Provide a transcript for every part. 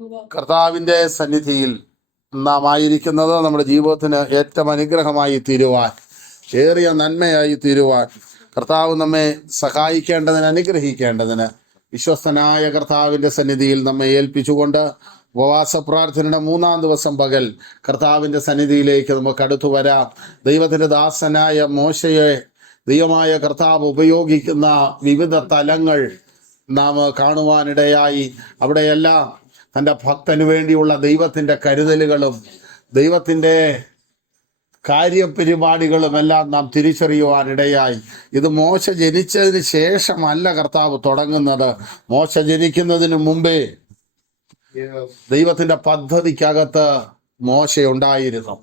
കർത്താവിൻ്റെ സന്നിധിയിൽ നാം ആയിരിക്കുന്നത് നമ്മുടെ ജീവിതത്തിന് ഏറ്റവും അനുഗ്രഹമായി തീരുവാൻ, ഏറിയ നന്മയായി തീരുവാൻ കർത്താവ് നമ്മെ സഹായിക്കേണ്ടതിന്, അനുഗ്രഹിക്കേണ്ടതിന് വിശ്വസ്തനായ കർത്താവിൻ്റെ സന്നിധിയിൽ നമ്മെ ഏൽപ്പിച്ചുകൊണ്ട് ഉപവാസ പ്രാർത്ഥനയുടെ 3-ാം ദിവസം പകൽ കർത്താവിൻ്റെ സന്നിധിയിലേക്ക് നമുക്ക് അടുത്തു വരാം. ദൈവത്തിൻ്റെ ദാസനായ മോശയെ ദൈവമായ കർത്താവ് ഉപയോഗിക്കുന്ന വിവിധ തലങ്ങൾ നാം കാണുവാനിടയായി. അവിടെയെല്ലാം തൻ്റെ ഭക്തന് വേണ്ടിയുള്ള ദൈവത്തിൻ്റെ കരുതലുകളും ദൈവത്തിൻ്റെ കാര്യപരിപാടികളും എല്ലാം നാം തിരിച്ചറിയുവാനിടയായി. ഇത് മോശ ജനിച്ചതിന് ശേഷമല്ല കർത്താവ് തുടങ്ങുന്നത്. മോശ ജനിക്കുന്നതിന് മുമ്പേ ദൈവത്തിൻ്റെ പദ്ധതിക്കകത്ത് മോശ ഉണ്ടായിരുന്നു.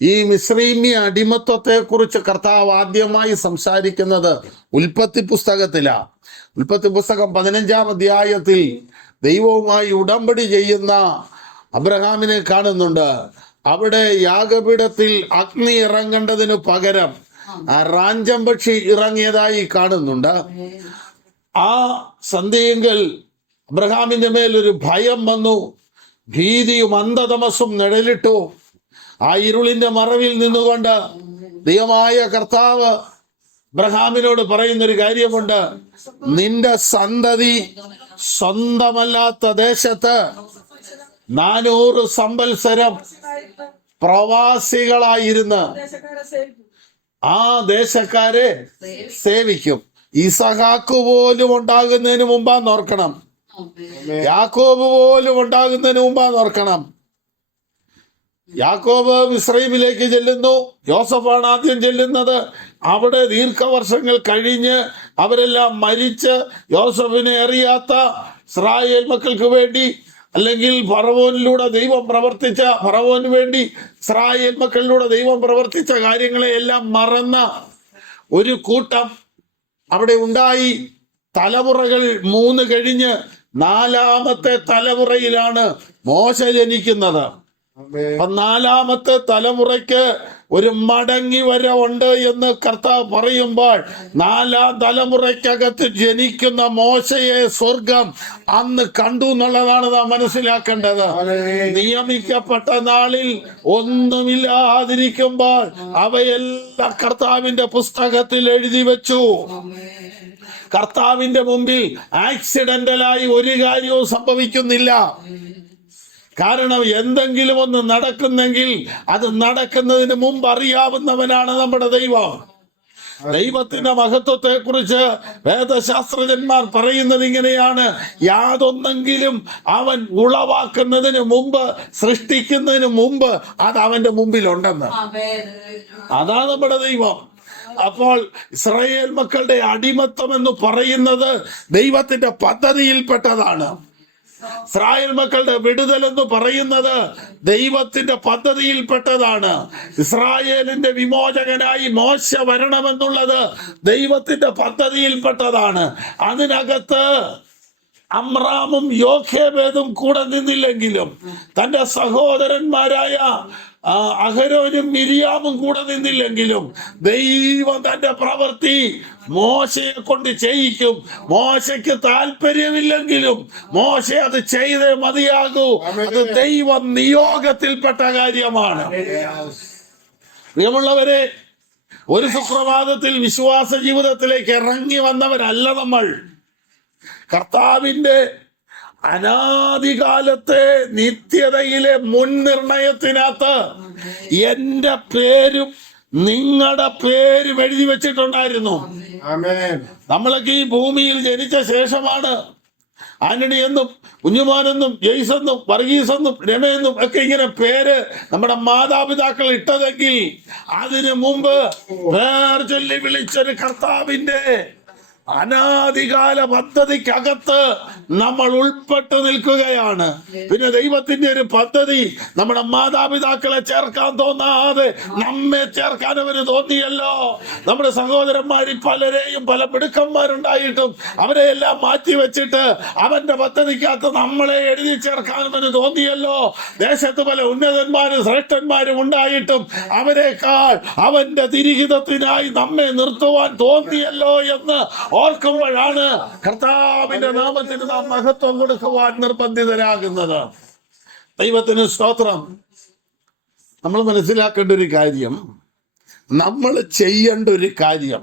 ഈ മിസ്രൈമ്യ അടിമത്വത്തെ കുറിച്ച് കർത്താവ് ആദ്യമായി സംസാരിക്കുന്നത് ഉൽപ്പത്തി പുസ്തകത്തിലാണ്. ഉൽപ്പത്തി പുസ്തകം 15-ാം അധ്യായത്തിൽ ദൈവവുമായി ഉടമ്പടി ചെയ്യുന്ന അബ്രഹാമിനെ കാണുന്നുണ്ട്. അവിടെ യാഗപീഠത്തിൽ അഗ്നി ഇറങ്ങേണ്ടതിനു പകരം റാഞ്ചം പക്ഷി ഇറങ്ങിയതായി കാണുന്നുണ്ട്. ആ സന്ധ്യയെങ്കിൽ അബ്രഹാമിന്റെ മേലൊരു ഭയം വന്നു, ഭീതിയും അന്ധതമസും നിഴലിട്ടു. ആ ഇരുളിന്റെ മറവിൽ നിന്നുകൊണ്ട് ദൈവമായ കർത്താവ് അബ്രഹാമിനോട് പറയുന്നൊരു കാര്യമുണ്ട്. നിന്റെ സന്തതി സ്വന്തമല്ലാത്ത ദേശത്ത് 400 സംവത്സരം പ്രവാസികളായിരുന്ന് ആ ദേശക്കാരെ സേവിക്കും. ഇസഹാക്ക് പോലും ഉണ്ടാകുന്നതിന് മുമ്പാന്ന് ഓർക്കണം, യാക്കോബ് പോലും ഉണ്ടാകുന്നതിന് മുമ്പാന്ന് ഓർക്കണം. യാക്കോബ് മിസ്രൈമിലേക്ക് ചെല്ലുന്നു, യോസഫാണ് ആദ്യം ചെല്ലുന്നത്. അവിടെ ദീർഘവർഷങ്ങൾ കഴിഞ്ഞ് അവരെല്ലാം മരിച്ച് യോസഫിനെ അറിയാത്ത ഇസ്രായേൽ മക്കൾക്ക് വേണ്ടി, അല്ലെങ്കിൽ ഫറവോനിലൂടെ ദൈവം പ്രവർത്തിച്ച, ഫറവോന് വേണ്ടി ഇസ്രായേൽ മക്കളിലൂടെ ദൈവം പ്രവർത്തിച്ച കാര്യങ്ങളെ എല്ലാം മറന്ന ഒരു കൂട്ടം അവിടെ ഉണ്ടായി. തലമുറകൾ 3 കഴിഞ്ഞ് 4-ാമത്തെ തലമുറയിലാണ് മോശ ജനിക്കുന്നത്. 4-ാമത്തെ തലമുറയ്ക്ക് ഒരു മടങ്ങി വരവുണ്ട് എന്ന് കർത്താവ് പറയുമ്പോൾ 4-ാം തലമുറയ്ക്കകത്ത് ജനിക്കുന്ന മോശയെ സ്വർഗം അന്ന് കണ്ടു എന്നുള്ളതാണ് നാം മനസ്സിലാക്കേണ്ടത്. നിയമിക്കപ്പെട്ട നാളിൽ ഒന്നുമില്ലാതിരിക്കുമ്പോൾ അവയെല്ലാം കർത്താവിന്റെ പുസ്തകത്തിൽ എഴുതി വെച്ചു. കർത്താവിന്റെ മുമ്പിൽ ആക്സിഡന്റലായി ഒരു കാര്യവും സംഭവിക്കുന്നില്ല. കാരണം എന്തെങ്കിലും ഒന്ന് നടക്കുന്നെങ്കിൽ അത് നടക്കുന്നതിന് മുമ്പ് അറിയാവുന്നവനാണ് നമ്മുടെ ദൈവം. ദൈവത്തിന്റെ മഹത്വത്തെ കുറിച്ച് വേദശാസ്ത്രജ്ഞന്മാർ പറയുന്നത് ഇങ്ങനെയാണ്: യാതൊന്നെങ്കിലും അവൻ ഉളവാക്കുന്നതിന് മുമ്പ്, സൃഷ്ടിക്കുന്നതിന് മുമ്പ് അത് അവന്റെ മുമ്പിലുണ്ടെന്ന്. അതാണ് നമ്മുടെ ദൈവം. അപ്പോൾ ഇസ്രായേൽ മക്കളുടെ അടിമത്തം എന്ന് പറയുന്നത് ദൈവത്തിന്റെ പദ്ധതിയിൽപ്പെട്ടതാണ്. ഇസ്രായേൽ മക്കളുടെ വിടുതൽ എന്ന് പറയുന്നത് ദൈവത്തിന്റെ പദ്ധതിയിൽപ്പെട്ടതാണ്. ഇസ്രായേലിന്റെ വിമോചകനായി മോശ വരണമെന്നുള്ളത് ദൈവത്തിന്റെ പദ്ധതിയിൽപ്പെട്ടതാണ്. അതിനകത്ത് അമ്രാമും യോഖേബേദും കൂടെ നിന്നില്ലെങ്കിലും, തന്റെ സഹോദരന്മാരായ അഹരോനും മിരിയാമും കൂടെ നിന്നില്ലെങ്കിലും, ദൈവം തന്റെ പ്രവൃത്തി മോശയെ കൊണ്ട് ചെയ്യിക്കും. മോശയ്ക്ക് താല്പര്യമില്ലെങ്കിലും മോശ അത് ചെയ്തേ മതിയാകൂ. അത് ദൈവം നിയോഗത്തിൽപ്പെട്ട കാര്യമാണ്. പ്രിയമുള്ളവരെ, ഒരു സുപ്രഭാതത്തിൽ വിശ്വാസ ജീവിതത്തിലേക്ക് ഇറങ്ങി വന്നവരല്ല നമ്മൾ. കർത്താവിന്റെ അനാദികാലത്തെ നിത്യതയിലെ മുൻനിർണയത്തിനകത്ത് എന്റെ പേരും നിങ്ങളുടെ പേരും എഴുതി വെച്ചിട്ടുണ്ടായിരുന്നു. നമ്മളൊക്കെ ഈ ഭൂമിയിൽ ജനിച്ച ശേഷമാണ് ആന്റണി എന്നും കുഞ്ഞുമോനെന്നും ജെയ്സെന്നും വർഗീസെന്നും രമയെന്നും ഒക്കെ ഇങ്ങനെ പേര് നമ്മുടെ മാതാപിതാക്കൾ ഇട്ടതെങ്കിൽ അതിനു മുമ്പ് പേർ ചൊല്ലി വിളിച്ചൊരു കർത്താവിന്റെ അനാദികാല പദ്ധതിക്കകത്ത് നമ്മൾ ഉൾപ്പെട്ടു നിൽക്കുകയാണ്. പിന്നെ ദൈവത്തിന്റെ ഒരു പദ്ധതി നമ്മുടെ മാതാപിതാക്കളെ ചേർക്കാൻ തോന്നാതെ നമ്മെ ചേർക്കാൻ അവന് തോന്നിയല്ലോ. നമ്മുടെ സഹോദരന്മാരിൽ പലരെയും പല മിടുക്കന്മാരുണ്ടായിട്ടും അവരെയെല്ലാം മാറ്റി വെച്ചിട്ട് അവന്റെ പദ്ധതിക്കകത്ത് നമ്മളെ എഴുതി ചേർക്കാൻ അവന് തോന്നിയല്ലോ. ദേശത്ത് പല ഉന്നതന്മാരും ശ്രേഷ്ഠന്മാരും ഉണ്ടായിട്ടും അവരെക്കാൾ അവന്റെ തിരിഹിതത്തിനായി നമ്മെ നിർത്തുവാൻ തോന്നിയല്ലോ എന്ന് ഓർക്കുമ്പോഴാണ് കർത്താവിന്റെ നാമത്തിന് നാം മഹത്വം കൊടുക്കുവാൻ നിർബന്ധിതരാകുന്നത്. ദൈവത്തിന് സ്തോത്രം. നമ്മൾ മനസ്സിലാക്കേണ്ട ഒരു കാര്യം, നമ്മൾ ചെയ്യേണ്ട ഒരു കാര്യം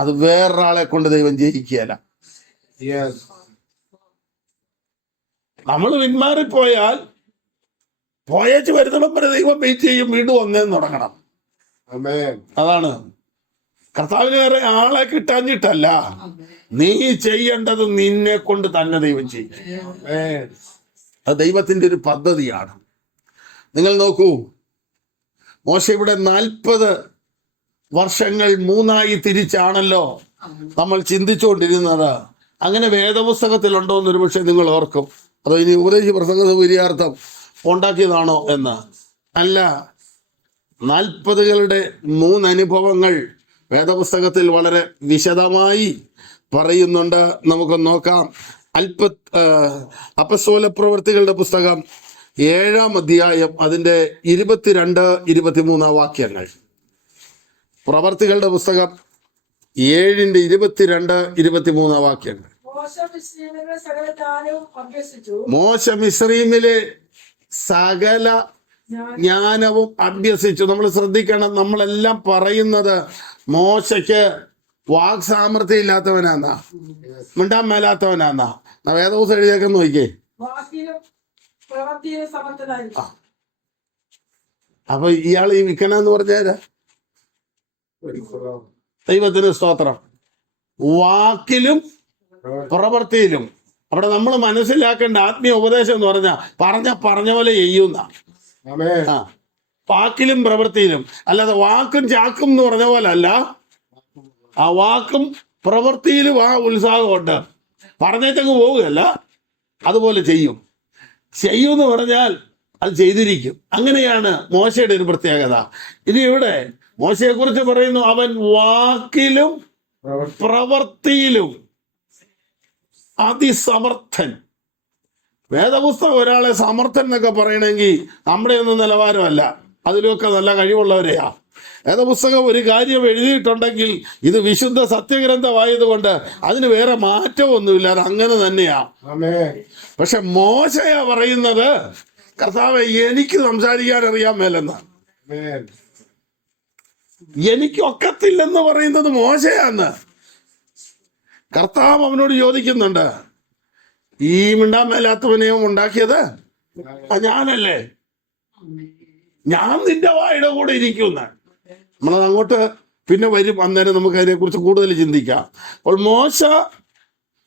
അത് വേറൊരാളെ കൊണ്ട് ദൈവം ജയിക്കുകയല്ല. നമ്മൾ പിന്മാറിപ്പോയാൽ പോയേച്ച് വരുന്നിടം വരെ ദൈവം വെയിറ്റ് ചെയ്യും, വീണ്ടും ഒന്നേന്ന് തുടങ്ങണം. അതാണ് കർത്താവിന് വേറെ ആളെ കിട്ടാഞ്ഞിട്ടല്ല, നീ ചെയ്യേണ്ടത് നിന്നെ കൊണ്ട് തന്നെ ദൈവം ചെയ്യും. അത് ദൈവത്തിന്റെ ഒരു പദ്ധതിയാണ്. നിങ്ങൾ നോക്കൂ, മോശ ഇവിടെ 40 വർഷങ്ങൾ 3 തിരിച്ചാണല്ലോ നമ്മൾ ചിന്തിച്ചുകൊണ്ടിരുന്നത്. അങ്ങനെ വേദപുസ്തകത്തിലുണ്ടോ എന്നൊരു പക്ഷേ നിങ്ങൾ ഓർക്കും. അതോ ഇനി ഉപദേശി പ്രസംഗ സൗകര്യാർത്ഥം ഉണ്ടാക്കിയതാണോ എന്ന്. അല്ല, 40കളുടെ 3 അനുഭവങ്ങൾ വേദപുസ്തകത്തിൽ വളരെ വിശദമായി പറയുന്നുണ്ട്. നമുക്ക് നോക്കാം. അപ്പസ്തോല പ്രവൃത്തികളുടെ പുസ്തകം 7-ാം അധ്യായം അതിന്റെ 22-23 വാക്യങ്ങൾ. പ്രവർത്തികളുടെ പുസ്തകം 7-ന്റെ 22-23 വാക്യങ്ങൾ. മോശ മിസ്രയീമിലെ സകല ജ്ഞാനവും അഭ്യസിച്ചു. നമ്മൾ ശ്രദ്ധിക്കണം, നമ്മളെല്ലാം പറയുന്നത് മോശയ്ക്ക് വാക് സാമർഥ്യം ഇല്ലാത്തവനാന്നാ, മിണ്ടാൻ മേലാത്തവനാന്നാ. വേദപുസ്തകം എഴുതിയേക്കെന്ന് നോക്കിയേ. അപ്പൊ ഇയാൾ ഈ വിൽക്കണെന്ന് പറഞ്ഞാല് ദൈവത്തിന് സ്തോത്രം. വാക്കിലും പ്രവൃത്തിയിലും. അവിടെ നമ്മൾ മനസ്സിലാക്കേണ്ട ആത്മീയ ഉപദേശം എന്ന് പറഞ്ഞ പോലെ ചെയ്യുന്ന വാക്കിലും പ്രവൃത്തിയിലും. അല്ലാതെ വാക്കും ചാക്കും എന്ന് പറഞ്ഞ പോലെ അല്ല. ആ വാക്കും പ്രവൃത്തിയിലും ആ ഉത്സാഹമുണ്ട്. പറഞ്ഞേറ്റങ്ങ് പോവുകയല്ല, അതുപോലെ ചെയ്യുമെന്ന് പറഞ്ഞാൽ അത് ചെയ്തിരിക്കും. അങ്ങനെയാണ് മോശയുടെ ഒരു പ്രത്യേകത. ഇനി ഇവിടെ മോശയെ കുറിച്ച് പറയുന്നു, അവൻ വാക്കിലും പ്രവൃത്തിയിലും അതിസമർത്ഥൻ. വേദപുസ്തകം ഒരാളെ സമർത്ഥൻ എന്നൊക്കെ പറയണമെങ്കിൽ നമ്മുടെ ഒന്നും നിലവാരമല്ല, അതിലൊക്കെ നല്ല കഴിവുള്ളവരെയാ. വേദപുസ്തകം ഒരു കാര്യം എഴുതിയിട്ടുണ്ടെങ്കിൽ ഇത് വിശുദ്ധ സത്യഗ്രന്ഥമായതുകൊണ്ട് അതിന് വേറെ മാറ്റമൊന്നുമില്ല, അത് അങ്ങനെ തന്നെയാ. പക്ഷെ മോശയാ പറയുന്നത്, കർത്താവേ എനിക്ക് സംസാരിക്കാൻ അറിയാൻ മേലെന്നാണ്, എനിക്കൊക്കത്തില്ലെന്ന് പറയുന്നത് മോശയാന്ന്. കർത്താവ് അവനോട് ചോദിക്കുന്നുണ്ട്, ഈ മിണ്ടാൻ മേലാത്തവനെയും ഉണ്ടാക്കിയത് ഞാനല്ലേ, ഞാൻ നിന്റെ വായുടെ കൂടെ ഇരിക്കുന്ന. നമ്മളത് അങ്ങോട്ട് പിന്നെ വരും, അന്നേരം നമുക്ക് അതിനെക്കുറിച്ച് കൂടുതൽ ചിന്തിക്കാം. അപ്പോൾ മോശ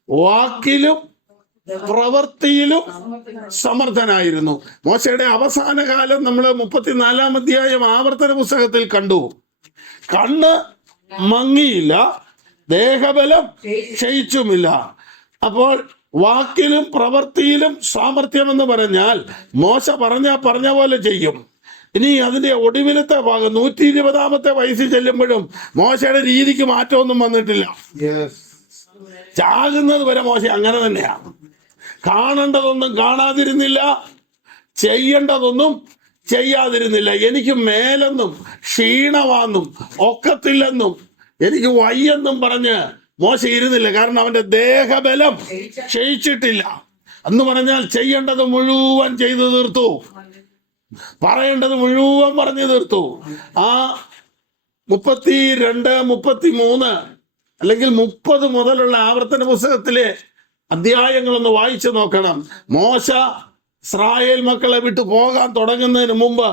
വാക്കിലും പ്രവൃത്തിയിലും സമർത്ഥനായിരുന്നു. മോശയുടെ അവസാന കാലം നമ്മൾ 34-ാം അധ്യായം ആവർത്തന പുസ്തകത്തിൽ കണ്ടു. കണ്ണ് മങ്ങിയില്ല, ദേഹബലം ക്ഷയിച്ചുമില്ല. അപ്പോൾ വാക്കിലും പ്രവൃത്തിയിലും സാമർത്ഥ്യമെന്ന് പറഞ്ഞാൽ മോശ പറഞ്ഞ പോലെ ചെയ്യും. ഇനി അതിന്റെ ഒടുവിലത്തെ ഭാഗം 120-ാമത്തെ വയസ്സിൽ ചെല്ലുമ്പോഴും മോശയുടെ രീതിക്ക് മാറ്റമൊന്നും വന്നിട്ടില്ല. ചാകുന്നത് വരെ മോശ അങ്ങനെ തന്നെയാണ്. കാണേണ്ടതൊന്നും കാണാതിരുന്നില്ല, ചെയ്യേണ്ടതൊന്നും ചെയ്യാതിരുന്നില്ല. എനിക്ക് മേലെന്നും ക്ഷീണമാണെന്നും ഒക്കത്തില്ലെന്നും എനിക്ക് വയ്യെന്നും പറഞ്ഞ് മോശ ഇരുന്നില്ല. കാരണം അവന്റെ ദേഹബലം ക്ഷയിച്ചിട്ടില്ല. എന്ന് പറഞ്ഞാൽ ചെയ്യേണ്ടത് മുഴുവൻ ചെയ്തു തീർത്തു, പറയേണ്ടത് മുഴുവൻ പറഞ്ഞു തീർത്തു. ആ 32, 33 അല്ലെങ്കിൽ 30 മുതലുള്ള ആവർത്തന പുസ്തകത്തിലെ അധ്യായങ്ങളൊന്ന് വായിച്ചു നോക്കണം. മോശ ഇസ്രായേൽ മക്കളെ വിട്ടു പോകാൻ തുടങ്ങുന്നതിന് മുമ്പ്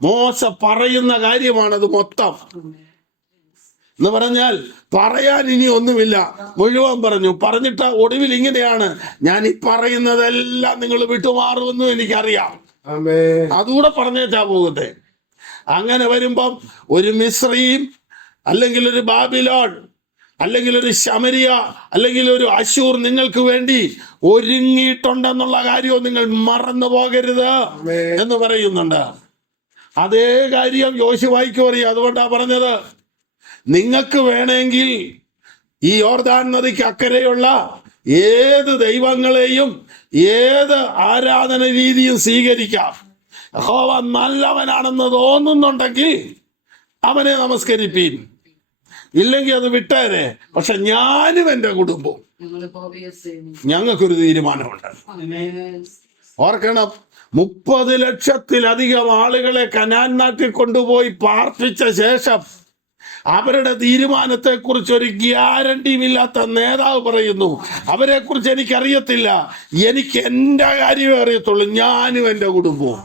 മോശ പറയുന്ന കാര്യമാണത് മൊത്തം. എന്ന് പറഞ്ഞാൽ പറയാൻ ഇനി ഒന്നുമില്ല, മുഴുവൻ പറഞ്ഞിട്ട് ഒടുവിൽ ഇങ്ങനെയാണ്, ഞാൻ ഈ പറയുന്നതെല്ലാം നിങ്ങൾ വിട്ടുമാറുമെന്നും എനിക്കറിയാം, അതുകൂടെ പറഞ്ഞേച്ചാ പോകുന്നത്. അങ്ങനെ വരുമ്പം ഒരു മിസ്രയീം അല്ലെങ്കിൽ ഒരു ബാബിലോൺ അല്ലെങ്കിൽ ഒരു ശമരിയ അല്ലെങ്കിൽ ഒരു അശൂർ നിങ്ങൾക്ക് വേണ്ടി ഒരുങ്ങിയിട്ടുണ്ടെന്നുള്ള കാര്യവും നിങ്ങൾ മറന്നു പോകരുത് എന്ന് പറയുന്നുണ്ട്. അതേ കാര്യം യോശുവായ്ക്ക് പറയും. അതുകൊണ്ടാ പറഞ്ഞത്, നിങ്ങൾക്ക് വേണമെങ്കിൽ ഈ യോർദാൻ നദിക്ക് അക്കരെയുള്ള ഏത് ദൈവങ്ങളെയും ഏത് ആരാധന രീതിയും സ്വീകരിക്കാം. യഹോവ നല്ലവനാണെന്ന് തോന്നുന്നുണ്ടെങ്കിൽ അവനെ നമസ്കരിപ്പീൻ. ഇല്ലെങ്കിൽ അത് വിട്ടേരെ. പക്ഷെ ഞാനും എൻ്റെ കുടുംബവും ഞങ്ങൾക്കൊരു തീരുമാനമുണ്ട്. ഓർക്കണം, 30 ലക്ഷത്തിലധികം ആളുകളെ കനാൻ നാട്ടിൽ കൊണ്ടുപോയി പാർപ്പിച്ച ശേഷം അവരുടെ തീരുമാനത്തെക്കുറിച്ച് ഒരു ഗ്യാരണ്ടിയും ഇല്ലാത്ത നേതാവ് പറയുന്നു, അവരെ കുറിച്ച് എനിക്കറിയത്തില്ല, എനിക്ക് എൻ്റെ കാര്യമേ അറിയത്തുള്ളൂ, ഞാനും എൻ്റെ കുടുംബവും.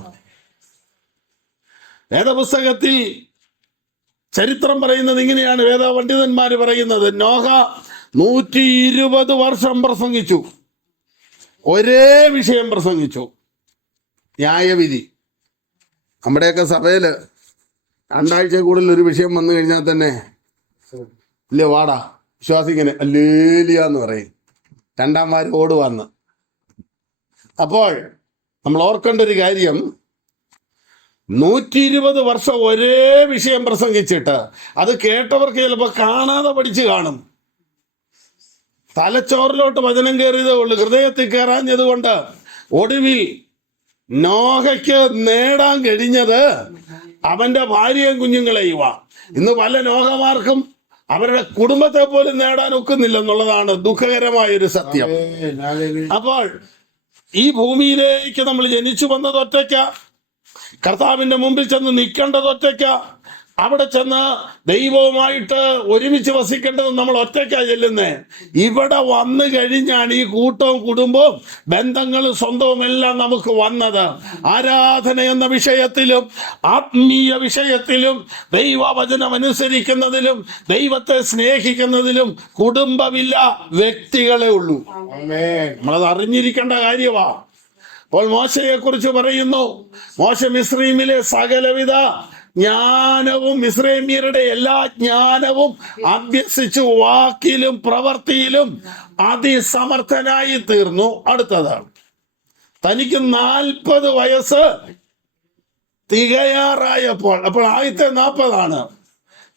വേദപുസ്തകത്തിൽ ചരിത്രം പറയുന്നത് ഇങ്ങനെയാണ്. വേദപണ്ഡിതന്മാർ പറയുന്നത്, നോഹ 120 വർഷം പ്രസംഗിച്ചു, ഒരേ വിഷയം പ്രസംഗിച്ചു, ന്യായവിധി. നമ്മുടെയൊക്കെ സഭയില് 2 ആഴ്ച കൂടുതൽ ഒരു വിഷയം വന്നു കഴിഞ്ഞാൽ തന്നെ ഇല്ലേ വാടാ വിശ്വാസിങ്ങനെ അല്ലേലിയ എന്ന് പറയും, 2-ാം വാരം ഓടുവന്ന്. അപ്പോൾ നമ്മൾ ഓർക്കേണ്ട ഒരു കാര്യം, 120 വർഷം ഒരേ വിഷയം പ്രസംഗിച്ചിട്ട് അത് കേട്ടവർക്ക് ചിലപ്പോൾ കാണാതെ പഠിച്ചു കാണും. തലച്ചോറിലോട്ട് വചനം കയറിയതേ ഉള്ളൂ, ഹൃദയത്തിൽ കയറാഞ്ഞത് കൊണ്ട് ഒടുവിൽ നോഹയ്ക്ക് നേടാൻ കഴിഞ്ഞത് അവന്റെ ഭാര്യയും കുഞ്ഞുങ്ങളെയുവാ. ഇന്ന് പല നോഹമാർക്കും അവരുടെ കുടുംബത്തെ പോലും നേടാൻ ഒക്കുന്നില്ലെന്നുള്ളതാണ് ദുഃഖകരമായൊരു സത്യം. അപ്പോൾ ഈ ഭൂമിയിലേക്ക് നമ്മൾ ജനിച്ചു വന്നത് ഒറ്റയ്ക്ക, കർത്താവിന്റെ മുമ്പിൽ ചെന്ന് നിൽക്കേണ്ടത് ഒറ്റയ്ക്ക, അവിടെ ചെന്ന് ദൈവവുമായിട്ട് ഒരുമിച്ച് വസിക്കേണ്ടത് നമ്മൾ ഒറ്റയ്ക്കാ ചെല്ലുന്നേ. ഇവിടെ വന്നു കഴിഞ്ഞാണ് ഈ കൂട്ടവും കുടുംബവും ബന്ധങ്ങളും സ്വന്തവും എല്ലാം നമുക്ക് വന്നത്. ആരാധന എന്ന വിഷയത്തിലും ആത്മീയ വിഷയത്തിലും ദൈവവചനം അനുസരിക്കുന്നതിലും ദൈവത്തെ സ്നേഹിക്കുന്നതിലും കുടുംബമില്ല, വ്യക്തികളെ ഉള്ളൂ. നമ്മളത് അറിഞ്ഞിരിക്കേണ്ട കാര്യമാ. അപ്പോൾ മോശയെ കുറിച്ച് പറയുന്നു, മോശ മിസ്രയീമിലെ സകലവിധ ജ്ഞാനവും മിസ്രയീമ്യരുടെ എല്ലാ ജ്ഞാനവും അഭ്യസിച്ചു വാക്കിലും പ്രവൃത്തിയിലും അതിസമർത്ഥനായി തീർന്നു. അടുത്തതാണ്, തനിക്ക് 40 വയസ്സ് തികയാറായപ്പോൾ, അപ്പോൾ ആദ്യത്തെ 40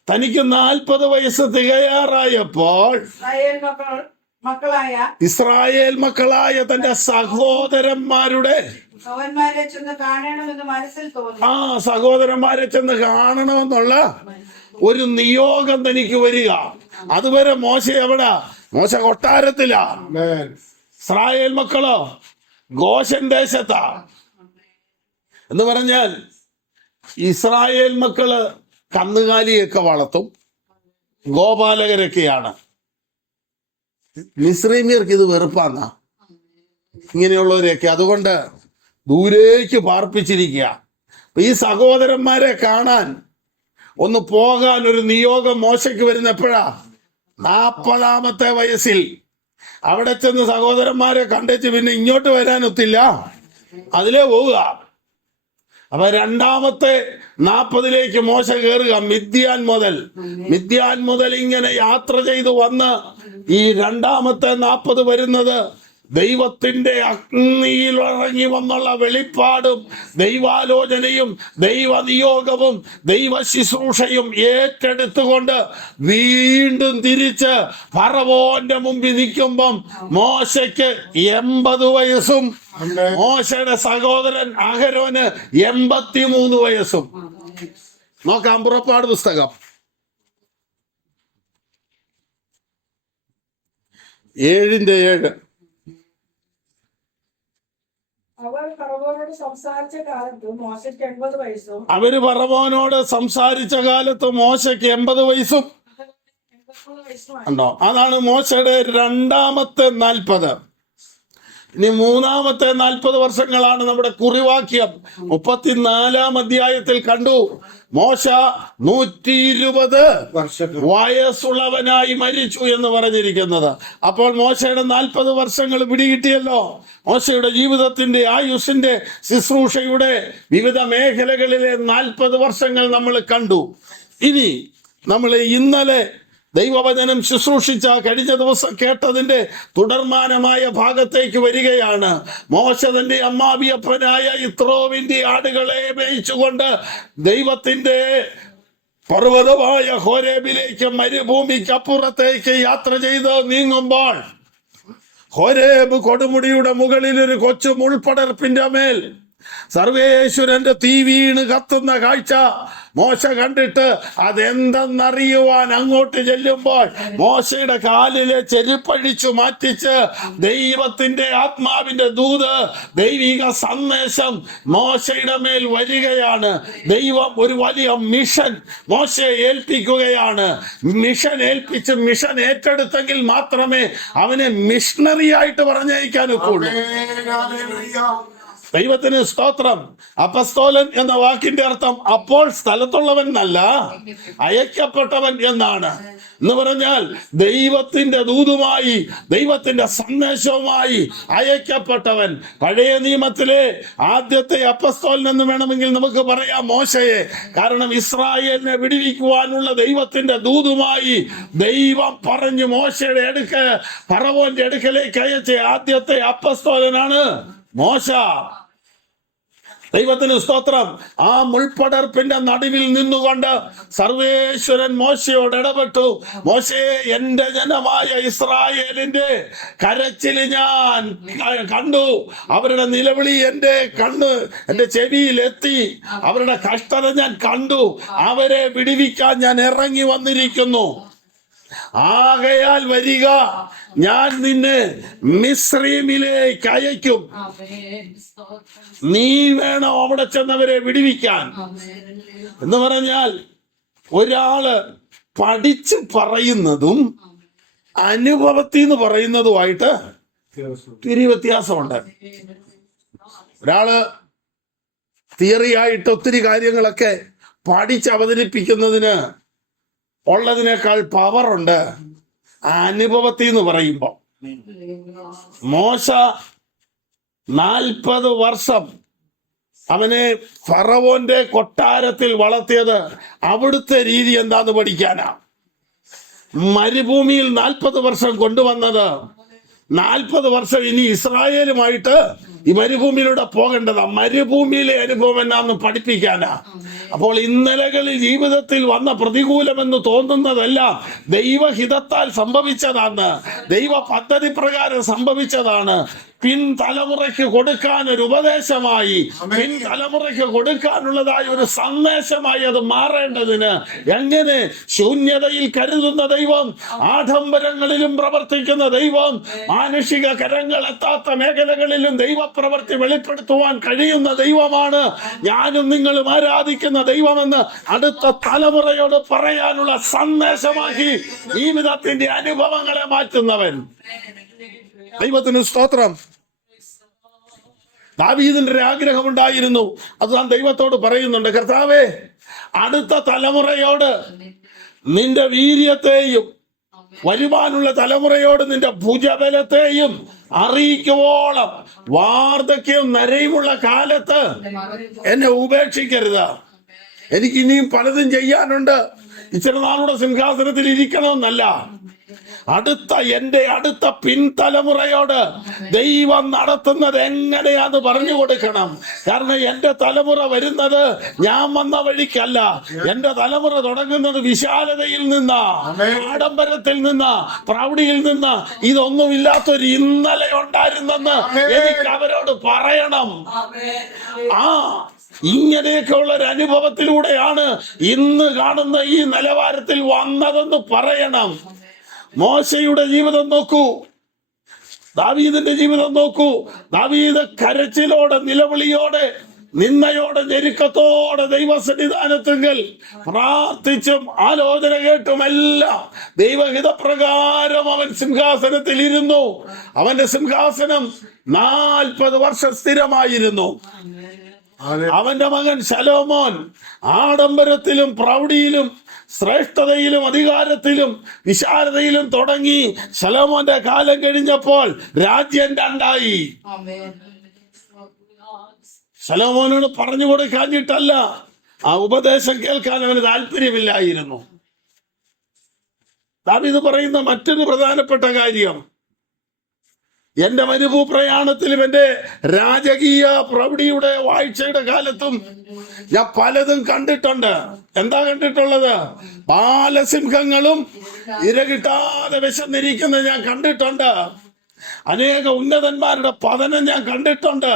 തനിക്ക് 40 വയസ്സ് തികയാറായപ്പോൾ ഇസ്രായേൽ മക്കളായ തന്റെ സഹോദരന്മാരുടെ സഹോദരന്മാരെ ചെന്ന് കാണണമെന്നുള്ള ഒരു നിയോഗം തനിക്ക് വരിക. അതുവരെ മോശ എവിടാ? മോശ കൊട്ടാരത്തിലാ. ഇസ്രായേൽ മക്കളോ ഗോശൻ ദേശത്താ. എന്ന് പറഞ്ഞാൽ ഇസ്രായേൽ മക്കള് കന്നുകാലിയൊക്കെ വളർത്തും, ഗോപാലകരൊക്കെയാണ്. മിസ്രൈമ്യർക്ക് ഇത് വെറുപ്പാന്നാ, ഇങ്ങനെയുള്ളവരെയൊക്കെ. അതുകൊണ്ട് ദൂരേക്ക് പാർപ്പിച്ചിരിക്കുക. ഈ സഹോദരന്മാരെ കാണാൻ ഒന്ന് പോകാൻ ഒരു നിയോഗം മോശയ്ക്ക് വരുന്ന എപ്പോഴാ? 40-ാമത്തെ വയസ്സിൽ. അവിടെ ചെന്ന് സഹോദരന്മാരെ കണ്ടേച്ച് പിന്നെ ഇങ്ങോട്ട് വരാനൊത്തില്ല, അതിലേ പോവുക. അപ്പൊ 2-ാമത്തെ 40-ലേക്ക് മോശ കയറുക. മിദ്യാൻ മുതൽ ഇങ്ങനെ യാത്ര ചെയ്ത് വന്ന് ഈ 2-ാമത്തെ 40 വരുന്നത് ദൈവത്തിന്റെ അഗ്നിയിൽ ഇറങ്ങി വന്നുള്ള വെളിപ്പാടും ദൈവാലോചനയും ദൈവനിയോഗവും ദൈവ ശുശ്രൂഷയും ഏറ്റെടുത്തുകൊണ്ട് വീണ്ടും തിരിച്ച് ഫറവോന്റെ മുമ്പിൽ നിൽക്കുമ്പം മോശയ്ക്ക് 80 വയസ്സും മോശയുടെ സഹോദരൻ അഹരോന് 83 വയസ്സും. നോക്കാം പുറപ്പാട് പുസ്തകം 7:7. അവര് ഫറവോനോട് സംസാരിച്ച കാലത്ത് മോശയ്ക്ക് 80 വയസ്സും ഉണ്ടോ? അതാണ് മോശയുടെ 2-ാമത്തെ 40. ഇനി 3-ാമത്തെ 40 വർഷങ്ങളാണ് നമ്മുടെ കുറിവാക്യം 34-ാം അധ്യായത്തിൽ കണ്ടു. മോശ 120 വയസ്സുള്ളവനായി മരിച്ചു എന്ന് പറഞ്ഞിരിക്കുന്നത്. അപ്പോൾ മോശയുടെ 40 വർഷങ്ങൾ പിടികിട്ടിയല്ലോ. മോശയുടെ ജീവിതത്തിന്റെ ആയുസ്സിന്റെ ശുശ്രൂഷയുടെ വിവിധ മേഖലകളിലെ 40 വർഷങ്ങൾ നമ്മൾ കണ്ടു. ഇനി നമ്മൾ ഇന്നലെ ദൈവവചനം ശുശ്രൂഷിച്ച കഴിഞ്ഞ ദിവസം കേട്ടതിന്റെ തുടർമാനമായ ഭാഗത്തേക്ക് വരികയാണ്. മോശ തന്റെ അമ്മാവിയപ്പനായ യിത്രോവിന്റെ ആടുകളെ മേയിച്ചുകൊണ്ട് ദൈവത്തിന്റെ പർവ്വതമായ ഹോരേബിലേക്ക് മരുഭൂമിക്കപ്പുറത്തേക്ക് യാത്ര ചെയ്ത് നീങ്ങുമ്പോൾ ഹോരേബ് കൊടുമുടിയുടെ മുകളിൽ ഒരു കൊച്ചു മുൾപടർപ്പിന്റെ മേൽ സർവേശ്വരന്റെ തീ വീണ് കത്തുന്ന കാഴ്ച മോശ കണ്ടിട്ട് അതെന്തെന്നറിയുവാൻ അങ്ങോട്ട് ചെല്ലുമ്പോൾ മോശയുടെ കാലിലെ ചെരുപ്പഴിച്ചു മാറ്റിച്ച് ദൈവത്തിന്റെ ആത്മാവിന്റെ ദൂത്, ദൈവിക സന്ദേശം മോശയുടെ മേൽ വരികയാണ്. ദൈവം ഒരു വലിയ മിഷൻ മോശയെ ഏൽപ്പിക്കുകയാണ്. മിഷൻ ഏൽപ്പിച്ച് മിഷൻ ഏറ്റെടുത്തെങ്കിൽ മാത്രമേ അവനെ മിഷണറി ആയിട്ട് പറഞ്ഞയക്കാൻ ഒക്കുള്ളൂ. ദൈവത്തിന് സ്തോത്രം. അപ്പസ്തോലൻ എന്ന വാക്കിന്റെ അർത്ഥം അപ്പോൾ സ്ഥലത്തുള്ളവൻ എന്നല്ല, അയക്കപ്പെട്ടവൻ എന്നാണ്. എന്ന് പറഞ്ഞാൽ ദൈവത്തിന്റെ ദൂതുമായി, ദൈവത്തിന്റെ സന്ദേശവുമായി അയക്കപ്പെട്ടവൻ. പഴയ നിയമത്തിലെ ആദ്യത്തെ അപ്പസ്തോലൻ എന്ന് വേണമെങ്കിൽ നമുക്ക് പറയാം മോശയെ. കാരണം ഇസ്രായേലിനെ വിടുവിക്കുവാനുള്ള ദൈവത്തിന്റെ ദൂതുമായി ദൈവം പറഞ്ഞു മോശയുടെ ഫറവോന്റെ അടുക്കലേക്ക് അയച്ച ആദ്യത്തെ അപ്പസ്തോലനാണ് മോശ. ദൈവത്തിന് സ്തോത്രം. ആ മുൾപ്പടർപ്പിന്റെ നടുവിൽ നിന്നുകൊണ്ട് സർവേശ്വരൻ മോശയോട് ഇടപെട്ടു. മോശയെ, എന്റെ ജനമായ ഇസ്രായേലിന്റെ കരച്ചില് ഞാൻ കണ്ടു, അവരുടെ നിലവിളി എന്റെ ചെവിയിൽ എത്തി, അവരുടെ കഷ്ടത ഞാൻ കണ്ടു, അവരെ വിടുവിക്കാൻ ഞാൻ ഇറങ്ങി വന്നിരിക്കുന്നു. ആകയാൽ വരിക, ഞാൻ നിന്നെ മിസ്രയീമിലേക്ക് അയക്കും. നീ വേണം അവിടെ ചെന്നവരെ വിടുവിക്കാൻ. എന്ന് പറഞ്ഞാൽ ഒരാള് പഠിച്ച് പറയുന്നതും അനുഭവത്തിൽ നിന്ന് പറയുന്നതുമായിട്ട് ഒത്തിരി വ്യത്യാസമുണ്ട്. ഒരാള് തിയറി ആയിട്ട് ഒത്തിരി കാര്യങ്ങളൊക്കെ പഠിച്ച് അവതരിപ്പിക്കുന്നതിന് ഉള്ളതിനേക്കാൾ പവറുണ്ട് അനുഭവത്തിൽ എന്ന് പറയുമ്പോ. മോശ 40 വർഷം അവനെ ഫറവോന്റെ കൊട്ടാരത്തിൽ വളർത്തിയത് അവിടുത്തെ രീതി എന്താന്ന് പഠിക്കാനാ. മരുഭൂമിയിൽ 40 വർഷം കൊണ്ടുവന്നത് 40 വർഷം ഇനി ഇസ്രായേലുമായിട്ട് ഈ മരുഭൂമിയിലൂടെ പോകേണ്ടതാ. മരുഭൂമിയിലെ അനുഭവം എന്നാന്ന് പഠിപ്പിക്കാനാ. അപ്പോൾ ഇന്നലകളിൽ ജീവിതത്തിൽ വന്ന പ്രതികൂലമെന്ന് തോന്നുന്നതെല്ലാം ദൈവഹിതത്താൽ സംഭവിച്ചതാണ്, ദൈവ പദ്ധതി പ്രകാരം സംഭവിച്ചതാണ്. പിൻതലമുറയ്ക്ക് കൊടുക്കാൻ ഒരു ഉപദേശമായി, പിൻതലമുറയ്ക്ക് കൊടുക്കാനുള്ളതായ ഒരു സന്ദേശമായി അത് മാറേണ്ടതിന് എങ്ങനെ ശൂന്യതയിൽ കരുതുന്ന ദൈവം, ആഡംബരങ്ങളിലും പ്രവർത്തിക്കുന്ന ദൈവം, മാനുഷിക കരങ്ങൾ എത്താത്ത മേഖലകളിലും ദൈവപ്രവൃത്തി വെളിപ്പെടുത്തുവാൻ കഴിയുന്ന ദൈവമാണ് ഞാനും നിങ്ങളും ആരാധിക്കുന്ന ദൈവമെന്ന് അടുത്ത തലമുറയോട് പറയാനുള്ള സന്ദേശമാക്കി ജീവിതത്തിന്റെ അനുഭവങ്ങളെ മാറ്റുന്നവൻ. ദൈവത്തിന് സ്തോത്രം. ദാവീദിന്റെ ഒരു ആഗ്രഹമുണ്ടായിരുന്നു. അത് താൻ ദൈവത്തോട് പറയുന്നുണ്ട്, കർത്താവേ, അടുത്ത തലമുറയോട് നിന്റെ വീര്യത്തെയും വരുവാനുള്ള തലമുറയോട് നിന്റെ ഭുജബലത്തെയും അറിയിക്കുവോളം വാർദ്ധക്യവും നരയുമുള്ള കാലത്ത് എന്നെ ഉപേക്ഷിക്കരുത്. എനിക്ക് ഇനിയും പലതും ചെയ്യാനുണ്ട്. ഇച്ചിരി നാളുടെ സിംഹാസനത്തിൽ ഇരിക്കണമെന്നല്ല, എന്റെ അടുത്ത പിൻതലമുറയോട് ദൈവം നടത്തുന്നത് എങ്ങനെയാന്ന് പറഞ്ഞു കൊടുക്കണം. കാരണം എന്റെ തലമുറ വരുന്നത് ഞാൻ വന്ന വഴിക്കല്ല. എന്റെ തലമുറ തുടങ്ങുന്നത് വിശാലതയിൽ നിന്നാ, ആഡംബരത്തിൽ നിന്നാ, പ്രൗഢിയിൽ നിന്നാ. ഇതൊന്നുമില്ലാത്തൊരു ഇന്നലെ ഉണ്ടായിരുന്നെന്ന് എനിക്ക് അവരോട് പറയണം. ഇങ്ങനെയൊക്കെ ഉള്ള ഒരു അനുഭവത്തിലൂടെയാണ് ഇന്ന് കാണുന്ന ഈ നിലവാരത്തിൽ വന്നതെന്ന് പറയണം. മോശയുടെ ജീവിതം നോക്കൂ, ദാവീദിന്റെ ജീവിതം നോക്കൂ. ദാവീദ് കരച്ചിലോടെ, നിലവിളിയോടെ, നിന്നയോടെ, ഞെരുക്കത്തോടെ ദൈവസന്നിധാനത്തെങ്കിൽ പ്രാർത്ഥിച്ചും ആലോചന കേട്ടുമെല്ലാം ദൈവഹിതപ്രകാരം അവൻ സിംഹാസനത്തിൽ ഇരുന്നു. അവന്റെ സിംഹാസനം 40 വർഷം സ്ഥിരമായിരുന്നു. അവന്റെ മകൻ ശലോമോൻ ആഡംബരത്തിലും പ്രൗഢിയിലും ശ്രേഷ്ഠതയിലും അധികാരത്തിലും വിശാലതയിലും തുടങ്ങി. ശലോമോന്റെ കാലം കഴിഞ്ഞപ്പോൾ രാജ്യം രണ്ടായി. ശലോമോനോട് പറഞ്ഞു കൊടുക്കാഞ്ഞിട്ടല്ല, ആ ഉപദേശം കേൾക്കാൻ അവന് താല്പര്യമില്ലായിരുന്നു. ദാവീദ് പറയുന്ന മറ്റൊരു പ്രധാനപ്പെട്ട കാര്യം, എന്റെ മരുഭൂപ്രയാണത്തിലും എന്റെ രാജകീയ പ്രൗഢിയുടെ വാഴ്ചയുടെ കാലത്തും ഞാൻ പലതും കണ്ടിട്ടുണ്ട്. എന്താ കണ്ടിട്ടുള്ളത്? ബാലസിംഹങ്ങളും ഇര കിട്ടാതെ വിശന്നിരിക്കുന്നത് ഞാൻ കണ്ടിട്ടുണ്ട്. അനേക ഉന്നതന്മാരുടെ പതനം ഞാൻ കണ്ടിട്ടുണ്ട്.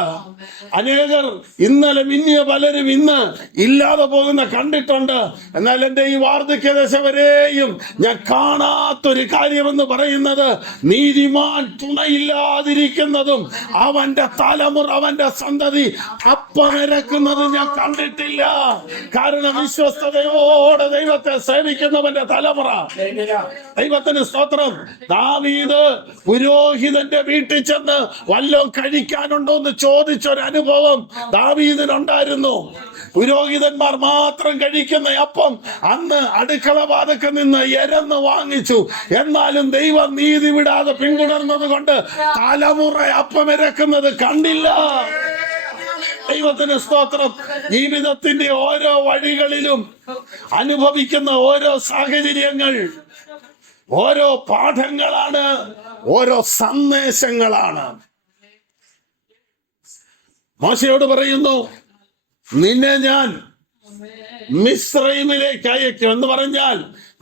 അനേകർ ഇന്നലെ മിന്നിയ പലരും ഇന്ന് ഇല്ലാതെ പോകുന്ന കണ്ടിട്ടുണ്ട്. എന്നാൽ എൻ്റെ ഈ വാർദ്ധക്യദശ വരെയും ഞാൻ കാണാത്തൊരു കാര്യമെന്ന് പറയുന്നത്, നീതിമാൻ തുണയില്ലാതിരിക്കുന്നതും അവന്റെ തലമുറ, അവന്റെ സന്തതി അപ്പമിരക്കുന്നതും ഞാൻ കണ്ടിട്ടില്ല. കാരണം വിശ്വസ്തയോടെ ദൈവത്തെ സേവിക്കുന്നവന്റെ തലമുറ. ദൈവത്തിന് സ്തോത്രം. ദാവീദ് പുരോഹിതന്റെ വീട്ടിൽ ചെന്ന് വല്ലതും കഴിക്കാനുണ്ടോ എന്ന് ചോദിച്ചൊരനുഭവം ദാവീദിനുണ്ടായിരുന്നു. പുരോഹിതന്മാർ മാത്രം കഴിക്കുന്ന അപ്പം അന്ന് അടുക്കള വാതക്കെ നിന്ന് എരന്ന് വാങ്ങിച്ചു. എന്നാലും ദൈവം നീതി വിടാതെ പിന്തുടർന്നത് കൊണ്ട് തലമുറ അപ്പമിരക്കുന്നത് കണ്ടില്ല. ദൈവത്തിന് സ്തോത്രം. ജീവിതത്തിന്റെ ഓരോ വഴികളിലും അനുഭവിക്കുന്ന ഓരോ സാഹചര്യങ്ങൾ ഓരോ പാഠങ്ങളാണ്, ഓരോ സന്ദേശങ്ങളാണ്. മോശയോട് പറയുന്നു, നിന്നെ ഞാൻ മിസ്രൈമിലേക്ക് അയക്കും എന്ന് പറഞ്ഞാൽ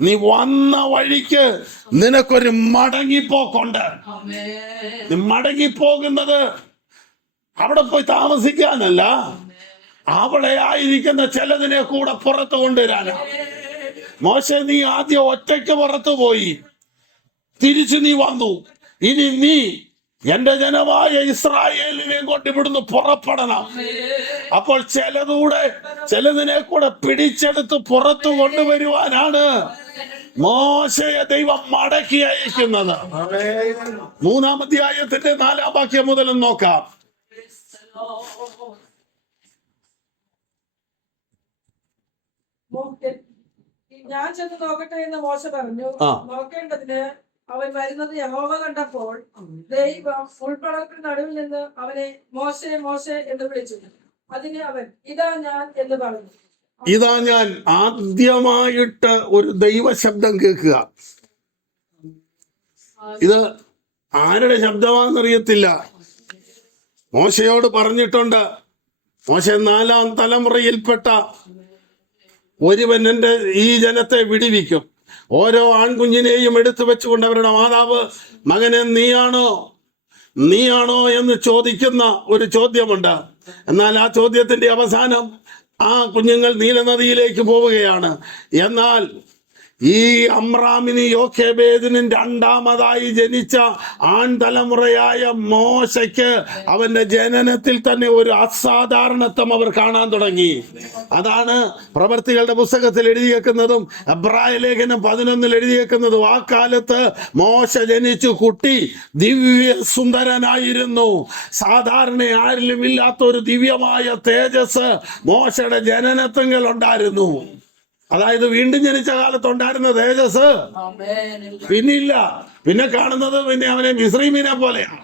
നീ വന്ന വഴിക്ക് നിനക്കൊരു മടങ്ങിപ്പോക്കുണ്ട്. നീ മടങ്ങിപ്പോകുന്നത് അവിടെ പോയി താമസിക്കാനല്ല, അവിടെ ആയിരിക്കുന്ന ചിലതിനെ കൂടെ പുറത്തു കൊണ്ടുവരാനാണ്. മോശ, നീ ആദ്യം ഒറ്റയ്ക്ക് പുറത്തു പോയി, തിരിച്ചു നീ വന്നു. ഇനി നീ എന്റെ ജനമായ ഇസ്രായേലിനെ കൊണ്ട് ഇവിടുന്ന് പുറപ്പെടണം. അപ്പോൾ ചിലതിനെ കൂടെ പിടിച്ചെടുത്ത് പുറത്തു കൊണ്ടുവരുവാനാണ് മോശയെ ദൈവം മടക്കി അയക്കുന്നത്. 3-ാം അധ്യായത്തിന്റെ 4-ാം വാക്യം മുതൽ നോക്കാം. ഞാൻ ചെന്ന് നോക്കട്ടെ എന്ന് മോശ പറഞ്ഞു. നോക്കേണ്ടതിന് അവൻ വരുന്നത് യഹോവ കണ്ടപ്പോൾ ദൈവം ഉൾപ്പടർപ്പിന് നടുവിൽ നിന്ന് അവനെ മോശെ മോശെ എന്ന് വിളിച്ചു. അതിന് അവൻ ഇതാ ഞാൻ എന്ന് പറഞ്ഞു. ഇതാ ഞാൻ. ആദ്യമായിട്ട് ഒരു ദൈവ ശബ്ദം കേൾക്കുക. ഇത് ആരുടെ ശബ്ദമാണെന്നറിയത്തില്ല. മോശയോട് പറഞ്ഞിട്ടുണ്ട്, മോശ 4-ാം തലമുറയിൽപ്പെട്ട ഒരുവൻ എൻ്റെ ഈ ജനത്തെ വിടുവിക്കും. ഓരോ ആൺകുഞ്ഞിനെയും എടുത്തു വെച്ചുകൊണ്ട് അവരുടെ മാതാവ്, മകനെ നീയാണോ എന്ന് ചോദിക്കുന്ന ഒരു ചോദ്യമുണ്ട്. എന്നാൽ ആ ചോദ്യത്തിന്റെ അവസാനം ആ കുഞ്ഞുങ്ങൾ നീലനദിയിലേക്ക് പോവുകയാണ്. എന്നാൽ ഈ അമ്രാമിന് യോഖേബേദിനും 2ാമതായി ജനിച്ച ആൺതലമുറയായ മോശയ്ക്ക് അവന്റെ ജനനത്തിൽ തന്നെ ഒരു അസാധാരണത്വം അവർ കാണാൻ തുടങ്ങി. അതാണ് പ്രവർത്തികളുടെ പുസ്തകത്തിൽ എഴുതിയേക്കുന്നതും എബ്രായ ലേഖനം 11 എഴുതിയേക്കുന്നതും. ആ കാലത്ത് മോശ ജനിച്ചു കുട്ടി ദിവ്യ സുന്ദരനായിരുന്നു. സാധാരണ ആരിലും ഇല്ലാത്ത ഒരു ദിവ്യമായ തേജസ് മോശയുടെ ജനനത്വങ്ങൾ ഉണ്ടായിരുന്നു. അതായത് വീണ്ടും ജനിച്ച കാലത്തുണ്ടായിരുന്ന തേജസ് പിന്നില്ല. പിന്നെ കാണുന്നത് അവനെ മിസ്രൈമിനെ പോലെയാണ്.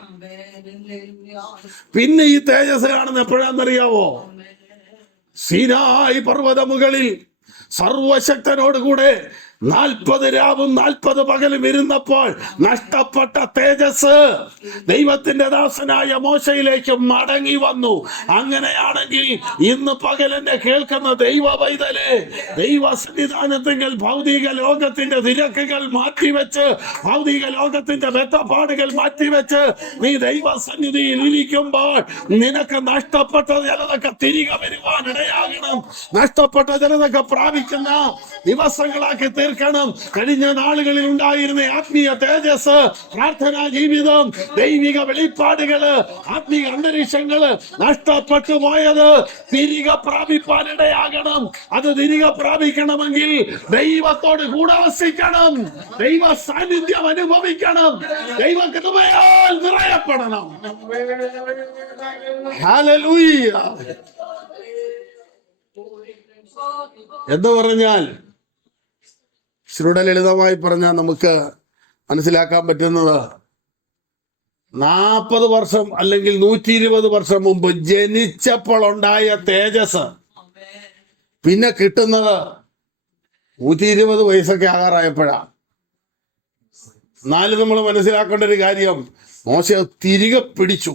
പിന്നെ ഈ തേജസ് കാണുന്ന എപ്പോഴാണെന്നറിയാവോ? സീനായി പർവ്വതമുകളിൽ സർവശക്തനോടുകൂടെ 40 രാവും 40 പകലും ഇരുന്നപ്പോൾ നഷ്ടപ്പെട്ട തേജസ് ദൈവത്തിന്റെ ദാസനായ മോശയിലേക്ക് മടങ്ങി വന്നു. അങ്ങനെയാണെങ്കിൽ ഇന്ന് പകൽ എന്നെ കേൾക്കുന്ന ദൈവ പൈതലേ, ദൈവ സന്നിധാനത്തിൽ ഭൗതിക ലോകത്തിന്റെ തിരക്കുകൾ മാറ്റിവെച്ച്, ഭൗതിക ലോകത്തിന്റെ വെത്തപ്പാടുകൾ മാറ്റിവെച്ച് നീ ദൈവ സന്നിധിയിൽ ഇരിക്കുമ്പോൾ നിനക്ക് നഷ്ടപ്പെട്ട ചിലതൊക്കെ തിരികെ വരുവാൻ ഇടയാകണം. നഷ്ടപ്പെട്ട ചിലതൊക്കെ പ്രാപിക്കുന്ന ദിവസങ്ങളാക്കി തീർക്കണം. കഴിഞ്ഞ നാളുകളിൽ ഉണ്ടായിരുന്ന ആത്മീയ തേജസ്, പ്രാർത്ഥനാ ജീവിതം, ദൈവിക വെളിപ്പാടുകള്, ആത്മീയ അന്തരീക്ഷങ്ങള് നഷ്ടപ്പെട്ടു പോയത് തിരികെ പ്രാപിപ്പാനിടയാകണം. അത് തിരികെ പ്രാപിക്കണമെങ്കിൽ ദൈവത്തോട് കൂടെ വസിക്കണം, ദൈവ സാന്നിധ്യം അനുഭവിക്കണം, ദൈവ കൃപയാൽ നിറയപ്പെടണം. ഹല്ലേലൂയ. എന്ന് പറഞ്ഞാൽ, ശ്രുട ലളിതമായി പറഞ്ഞാൽ നമുക്ക് മനസ്സിലാക്കാൻ പറ്റുന്നത്, 40 വർഷം അല്ലെങ്കിൽ 120 വർഷം മുമ്പ് ജനിച്ചപ്പോൾ ഉണ്ടായ തേജസ് പിന്നെ കിട്ടുന്നത് 120 വയസ്സൊക്കെ ആകാറായപ്പോഴാണ്. എന്നാലും നമ്മൾ മനസ്സിലാക്കേണ്ട ഒരു കാര്യം, മോശ തിരികെ പിടിച്ചു.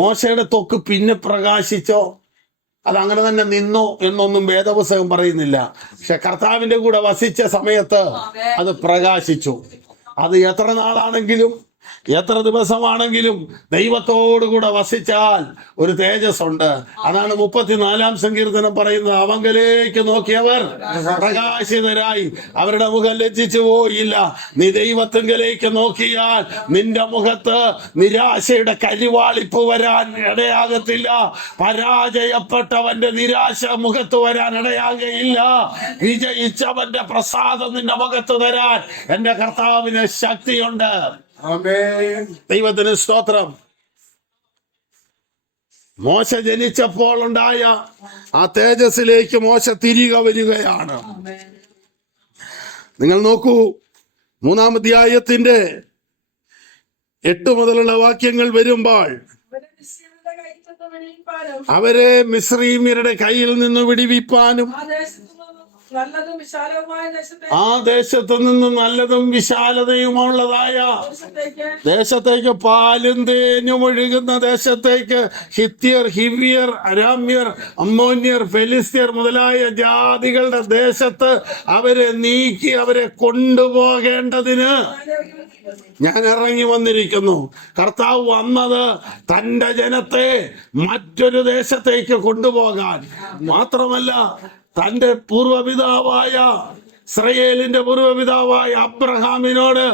മോശയുടെ ത്വക്ക് പിന്നെ പ്രകാശിച്ചോ അതങ്ങനെ തന്നെ നിന്നോ എന്നൊന്നും വേദപുസ്തകം പറയുന്നില്ല. പക്ഷെ കർത്താവിന്റെ കൂടെ വസിച്ച സമയത്ത് അത് പ്രകാശിച്ചു. അത് എത്ര നാളാണെങ്കിലും എത്ര ദിവസമാണെങ്കിലും ദൈവത്തോടുകൂടെ വസിച്ചാൽ ഒരു തേജസ് ഉണ്ട്. അതാണ് 34-ാം സങ്കീർത്തനം പറയുന്നത്. അവങ്കലേക്ക് നോക്കിയവർ പ്രകാശിതരായി, അവരുടെ മുഖം ലജ്ജിച്ചു പോയില്ല. നീ ദൈവത്തിങ്കലേക്ക് നോക്കിയാൽ നിന്റെ മുഖത്ത് നിരാശയുടെ കരിവാളിപ്പ് വരാൻ ഇടയാകത്തില്ല. പരാജയപ്പെട്ടവന്റെ നിരാശ മുഖത്ത് വരാൻ ഇടയാകയില്ല. വിജയിച്ചവന്റെ പ്രസാദം നിന്റെ മുഖത്ത് തരാൻ എന്റെ കർത്താവിന് ശക്തിയുണ്ട്. ദൈവത്തിന് സ്തോത്രം. മോശ ജനിച്ചപ്പോൾ ഉണ്ടായ ആ തേജസ്സിലേക്ക് മോശ തിരികെ വരികയാണ്. നിങ്ങൾ നോക്കൂ, 3-ാം അധ്യായത്തിന്റെ 8 മുതലുള്ള വാക്യങ്ങൾ വരുമ്പോൾ അവരെ മിസ്രയീമ്യരുടെ കയ്യിൽ നിന്ന് വിടുവിപ്പാനും ആ ദേശത്തു നിന്നും നല്ലതും വിശാലതയുമുള്ളതായ ദേശത്തേക്ക്, പാലും തേനും ഒഴുകുന്ന ദേശത്തേക്ക്, ഹിത്യർ, ഹിവ്യർ, അരാമ്യർ, അമ്മോന്യർ, ഫെലിസ്ത്യർ മുതലായ ജാതികളുടെ ദേശത്ത് അവരെ നീക്കി അവരെ കൊണ്ടുപോകേണ്ടതിന് ഞാൻ ഇറങ്ങി വന്നിരിക്കുന്നു. കർത്താവ് വന്നത് തന്റെ ജനത്തെ മറ്റൊരു ദേശത്തേക്ക് കൊണ്ടുപോകാൻ മാത്രമല്ല, തന്റെ പൂർവപിതാവായ ഇസ്രായേലിന്റെ പൂർവപിതാവായ അബ്രഹാമിനോട്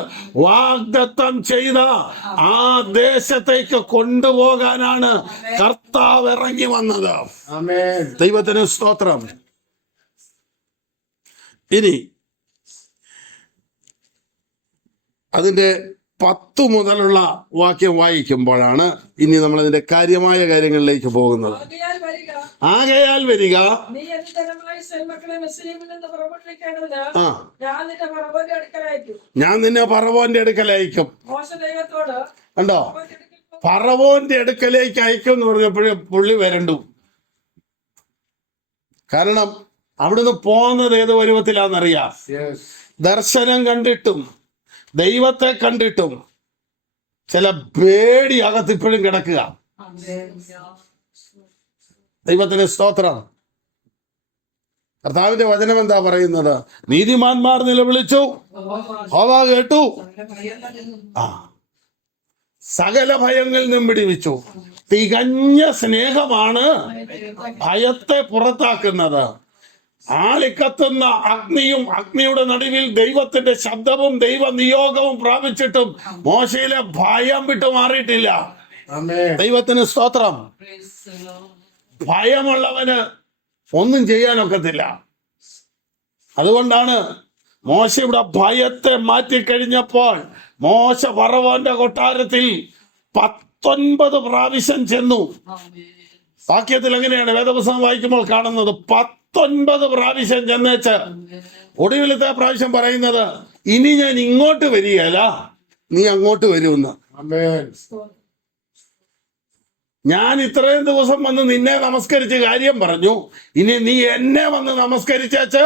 വാഗ്ദത്തം ചെയ്ത ആ ദേശത്തേക്ക് കൊണ്ടുപോകാനാണ് കർത്താവ് ഇറങ്ങി വന്നത്. ദൈവത്തിന് സ്തോത്രം. ഇനി അതിന്റെ 10 മുതലുള്ള വാക്യം വായിക്കുമ്പോഴാണ് ഇനി നമ്മൾ അതിന്റെ കാര്യമായ കാര്യങ്ങളിലേക്ക് പോകുന്നത്. ആകയാൽ വരിക, ഞാൻ നിന്നെ ഫറവോന്റെ അടുക്കൽ അയക്കും. കണ്ടോ, ഫറവോന്റെ അടുക്കലേക്ക് അയക്കും എന്ന് പറഞ്ഞപ്പോഴേ പുള്ളി വരണ്ടു. കാരണം അവിടുന്ന് പോകുന്നത് ഏത് പരുവത്തിലാണെന്നറിയാം. ദർശനം കണ്ടിട്ടും ദൈവത്തെ കണ്ടിട്ടും ചില പേടി അകത്തിപ്പോഴും കിടക്കുക. ദൈവത്തിന് സ്തോത്രം. കർത്താവിന്റെ വചനം എന്താ പറയുന്നത്? നീതിമാന്മാർ നിലവിളിച്ചു, യഹോവ കേട്ടു, സകല ഭയങ്ങളിൽ നിന്നും വിടുവിച്ചു. തികഞ്ഞ സ്നേഹമാണ് ഭയത്തെ പുറത്താക്കുന്നത്. ആളിക്കത്തുന്ന അഗ്നിയും അഗ്നിയുടെ നടുവിൽ ദൈവത്തിന്റെ ശബ്ദവും ദൈവ നിയോഗവും പ്രാപിച്ചിട്ടും മോശയിലെ ഭയം വിട്ടു മാറിയിട്ടില്ല. ദൈവത്തിന് സ്തോത്രം. ഭയമുള്ളവന് ഒന്നും ചെയ്യാനൊക്കത്തില്ല. അതുകൊണ്ടാണ് മോശ ഇവിടെ ഭയത്തെ മാറ്റിക്കഴിഞ്ഞപ്പോൾ മോശ ഫറവോന്റെ കൊട്ടാരത്തിൽ 19 പ്രാവശ്യം ചെന്നു. വാക്യത്തിൽ എങ്ങനെയാണ് വേദപുസ്തകം വായിക്കുമ്പോൾ കാണുന്നത്? 19 പ്രാവശ്യം ചെന്നേച്ച് ഒടുവിലത്തെ പ്രാവശ്യം പറയുന്നത്, ഇനി ഞാൻ ഇങ്ങോട്ട് വരികയല്ല, നീ അങ്ങോട്ട് വരുമെന്ന്. ഞാൻ ഇത്രയും ദിവസം വന്ന് നിന്നെ നമസ്കരിച്ച് കാര്യം പറഞ്ഞു, ഇനി നീ എന്നെ വന്ന് നമസ്കരിച്ചേച്ച്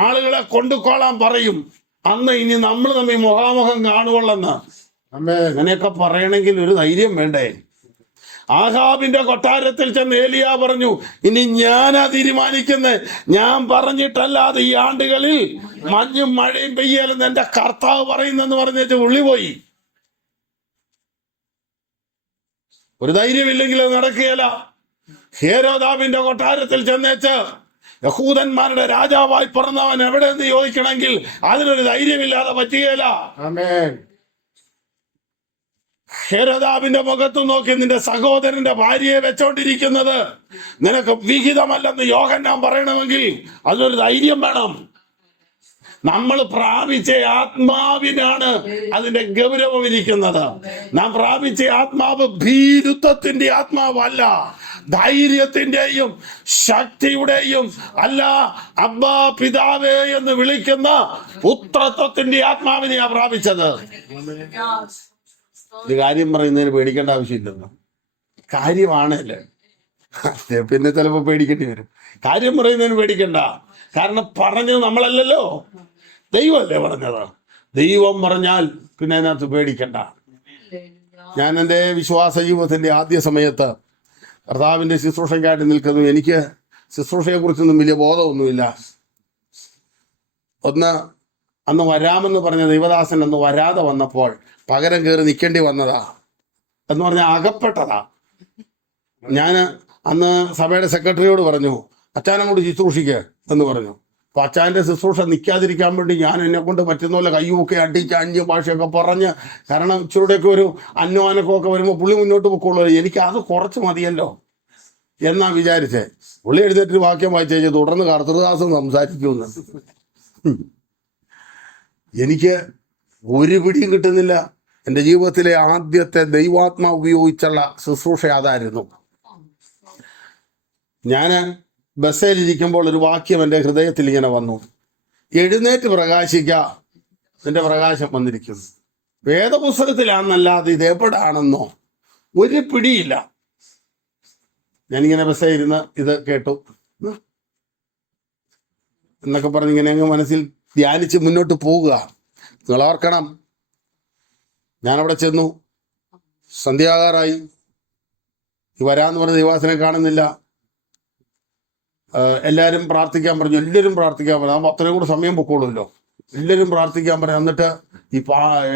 ആളുകളെ കൊണ്ടുകൊള്ളാൻ പറയും. അന്ന് ഇനി നമ്മൾ തമ്മിൽ മുഖാമുഖം കാണുകൊള്ളെന്ന്. അങ്ങനെയൊക്കെ പറയണമെങ്കിൽ ഒരു ധൈര്യം വേണ്ടേ? ആഹാബിന്റെ കൊട്ടാരത്തിൽ ചെന്ന് ഏലിയാ പറഞ്ഞു, ഇനി ഞാനാ തീരുമാനിക്കുന്നത്, ഞാൻ പറഞ്ഞിട്ടല്ലാതെ ഈ ആണ്ടുകളിൽ മഞ്ഞും മഴയും പെയ്യലെന്ന് എന്റെ കർത്താവ് പറയുന്നെന്ന് പറഞ്ഞിട്ട് ഉള്ളിപ്പോയി. ഒരു ധൈര്യമില്ലെങ്കിൽ അത് നടക്കുകയില്ല. ഹേരോദാവിന്റെ കൊട്ടാരത്തിൽ ചെന്നേച്ച് യഹൂദന്മാരുടെ രാജാവായി പിറന്നവൻ എവിടെയെന്ന് ചോദിക്കണമെങ്കിൽ അതിനൊരു ധൈര്യമില്ലാതെ പറ്റുകയില്ല. ഹെരോദാവിന്റെ മുഖത്ത് നോക്കി നിന്റെ സഹോദരന്റെ ഭാര്യയെ വെച്ചോണ്ടിരിക്കുന്നത് നിനക്ക് വിഹിതമല്ലെന്ന് യോഹന്നാൻ പറയണമെങ്കിൽ അതിനൊരു ധൈര്യം വേണം. നമ്മൾ പ്രാപിച്ച ആത്മാവിനാണ് അതിന്റെ ഗൗരവം ഇരിക്കുന്നത്. നാം പ്രാപിച്ച ആത്മാവ് ഭീരുത്വത്തിന്റെ ആത്മാവല്ല, ധൈര്യത്തിന്റെയും ശക്തിയുടെയും അല്ല, അബ്ബാ പിതാവേ എന്ന് വിളിക്കുന്ന പുത്രത്വത്തിന്റെ ആത്മാവിനെയാ പ്രാപിച്ചത്. ഒരു കാര്യം പറയുന്നതിന് പേടിക്കേണ്ട ആവശ്യമില്ലെന്ന്. കാര്യമാണല്ലേ, പിന്നെ ചിലപ്പോൾ പേടിക്കേണ്ടി വരും. കാര്യം പറയുന്നതിന് പേടിക്കണ്ട. കാരണം പറഞ്ഞത് നമ്മളല്ലല്ലോ, ദൈവമല്ലേ പറഞ്ഞത്. ദൈവം പറഞ്ഞാൽ പിന്നെ അതിനകത്ത് പേടിക്കണ്ട. ഞാൻ എൻ്റെ വിശ്വാസ ജീവിതത്തിന്റെ ആദ്യ സമയത്ത് കർത്താവിന്റെ ശുശ്രൂഷയ്ക്കായിട്ട് നിൽക്കുന്നു. എനിക്ക് ശുശ്രൂഷയെ കുറിച്ചൊന്നും വലിയ ബോധമൊന്നുമില്ല. ഒന്ന് അന്ന് വരാമെന്ന് പറഞ്ഞ ദൈവദാസൻ അന്ന് വരാതെ വന്നപ്പോൾ പകരം കയറി നിൽക്കേണ്ടി വന്നതാ എന്ന് പറഞ്ഞാൽ അകപ്പെട്ടതാ. ഞാൻ അന്ന് സഭയുടെ സെക്രട്ടറിയോട് പറഞ്ഞു, അച്ഛനെ കൊണ്ട് ശുശ്രൂഷിക്കുക എന്ന് പറഞ്ഞു. അപ്പൊ അച്ഛൻ്റെ ശുശ്രൂഷ നിൽക്കാതിരിക്കാൻ വേണ്ടി ഞാൻ എന്നെ കൊണ്ട് പറ്റുന്ന പോലെ കയ്യൊക്കെ അടിച്ച് അന്യ ഭാഷയൊക്കെ പറഞ്ഞ്, കാരണം ഇച്ചിരൂടെയൊക്കെ ഒരു അന്വാനക്കമൊക്കെ വരുമ്പോൾ പുള്ളി മുന്നോട്ട് പൊക്കോളൂ, എനിക്ക് അത് കുറച്ച് മതിയല്ലോ എന്നാ വിചാരിച്ചേ. പുള്ളി എഴുന്നേറ്റ് വാക്യം വായിച്ചേച്ച് തുടർന്ന് കർത്തൃദാസം സംസാരിക്കുമെന്ന്. എനിക്ക് ഒരു പിടിയും കിട്ടുന്നില്ല. എൻ്റെ ജീവിതത്തിലെ ആദ്യത്തെ ദൈവാത്മാ ഉപയോഗിച്ചുള്ള ശുശ്രൂഷ അതായിരുന്നു. ഞാൻ ബസ്സിലിരിക്കുമ്പോൾ ഒരു വാക്യം എൻ്റെ ഹൃദയത്തിൽ ഇങ്ങനെ വന്നു, എഴുന്നേറ്റ് പ്രകാശിക്ക, നിന്റെ പ്രകാശം വന്നിരിക്കുന്നു. വേദപുസ്തകത്തിലാണെന്നല്ലാതെ ഇത് എവിടാണെന്നോ ഒരു പിടിയില്ല. ഞാനിങ്ങനെ ബസ്സിലിരുന്ന് ഇത് കേട്ടു എന്നൊക്കെ പറഞ്ഞിങ്ങനെ അങ്ങ് മനസ്സിൽ ധ്യാനിച്ച് മുന്നോട്ട് പോവുക. നിങ്ങൾ ഓർക്കണം, ഞാനവിടെ ചെന്നു, സന്ധ്യാകാറായി, വരാന്ന് പറഞ്ഞ ദൈവാസനെ കാണുന്നില്ല. എല്ലാവരും പ്രാർത്ഥിക്കാൻ പറഞ്ഞു, എല്ലാവരും പ്രാർത്ഥിക്കാൻ പറഞ്ഞു. അപ്പോൾ അത്രയും കൂടെ സമയം പൊക്കോളുമല്ലോ. എല്ലാവരും പ്രാർത്ഥിക്കാൻ പറഞ്ഞു. എന്നിട്ട്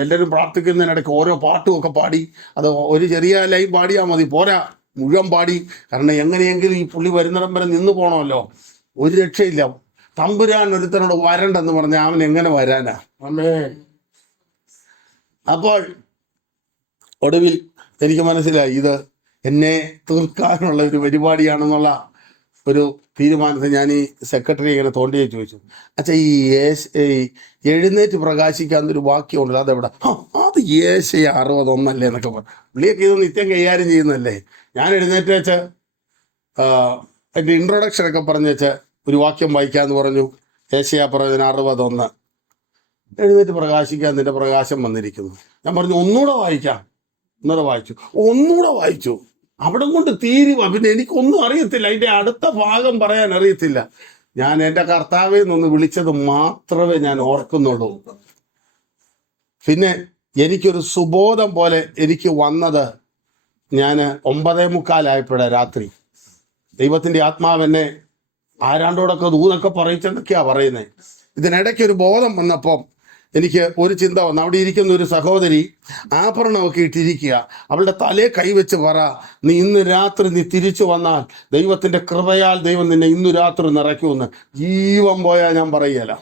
എല്ലാവരും പ്രാർത്ഥിക്കുന്നതിനിടയ്ക്ക് ഓരോ പാട്ടുമൊക്കെ പാടി. അത് ഒരു ചെറിയ ലൈൻ പാടിയാൽ മതി, പോരാ, മുഴുവൻ പാടി. കാരണം എങ്ങനെയെങ്കിലും ഈ പുള്ളി വരുന്നിടം വരെ നിന്ന് പോകണമല്ലോ, ഒരു രക്ഷയില്ല. തമ്പുരാൻ ഒരുത്തനോട് വരണ്ടെന്ന് പറഞ്ഞാൽ അവൻ എങ്ങനെ വരാനാ? അപ്പോൾ ഒടുവിൽ എനിക്ക് മനസ്സിലായി ഇത് എന്നെ തീർക്കാനുള്ള ഒരു പരിപാടിയാണെന്നുള്ള ഒരു തീരുമാനത്തിൽ ഞാൻ ഈ സെക്രട്ടറി ഇങ്ങനെ തോണ്ടിയെ ചോദിച്ചു, അച്ഛാ ഈ എഴുന്നേറ്റ് പ്രകാശിക്കാന്നൊരു വാക്യമുണ്ടല്ലോ, അതെവിടെ? അത് ഏശയ 61 എന്നൊക്കെ പറഞ്ഞു. പുള്ളിയൊക്കെ ഇത് നിത്യം കൈകാര്യം ചെയ്യുന്നതല്ലേ. ഞാൻ എഴുന്നേറ്റ് വെച്ച് എൻ്റെ ഇൻട്രൊഡക്ഷനൊക്കെ പറഞ്ഞു വെച്ച് ഒരു വാക്യം വായിക്കാമെന്ന് പറഞ്ഞു. ഏശയ പ്രവചനം 61, എഴുന്നേറ്റ് പ്രകാശിക്കാൻ നിന്റെ പ്രകാശം വന്നിരിക്കുന്നു. ഞാൻ പറഞ്ഞു ഒന്നുകൂടെ വായിക്കാം. ഒന്നുകൂടെ വായിച്ചു. അവിടെ കൊണ്ട് തീരുവ. പിന്നെ എനിക്കൊന്നും അറിയത്തില്ല, അതിൻ്റെ അടുത്ത ഭാഗം പറയാൻ അറിയത്തില്ല. ഞാൻ എൻ്റെ കർത്താവെ എന്നൊന്ന് വിളിച്ചത് മാത്രമേ ഞാൻ ഓർക്കുന്നുള്ളൂ. പിന്നെ എനിക്കൊരു സുബോധം പോലെ എനിക്ക് വന്നത് ഞാൻ 9:45 രാത്രി ദൈവത്തിൻ്റെ ആത്മാവ് എന്നെ ആരാണ്ടോടൊക്കെ ദൂതൊക്കെ പറയിച്ചെന്നൊക്കെയാ പറയുന്നത്. ഇതിനിടയ്ക്ക് ഒരു ബോധം വന്നപ്പം എനിക്ക് ഒരു ചിന്ത വന്നു. അവിടെ ഇരിക്കുന്ന ഒരു സഹോദരി ആഭരണമൊക്കെ ഇട്ടിരിക്കുക. അവളുടെ തലയെ കൈവച്ച് പറ, നീ ഇന്ന് രാത്രി നീ തിരിച്ചു വന്നാൽ ദൈവത്തിൻ്റെ കൃപയാൽ ദൈവം നിന്നെ ഇന്നു രാത്രി നിറയ്ക്കുമെന്ന്. ജീവൻ പോയാൽ ഞാൻ പറയുകയില്ല.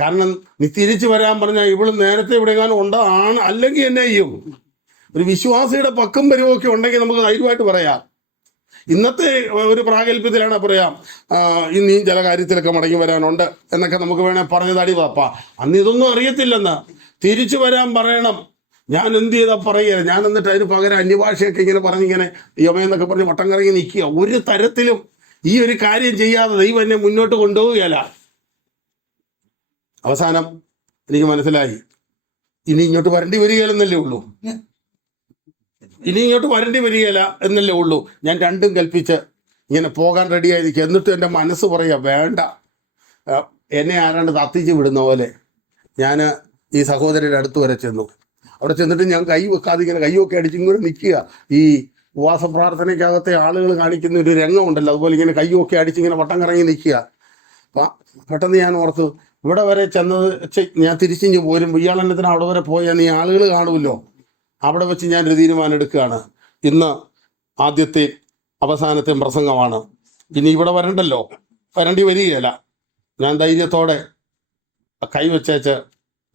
കാരണം നീ തിരിച്ചു വരാൻ പറഞ്ഞാൽ ഇവള് നേരത്തെ ഇവിടെ എങ്ങാനും ആണ്, അല്ലെങ്കിൽ എന്നെ ചെയ്യും. ഒരു വിശ്വാസിയുടെ പക്കം പരിവൊക്കെ ഉണ്ടെങ്കിൽ നമുക്ക് ധൈര്യമായിട്ട് പറയാം. ഇന്നത്തെ ഒരു പ്രാഗൽഭ്യത്തിലാണ് പറയാം, ഇനിയും ചില കാര്യത്തിലൊക്കെ മടങ്ങി വരാനുണ്ട് എന്നൊക്കെ നമുക്ക് വേണേൽ പറഞ്ഞു തടി പാപ്പ. അന്ന് ഇതൊന്നും അറിയത്തില്ലെന്ന്. തിരിച്ചു വരാൻ പറയണം. ഞാൻ എന്ത് ചെയ്താൽ പറയുക? ഞാൻ എന്നിട്ട് അതിന് പകരം അന്യഭാഷയൊക്കെ ഇങ്ങനെ പറഞ്ഞിങ്ങനെ യമയെന്നൊക്കെ പറഞ്ഞ് വട്ടം കറങ്ങി നിൽക്കുക. ഒരു തരത്തിലും ഈ ഒരു കാര്യം ചെയ്യാതെ ദൈവം എന്നെ മുന്നോട്ട് കൊണ്ടുപോവുകയല്ല. അവസാനം എനിക്ക് മനസ്സിലായി, ഇനി ഇങ്ങോട്ട് വരേണ്ടി വരികയില്ലെന്നല്ലേ ഉള്ളൂ. എന്നല്ലേ ഉള്ളൂ. ഞാൻ രണ്ടും കൽപ്പിച്ച് ഇങ്ങനെ പോകാൻ റെഡിയായിരിക്കും. എന്നിട്ട് എൻ്റെ മനസ്സ് പറയുക, വേണ്ട, എന്നെ ആരാണ്ട് തത്തിച്ച് വിടുന്ന പോലെ. ഞാൻ ഈ സഹോദരിയുടെ അടുത്ത് വരെ ചെന്നു. അവിടെ ചെന്നിട്ട് ഞാൻ കൈ വെക്കാതെ ഇങ്ങനെ കൈയൊക്കെ അടിച്ച് ഇങ്ങനെ നിൽക്കുക. ഈ ഉപവാസ പ്രാർത്ഥനയ്ക്കകത്തെ ആളുകൾ കാണിക്കുന്ന ഒരു രംഗമുണ്ടല്ലോ, അതുപോലെ ഇങ്ങനെ കൈയൊക്കെ അടിച്ച് ഇങ്ങനെ വട്ടം കറങ്ങി നിൽക്കുക. അപ്പം പെട്ടെന്ന് ഞാൻ ഓർത്തു, ഇവിടെ വരെ ചെന്നത് ഞാൻ തിരിച്ചിഞ്ഞ് പോരുമ്പോൾ ഇയാളെന്നത്തിന് അവിടെ വരെ പോയാൽ നീ ആളുകൾ കാണുമല്ലോ. അവിടെ വെച്ച് ഞാനൊരു തീരുമാനം എടുക്കുകയാണ്. ഇന്ന് ആദ്യത്തെ അവസാനത്തെ പ്രസംഗമാണ്. ഇനി ഇവിടെ വരണ്ടല്ലോ, വരേണ്ടി വരികയില്ല. ഞാൻ ധൈര്യത്തോടെ കൈവച്ചേച്ച്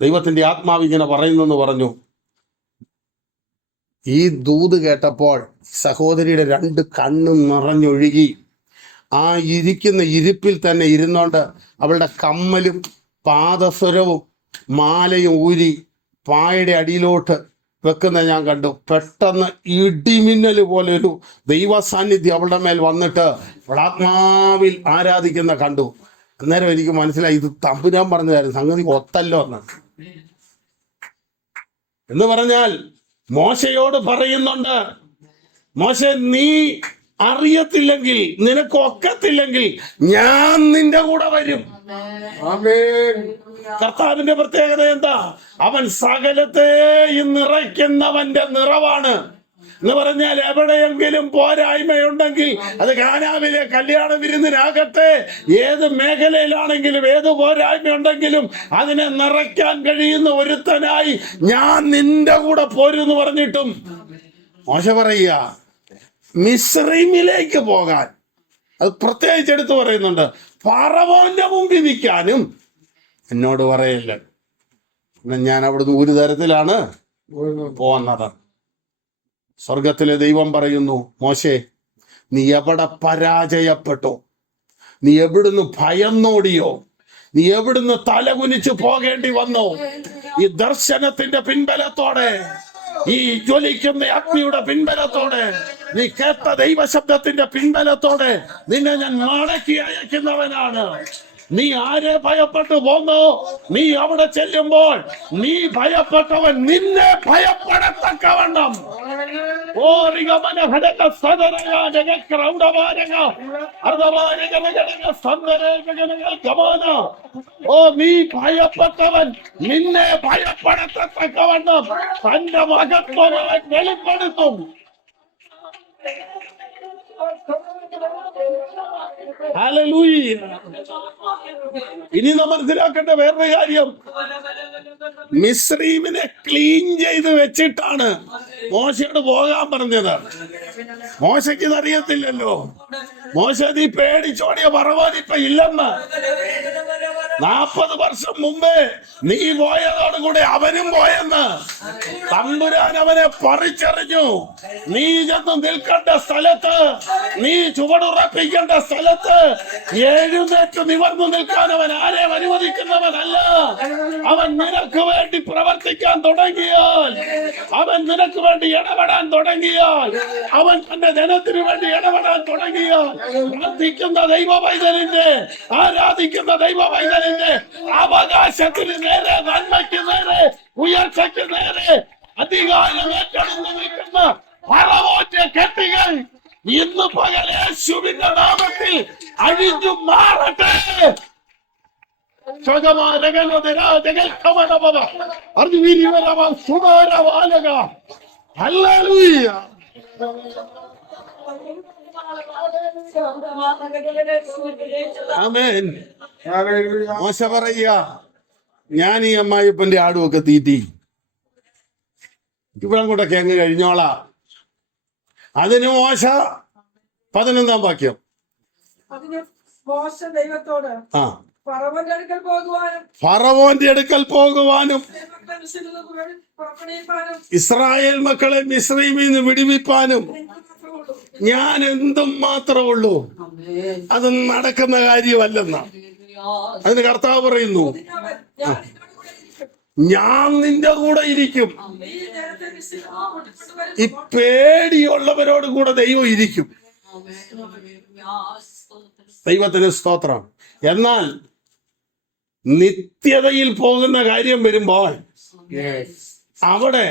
ദൈവത്തിൻ്റെ ആത്മാവ് ഇങ്ങനെ പറയുന്നെന്ന് പറഞ്ഞു. ഈ ദൂത് കേട്ടപ്പോൾ സഹോദരിയുടെ 2 കണ്ണും നിറഞ്ഞൊഴുകി. ആ ഇരിക്കുന്ന ഇരിപ്പിൽ തന്നെ ഇരുന്നോണ്ട് അവളുടെ കമ്മലും പാദസ്വരവും മാലയും ഊരി പായയുടെ അടിയിലോട്ട് വെക്കുന്ന ഞാൻ കണ്ടു. പെട്ടെന്ന് ഇടിമിന്നൽ പോലെ ഒരു ദൈവ സാന്നിധ്യം അവളുടെ മേൽ വന്നിട്ട് ആത്മാവിൽ ആരാധിക്കുന്ന കണ്ടു. അന്നേരം എനിക്ക് മനസ്സിലായി, ഇത് തമ്പുരാൻ പറഞ്ഞതായിരുന്നു, സംഗതി ഒത്തല്ലോ എന്ന് പറഞ്ഞാൽ മോശയോട് പറയുന്നുണ്ട്, മോശെ നീ അറിയത്തില്ലെങ്കിൽ, നിനക്കൊക്കത്തില്ലെങ്കിൽ ഞാൻ നിന്റെ കൂടെ വരും. കർത്താവിന്റെ പ്രത്യേകത എന്താ? അവൻ സകലത്തെയും നിറയ്ക്കുന്നവന്റെ നിറവാണ്. എന്ന് പറഞ്ഞാൽ എവിടെയെങ്കിലും പോരായ്മയുണ്ടെങ്കിൽ അത് കാനാവിലെ കല്യാണ വിരുന്നിനാകട്ടെ, ഏത് മേഖലയിലാണെങ്കിലും ഏത് പോരായ്മയുണ്ടെങ്കിലും അതിനെ നിറയ്ക്കാൻ കഴിയുന്ന ഒരുത്തനായി ഞാൻ നിന്റെ കൂടെ പോരുമെന്ന് പറഞ്ഞിട്ടും മോശ പറയുക മിസ്രൈമിലേക്ക് പോകാൻ, അത് പ്രത്യേകിച്ച് എടുത്തു പറയുന്നുണ്ട്, ഫറവോന്റെ മുമ്പിൽ നിൽക്കാനും എന്നോട് പറയില്ല. ഞാൻ അവിടുന്ന് ഒരു തരത്തിലാണ് പോകുന്നത്. സ്വർഗത്തിലെ ദൈവം പറയുന്നു, മോശേ നീ എവിടെ പരാജയപ്പെട്ടോ, നീ എവിടുന്ന് ഭയന്നോടിയോ, നീ എവിടുന്ന് തലകുനിച്ച് പോകേണ്ടി വന്നോ, ഈ ദർശനത്തിന്റെ പിൻബലത്തോടെ, ഈ ജ്വലിക്കുന്ന അഗ്നിയുടെ പിൻബലത്തോടെ, നീ കേട്ട ദൈവശബ്ദത്തിന്റെ പിൻബലത്തോടെ നിന്നെ ഞാൻ മടക്കി അയക്കുന്നവനാണ്. നീ ആരെ ഭയപ്പെട്ടു പോന്നോ, നീ അവിടെ ചെല്ലുമ്പോൾ നീ ഭയപ്പെട്ടവൻ നിന്നെ ഭയപ്പെടത്തക്കവണ്ണം നീ ഭയപ്പെട്ടവൻ നിന്നെ ഭയപ്പെടത്തക്കവണ്ണം തന്റെ മഹത്വം വെളിപ്പെടുത്തും. ഹല്ലേലൂയ. ഇനി നാം മനസ്സിലാക്കേണ്ട വേറൊരു കാര്യം, മിസ്രൈമിനെ ക്ലീൻ ചെയ്ത് വെച്ചിട്ടാണ് മോശയോട് പോകാൻ പറഞ്ഞത്. മോശയ്ക്ക് ഇതറിയത്തില്ലല്ലോ. മോശ നീ പേടിച്ചോടിയ ഫറവോൻ ഇപ്പൊ ഇല്ലെന്ന്. 40 വർഷം മുമ്പേ നീ പോയതോടുകൂടെ അവനും പോയെന്ന് തമ്പുരാൻ അവനെ പറിച്ചെറിഞ്ഞു. നീ ചെന്ന് നിൽക്കേണ്ട സ്ഥലത്ത്, നീ ചുവടുറപ്പിക്കേണ്ട സ്ഥലത്ത് എഴുന്നേറ്റ് നിവർന്നു നിൽക്കാൻ അവൻ ആരെയും അനുവദിക്കുന്നവനല്ല. അവൻ നിനക്ക് വേണ്ടി പ്രവർത്തിക്കാൻ തുടങ്ങിയാൽ, അവൻ നിനക്ക് വേണ്ടി ഇടപെടാൻ തുടങ്ങിയാൽ, അവൻ തന്റെ ജനത്തിന് വേണ്ടി ഇടപെടാൻ തുടങ്ങിയാൽ, പ്രാർത്ഥിക്കുന്ന ദൈവ പൈതലിന്റെ, ആരാധിക്കുന്ന ദൈവ പൈതലിന്റെ അവകാശത്തിന് നേരെ, നന്മയ്ക്ക് നേരെ, ഉയർച്ചയ്ക്ക് നേരെ അധികാരം ഏറ്റെടുത്ത് നിൽക്കുന്ന ഫറവോന്റെ കെട്ടുകൾ ഇന്ന് പകൽ യേശുവിന്റെ നാമത്തിൽ അഴിഞ്ഞു മാറട്ടെ. ഹല്ലേലൂയ. ആമേൻ. മോശ പറയുക, ഞാൻ ഈ അമ്മായിപ്പന്റെ ആടുമൊക്കെ തീറ്റി ഇവിടെ കൂട്ടൊക്കെ അങ്ങ് കഴിഞ്ഞോളാം. അതിന് മോശ 11-ാം വാക്യം, അതിന് മോശ ദൈവത്തോട് ഫറവോന്റെ അടുക്കൽ പോകുവാനും ഇസ്രായേൽ മക്കളെ മിസ്രൈമിൽ നിന്ന് വിടുവിപ്പാനും ഞാൻ എന്തും മാത്രമുള്ളൂ, അത് നടക്കുന്ന കാര്യമല്ലെന്ന. അതിന് കർത്താവ് പറയുന്നു, ഞാൻ നിന്റെ കൂടെ ഇരിക്കും. ഈ പേടിയുള്ളവരോട് കൂടെ ദൈവം ഇരിക്കും. ദൈവത്തിന് സ്തോത്രം. എന്നാൽ നിത്യതയിൽ പോകുന്ന കാര്യം വരുമ്പോൾ അവിടെ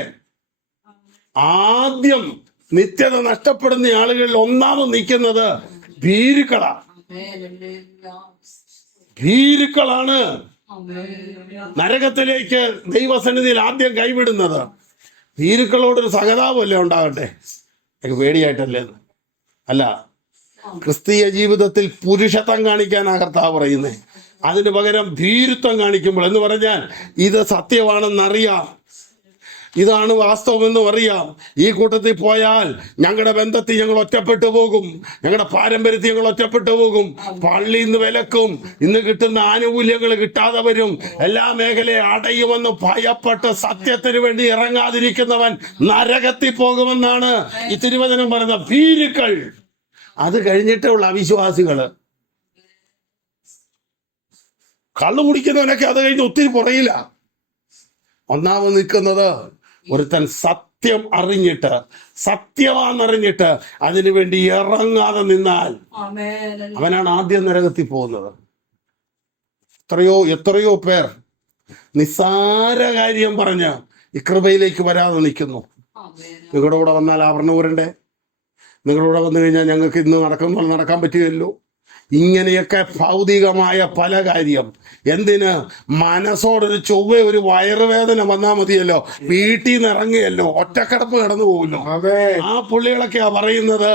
ആദ്യം നിത്യത നഷ്ടപ്പെടുന്ന ആളുകളിൽ ഒന്നാമത് നിൽക്കുന്നത് ഭീരുക്കളാണ്. ഭീരുക്കളാണ് നരകത്തിലേക്ക് ദൈവസന്നിധിയിൽ ആദ്യം കൈവിടുന്നത്. ഭീരുക്കളോടൊരു സഹതാപമല്ലേ ഉണ്ടാകട്ടെ, പേടിയായിട്ടല്ലേ? അല്ല, ക്രിസ്തീയ ജീവിതത്തിൽ പുരുഷത്വം കാണിക്കാനാ കർത്താവ് പറയുന്നത്. അതിന് പകരം ഭീരുത്വം കാണിക്കുമ്പോൾ, എന്ന് പറഞ്ഞാൽ ഇത് സത്യമാണെന്നറിയാം, ഇതാണ് വാസ്തവമെന്നും അറിയാം, ഈ കൂട്ടത്തിൽ പോയാൽ ഞങ്ങളുടെ ബന്ധത്തിൽ ഞങ്ങൾ ഒറ്റപ്പെട്ടു പോകും, ഞങ്ങളുടെ പാരമ്പര്യത്തിൽ ഞങ്ങൾ ഒറ്റപ്പെട്ടു പോകും, പള്ളിയിൽ നിന്ന് വിലക്കും, ഇന്ന് കിട്ടുന്ന ആനുകൂല്യങ്ങൾ കിട്ടാതെ വരും, എല്ലാ മേഖലയും അടയുമെന്ന് ഭയപ്പെട്ട് സത്യത്തിന് വേണ്ടി ഇറങ്ങാതിരിക്കുന്നവൻ നരകത്തിൽ പോകുമെന്നാണ് ഈ തിരുവചനം പറയുന്ന ഭീരുക്കൾ. അത് കഴിഞ്ഞിട്ടുള്ള അവിശ്വാസികള്, കള്ളു കുടിക്കുന്നവനൊക്കെ അത് കഴിഞ്ഞ് ഒത്തിരി പുറയില്ല. ഒന്നാമത് നിൽക്കുന്നത് ഒരുത്തൻ സത്യം അറിഞ്ഞിട്ട്, സത്യമാണെന്നറിഞ്ഞിട്ട് അതിനുവേണ്ടി ഇറങ്ങാതെ നിന്നാൽ അവനാണ് ആദ്യം നരകത്തിൽ പോകുന്നത്. എത്രയോ പേർ നിസ്സാര കാര്യം പറഞ്ഞ് ഈ കൃപയിലേക്ക് വരാതെ നിൽക്കുന്നു. നിങ്ങളുടെ കൂടെ വന്നാൽ ആഭരണം ഊരണ്ടേ, നിങ്ങളുടെ കൂടെ വന്നു കഴിഞ്ഞാൽ ഞങ്ങൾക്ക് ഇന്ന് നടക്കാൻ പറ്റുകയല്ലോ, ഇങ്ങനെയൊക്കെ ഭൗതികമായ പല കാര്യം. എന്തിന്? മനസ്സോടൊരു ചൊവ്വ ഒരു വയറുവേദന വന്നാൽ മതിയല്ലോ, വീട്ടിൽ നിന്ന് ഇറങ്ങിയല്ലോ, ഒറ്റക്കിടപ്പ് കിടന്നു പോകുമല്ലോ. ആ പുള്ളികളൊക്കെയാ പറയുന്നത്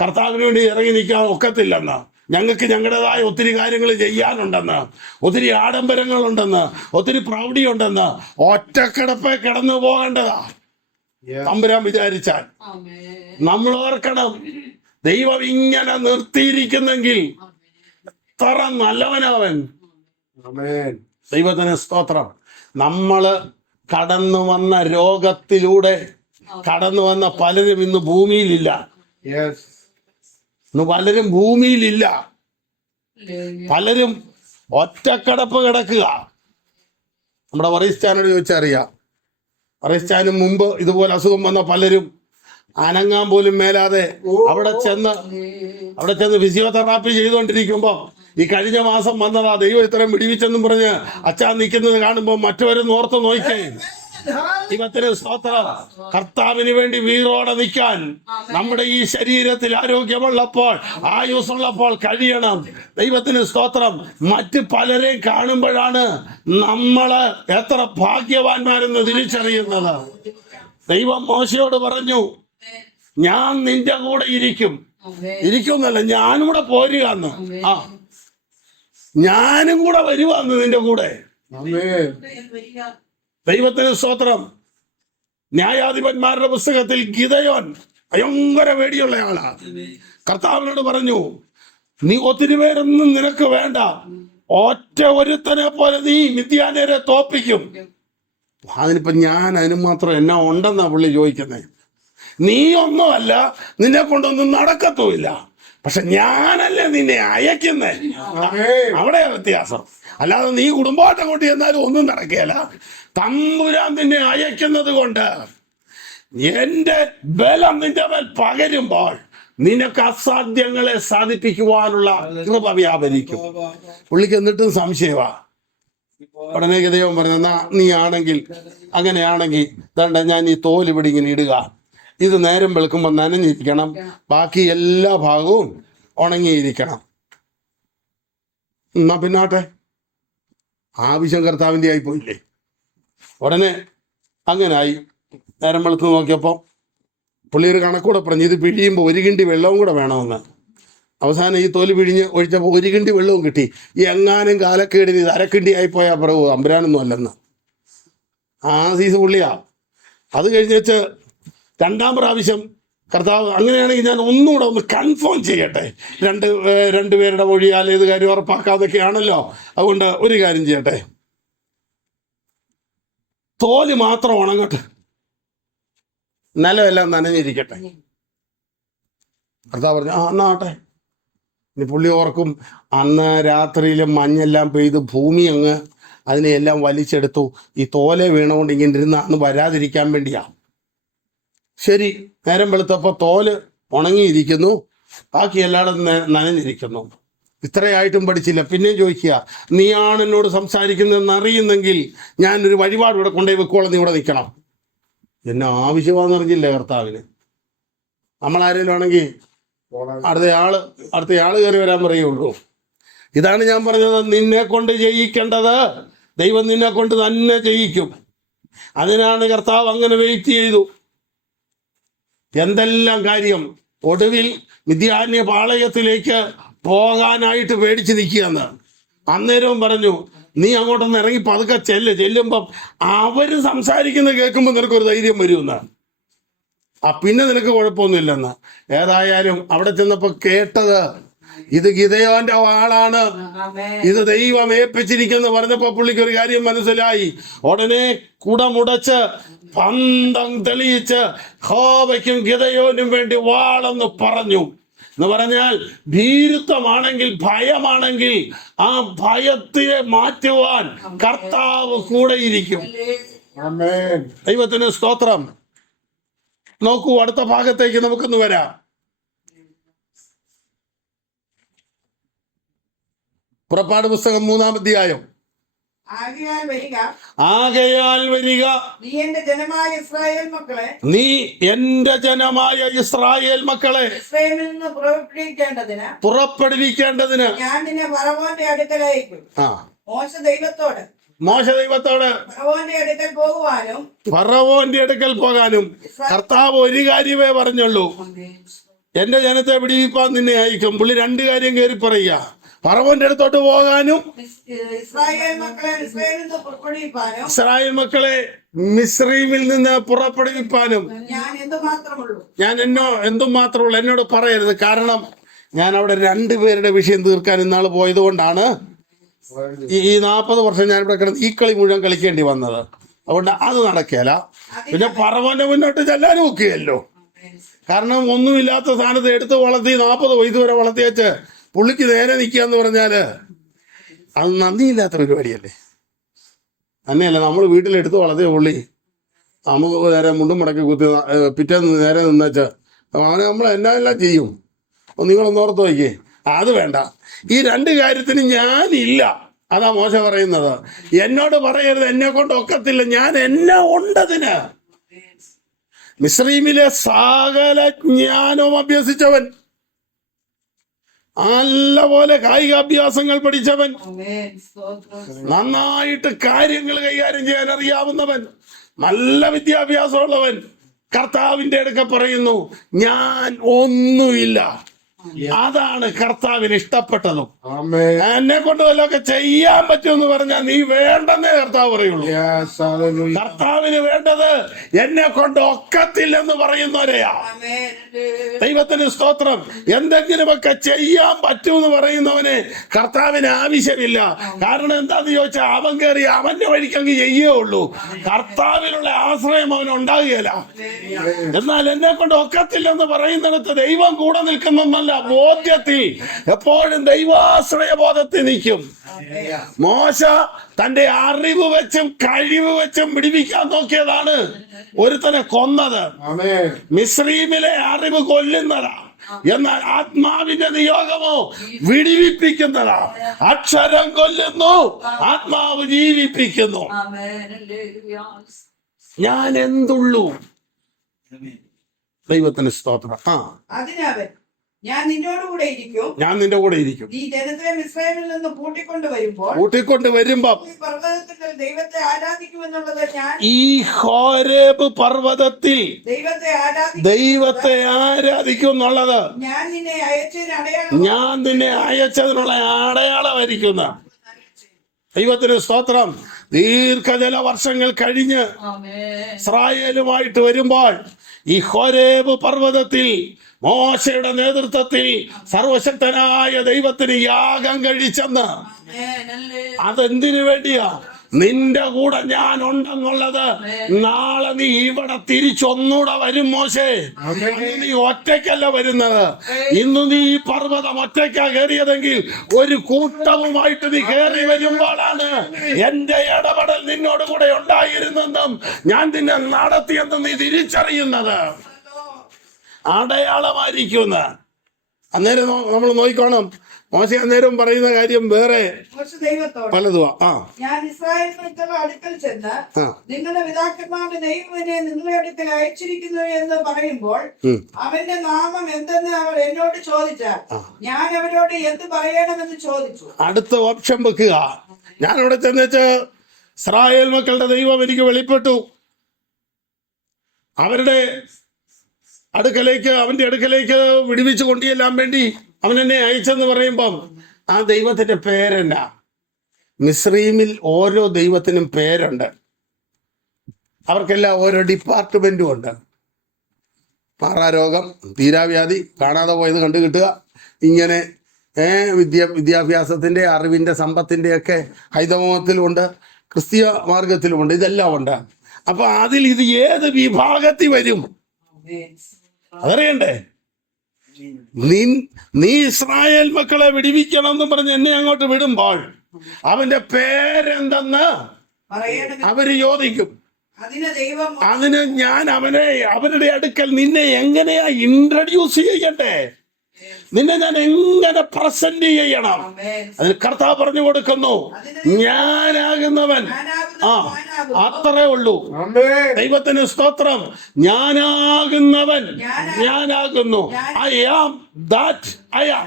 കർത്താവിന് വേണ്ടി ഇറങ്ങി നിൽക്കാൻ ഒക്കത്തില്ലെന്ന്, ഞങ്ങൾക്ക് ഞങ്ങളുടേതായ ഒത്തിരി കാര്യങ്ങൾ ചെയ്യാനുണ്ടെന്ന്, ഒത്തിരി ആഡംബരങ്ങളുണ്ടെന്ന്, ഒത്തിരി പ്രൗഢിയുണ്ടെന്ന്. ഒറ്റക്കിടപ്പെ കിടന്നു പോകേണ്ടതാ തമ്പുരാൻ വിചാരിച്ചാൽ. നമ്മൾ ഓർക്കണം, ദൈവം ഇങ്ങനെ നിർത്തിയിരിക്കുന്നെങ്കിൽ എത്ര നല്ലവനവൻ. ദൈവത്തിന് സ്തോത്രം. നമ്മള് കടന്നു വന്ന രോഗത്തിലൂടെ കടന്നു വന്ന പലരും ഇന്ന് ഭൂമിയിലില്ല. ഇന്ന് പലരും ഭൂമിയിലില്ല. പലരും ഒറ്റക്കിടപ്പ് കിടക്കുക. നമ്മുടെ വറീസ്റ്റാനോട് ചോദിച്ചറിയാം. വറീസ്റ്റാനും മുമ്പ് ഇതുപോലെ അസുഖം വന്ന പലരും അനങ്ങാൻ പോലും മേലാതെ അവിടെ ചെന്ന് ഫിസിയോതെറാപ്പി ചെയ്തുകൊണ്ടിരിക്കുമ്പോ ഈ കഴിഞ്ഞ മാസം വന്നതാ ദൈവം ഇത്രയും വിടിവിച്ചെന്നും പറഞ്ഞ് അച്ഛാ നിൽക്കുന്നത് കാണുമ്പോൾ മറ്റവരും ഓർത്ത് നോക്കേ. ദൈവത്തിന് സ്തോത്രം. കർത്താവിന് വേണ്ടി വീറോടെ നിൽക്കാൻ നമ്മുടെ ഈ ശരീരത്തിൽ ആരോഗ്യമുള്ളപ്പോൾ, ആയുസ്സുള്ളപ്പോൾ കഴിയണം. ദൈവത്തിന് സ്തോത്രം. മറ്റ് പലരെയും കാണുമ്പോഴാണ് നമ്മള് എത്ര ഭാഗ്യവാന്മാരെന്ന് തിരിച്ചറിയുന്നത്. ദൈവം മോശയോട് പറഞ്ഞു, ഞാൻ നിന്റെ കൂടെ ഇരിക്കുന്നല്ല, ഞാനും കൂടെ പോരുകയെന്ന്. ഞാനും കൂടെ വരുവാന്ന് നിന്റെ കൂടെ. ദൈവത്തിന് സ്തോത്രം. ന്യായാധിപന്മാരുടെ പുസ്തകത്തിൽ ഗിദെയോൻ ഭയങ്കര പേടിയുള്ള ആളാ. കർത്താവിനോട് പറഞ്ഞു, നീ ഒത്തിരി പേരൊന്നും നിനക്ക് വേണ്ട, ഒറ്റ ഒരുത്തനെ പോലെ നീ മിദ്യാന്യരെ തോപ്പിക്കും. അതിനിപ്പോ അതിന് മാത്രം എന്നാ ഉണ്ടെന്നാ പുള്ളി ചോദിക്കുന്നേ. നീ ഒന്നുമല്ല, നിന്നെ കൊണ്ടൊന്നും നടക്കത്തുമില്ല, പക്ഷെ ഞാനല്ലേ നിന്നെ അയക്കുന്നേ. അവിടെ വ്യത്യാസം. അല്ലാതെ നീ കുടുംബമായിട്ട് കൊണ്ട് ചെന്നാലും ഒന്നും നടക്കുകയില്ല. തമ്പുരാൻ നിന്നെ അയക്കുന്നത് കൊണ്ട് എന്റെ ബലം നിന്റെ മേൽ പകരുമ്പോൾ നിനക്ക് അസാധ്യങ്ങളെ സാധിപ്പിക്കുവാനുള്ള കൃപ വ്യാപരിക്കും. പുള്ളിക്ക് എന്നിട്ടും സംശയമാ. ഉടനെ ഗിദെയോൻ പറഞ്ഞു, എന്നാ നീ ആണെങ്കിൽ അങ്ങനെയാണെങ്കിൽ ദാണ്ട ഞാൻ ഈ തോൽ ഇവിടെ ഇങ്ങനെ ഇടുക, ഇത് നേരം വെളുക്കുമ്പോൾ നനഞ്ഞിരിക്കണം, ബാക്കി എല്ലാ ഭാഗവും ഉണങ്ങിയിരിക്കണം. എന്നാ പിന്നാട്ടെ, ആവശ്യം കർത്താവിൻ്റെ ആയി പോയില്ലേ. ഉടനെ അങ്ങനായി. നേരം വെളുത്ത് നോക്കിയപ്പോൾ പുള്ളി ഒരു കണക്കൂടെ പറഞ്ഞു, ഇത് പിഴിയുമ്പോൾ 1 കിണ്ടി വെള്ളവും കൂടെ വേണമെന്ന്. അവസാനം ഈ തോല് പിഴിഞ്ഞ് ഒഴിച്ചപ്പോൾ 1 കിണ്ടി വെള്ളവും കിട്ടി. ഈ എങ്ങാനും കാലക്കേടിന് ഇത് 1/2 കിണ്ടി ആയിപ്പോയാ പറവൂ, അമ്പരാനൊന്നും അല്ലെന്ന്. സീസ് പുള്ളിയാ. അത് കഴിഞ്ഞ് വെച്ച് 2ാം പ്രാവശ്യം കർത്താവ്, അങ്ങനെയാണെങ്കിൽ ഞാൻ ഒന്നുകൂടെ ഒന്ന് കൺഫേം ചെയ്യട്ടെ, രണ്ടുപേരുടെ മൊഴിയാൽ ഏത് കാര്യം ഉറപ്പാക്കാതൊക്കെയാണല്ലോ. അതുകൊണ്ട് ഒരു കാര്യം ചെയ്യട്ടെ, തോല് മാത്രം ഉണങ്ങട്ടെ, നിലമെല്ലാം നനഞ്ഞിരിക്കട്ടെ. കർത്താവ് പറഞ്ഞു, എന്നാട്ടെ. ഇനി പുള്ളി ഓർക്കും, അന്ന് രാത്രിയിൽ മഞ്ഞെല്ലാം പെയ്ത് ഭൂമി അങ്ങ് അതിനെയെല്ലാം വലിച്ചെടുത്തു, ഈ തോലെ വീണുകൊണ്ട് ഇങ്ങനെ ഇരുന്ന് അന്ന് വരാതിരിക്കാൻ വേണ്ടിയാ. ശരി, നേരം വെളുത്തപ്പോൾ തോല് ഉണങ്ങിയിരിക്കുന്നു, ബാക്കി എല്ലായിടും നനഞ്ഞിരിക്കുന്നു. ഇത്രയായിട്ടും പഠിച്ചില്ല. പിന്നെയും ചോദിക്കുക, നീയാണ് എന്നോട് സംസാരിക്കുന്നതെന്ന് അറിയുന്നെങ്കിൽ ഞാനൊരു വഴിപാട് ഇവിടെ കൊണ്ടുപോയി വെക്കോളം നീ ഇവിടെ നിൽക്കണം. എന്നെ ആവശ്യമാണെന്ന് അറിഞ്ഞില്ല കർത്താവിന്. നമ്മളാരേലും ആണെങ്കിൽ അടുത്തയാള് കയറി വരാൻ പറയുള്ളൂ. ഇതാണ് ഞാൻ പറഞ്ഞത്, നിന്നെ കൊണ്ട് ചെയ്യിക്കേണ്ടത് ദൈവം നിന്നെ കൊണ്ട് തന്നെ ചെയ്യിക്കും. അതിനാണ് കർത്താവ് അങ്ങനെ വെയിറ്റ് ചെയ്തു. എന്തെല്ലാം കാര്യം. ഒടുവിൽ മിദ്യാന്യ പാളയത്തിലേക്ക് പോകാനായിട്ട് പേടിച്ച് നിൽക്കുകയെന്ന്. അന്നേരവും പറഞ്ഞു, നീ അങ്ങോട്ടൊന്ന് ഇറങ്ങി പതുക്കെ ചെല്ലുമ്പം അവര് സംസാരിക്കുന്നത് കേൾക്കുമ്പോൾ നിനക്കൊരു ധൈര്യം വരുമെന്ന്. പിന്നെ നിനക്ക് കുഴപ്പമൊന്നുമില്ലെന്ന്. ഏതായാലും അവിടെ ചെന്നപ്പോ കേട്ടത് ഇത് ഗിദെയോന്റെ ആളാണ്, ഇത് ദൈവം ഏൽപ്പിച്ചിരിക്കുന്നു പറഞ്ഞപ്പോ പുള്ളിക്ക് ഒരു കാര്യം മനസ്സിലായി. ഉടനെ കുടമുടച്ച് പന്തം തെളിയിച്ച് യഹോവയ്ക്കും ഗിദെയോനും വേണ്ടി വാളെന്ന് പറഞ്ഞു. എന്ന് പറഞ്ഞാൽ ഭീരുത്വമാണെങ്കിൽ, ഭയമാണെങ്കിൽ ആ ഭയത്തെ മാറ്റുവാൻ കർത്താവ് കൂടെ ഇരിക്കും. ദൈവത്തിന് സ്തോത്രം. നോക്കൂ, അടുത്ത ഭാഗത്തേക്ക് നമുക്കൊന്ന് വരാം. പുറപ്പാട് പുസ്തകം 3-ാം അധ്യായം ആകയാൽ വരിക, ആകയാൽ വരിക, നീ എന്റെ ജനമായ ഇസ്രായേൽ മക്കളെ നീ എന്റെ ജനമായ ഇസ്രായേൽ മക്കളെ ഇസ്രായേലിൽ നിന്ന് പുറപ്പെടുവിക്കേണ്ടതിന് പുറപ്പെടുവിക്കേണ്ടതിന് ഞാൻ നിന്നെ ഫറവോന്റെ അടുക്കലയക്കും. ആ മോശ ദൈവത്തോട് ഫറവോന്റെ അടുക്കൽ പോകുവാനും ഫറവോന്റെ അടുക്കൽ പോകാനും കർത്താവ് ഒരു കാര്യമേ പറഞ്ഞുള്ളൂ, എന്റെ ജനത്തെ വിടിവിപ്പാൻ നിന്നെ അയക്കും. പുള്ളി രണ്ട് കാര്യം കയറി പറയുക, ഫറവോന്റെ അടുത്തോട്ട് പോകാനും ഇസ്രായേൽ മക്കളെ ഇസ്രായേലിൽ നിന്ന് പുറപ്പെടുവിപ്പാനും ഇസ്രായേൽ മക്കളെ മിസ്രൈമിൽ നിന്ന് പുറപ്പെടുവിപ്പാനും ഞാൻ എന്തുമാത്രമുള്ളൂ. ഞാൻ എന്തും മാത്രമുള്ളൂ, എന്നോട് പറയരുത്. കാരണം ഞാൻ അവിടെ രണ്ടുപേരുടെ വിഷയം തീർക്കാൻ ഇന്നാൾ പോയത് കൊണ്ടാണ് ഈ 40 വർഷം ഞാൻ ഇവിടെ കിടന്ന് ഈ കളി മുഴുവൻ കളിക്കേണ്ടി വന്നത്. അതുകൊണ്ട് അത് നടക്കേല. പിന്നെ ഫറവോന്റെ മുന്നോട്ട് ചെല്ലാനും ഒക്കെയല്ലോ. കാരണം ഒന്നുമില്ലാത്ത സ്ഥാനത്ത് എടുത്ത് വളർത്തി 40 വയസ്സ് വരെ വളർത്തി വെച്ച് പുള്ളിക്ക് നേരെ നിൽക്കുക എന്ന് പറഞ്ഞാല് അത് നന്ദിയില്ലാത്ത പരിപാടിയല്ലേ. തന്നെയല്ല, നമ്മൾ വീട്ടിലെടുത്ത് വളർത്തിയ പുള്ളി നമുക്ക് നേരെ മുണ്ടും മടക്കി കുത്തി പിറ്റേന്ന് നേരെ നിന്നേച്ച് അവനെ നമ്മൾ എല്ലാം ചെയ്യും. അപ്പോൾ നിങ്ങളൊന്ന് ഓർത്ത് വയ്ക്കേ, അത് വേണ്ട. ഈ രണ്ട് കാര്യത്തിന് ഞാനില്ല, അതാ മോശ പറയുന്നത്. എന്നോട് പറയരുത് എന്നെ കൊണ്ട് ഒക്കത്തില്ല, ഞാൻ എന്നെ ഉണ്ടതിന്. മിസ്രൈമിലെ സകല ജ്ഞാനവും അഭ്യസിച്ചവൻ, നല്ലപോലെ കായികാഭ്യാസങ്ങൾ പഠിച്ചവൻ, നന്നായിട്ട് കാര്യങ്ങൾ കൈകാര്യം ചെയ്യാൻ അറിയാവുന്നവൻ, നല്ല വിദ്യാഭ്യാസമുള്ളവൻ കർത്താവിന്റെ അടുക്ക പറയുന്നു ഞാൻ ഒന്നുമില്ല. അതാണ് കർത്താവിന് ഇഷ്ടപ്പെട്ടതും. എന്നെ കൊണ്ട് വല്ലതൊക്കെ ചെയ്യാൻ പറ്റുമെന്ന് പറഞ്ഞാൽ നീ വേണ്ടെന്നേ കർത്താവ് പറയുള്ളൂ. കർത്താവിന് വേണ്ടത് എന്നെ കൊണ്ട് ഒക്കത്തില്ലെന്ന് പറയുന്നവരെയാ. ദൈവത്തിന് സ്തോത്രം. എന്തെങ്കിലുമൊക്കെ ചെയ്യാൻ പറ്റുമെന്ന് പറയുന്നവന് കർത്താവിന് ആവശ്യമില്ല. കാരണം എന്താന്ന് ചോദിച്ചാൽ അവൻ കയറി അവന്റെ വഴിക്കങ്ങ് ചെയ്യേ ഉള്ളൂ. കർത്താവിനുള്ള ആശ്രയം അവൻ ഉണ്ടാകുകയില്ല. എന്നാൽ എന്നെ കൊണ്ട് ഒക്കത്തില്ലെന്ന് പറയുന്നിടത്ത് ദൈവം കൂടെ നിൽക്കുന്നല്ല ബോധ്യത്തിൽ എപ്പോഴും ദൈവാശ്രയ ബോധത്തിൽ നിൽക്കും. മോശ തന്റെ അറിവ് വെച്ചും കഴിവ് വെച്ചും വിടിവിക്കാൻ നോക്കിയതാണ് ഒരുത്തനെ കൊന്നത്. മിസ്രൈമിലെ അറിവ് കൊല്ലുന്നതാ, എന്നാൽ ആത്മാവിന്റെ നിയോഗമോ വിടിവിപ്പിക്കുന്നതാ. അക്ഷരം കൊല്ലുന്നു, ആത്മാവ് ജീവിപ്പിക്കുന്നു. ഞാൻ എന്തുള്ളൂ? ദൈവത്തിന് സ്തോത്രം. അതിനവൻ ഞാൻ നിന്നോടുകൂടെ ഇരിക്കും, ഞാൻ നിന്റെ കൂടെ ഇരിക്കും. ഈ ജനത്തെ മിസ്രൈമിൽ നിന്ന് കൂട്ടിക്കൊണ്ട് വരുമ്പോ പർവ്വതത്തിൽ ദൈവത്തെ ആരാധിക്കുമെന്നുള്ളത് ഞാൻ ഈ ഹോരേബ് പർവ്വതത്തിൽ ദൈവത്തെ ആരാധിക്കും എന്നുള്ളത് ഞാൻ നിന്നെ അയച്ചതിനുള്ള അടയാളമായിരിക്കുന്ന. ദൈവത്തിന് സ്തോത്രം. ദീർഘജല വർഷങ്ങൾ കഴിഞ്ഞ് ഇസ്രായേലുമായിട്ട് വരുമ്പോൾ ഈ ഹോരേബ് പർവ്വതത്തിൽ മോശയുടെ നേതൃത്വത്തിൽ സർവശക്തനായ ദൈവത്തിന് യാഗം കഴിച്ചെന്ന്. അതെന്തിനു വേണ്ടിയാ? നിന്റെ കൂടെ ഞാൻ ഉണ്ടെന്നുള്ളത്. നാളെ നീ ഇവിടെ തിരിച്ചൊന്നൂടെ വരും മോശേ. നീ ഒറ്റയ്ക്കല്ല വരുന്നത്. ഇന്ന് നീ ഈ പർവ്വതം ഒറ്റയ്ക്കാ കയറിയതെങ്കിൽ ഒരു കൂട്ടവുമായിട്ട് നീ കയറി വരുമ്പോഴാണ് എന്റെ ഇടപെടൽ നിന്നോട് കൂടെ ഉണ്ടായിരുന്നെന്നും ഞാൻ നിന്നെ നടത്തിയെന്നും നീ തിരിച്ചറിയുന്നത്. അടയാളമായിരിക്കുന്ന അന്നേരം നമ്മൾ നോക്കിക്കോണം. മോശ അന്നേരം പറയുന്ന കാര്യം വേറെ പലതുവാ. ഞാൻ ഇസ്രായേൽ മക്കളുടെ അടുക്കൽ ചെന്ന് നിങ്ങളുടെ പിതാക്കന്മാരുടെ ദൈവത്തിനെ നിങ്ങളുടെ അടുക്കൽ അയച്ചിരിക്കുന്നു എന്ന് പറയുമ്പോൾ അവന്റെ നാമം എന്തെന്ന് അവർ എന്നോട് ചോദിച്ചാൽ ഞാൻ അവരോട് എന്ത് പറയണമെന്ന് ചോദിച്ചു. അടുത്ത ഓപ്ഷൻ വെക്കുക. ഞാൻ അവിടെ ചെന്നുവെച്ച് ഇസ്രായേൽ മക്കളുടെ ദൈവം എനിക്ക് വെളിപ്പെട്ടു, അവരുടെ അവന്റെ അടുക്കലേക്ക് വിടുവിച്ചു കൊണ്ടുചെല്ലാൻ വേണ്ടി അവൻ എന്നെ അയച്ചെന്ന് പറയുമ്പം ആ ദൈവത്തിന്റെ പേരെന്നാ? മിസ്രൈമിൽ ഓരോ ദൈവത്തിനും പേരുണ്ട്. അവർക്കെല്ലാം ഓരോ ഡിപ്പാർട്ട്മെന്റും ഉണ്ട്. മാറാരോഗം, തീരാവ്യാധി, കാണാതെ പോയത് കണ്ടു കിട്ടുക, ഇങ്ങനെ വിദ്യാഭ്യാസത്തിന്റെ അറിവിന്റെ സമ്പത്തിന്റെ ഒക്കെ ഹൈന്ദവത്തിലുമുണ്ട്, ക്രിസ്തീയ മാർഗത്തിലുമുണ്ട്, ഇതെല്ലാം ഉണ്ട്. അപ്പൊ അതിൽ ഇത് ഏത് വിഭാഗത്തിൽ വരും അതറിയണ്ടേ? നീ ഇസ്രായേൽ മക്കളെ വിടിവിക്കണം എന്ന് പറഞ്ഞ് എന്നെ അങ്ങോട്ട് വിടുമ്പോൾ അവന്റെ പേരെന്തെന്ന് അവര് ചോദിക്കും. അതിന് ഞാൻ അവരുടെ അടുക്കൽ നിന്നെ എങ്ങനെയാ ഇൻട്രൊഡ്യൂസ് ചെയ്യട്ടെ? നിന്നെ ഞാൻ എങ്ങനെ പ്രസന്റ് ചെയ്യണം? അതിന് കർത്താവ് പറഞ്ഞു കൊടുക്കുന്നു, ഞാനാകുന്നവൻ. ആ, അത്രേ ഉള്ളൂ. ദൈവത്തിന് സ്തോത്രം. ഞാനാകുന്നവൻ, ഞാനാകുന്നു. I am that I am.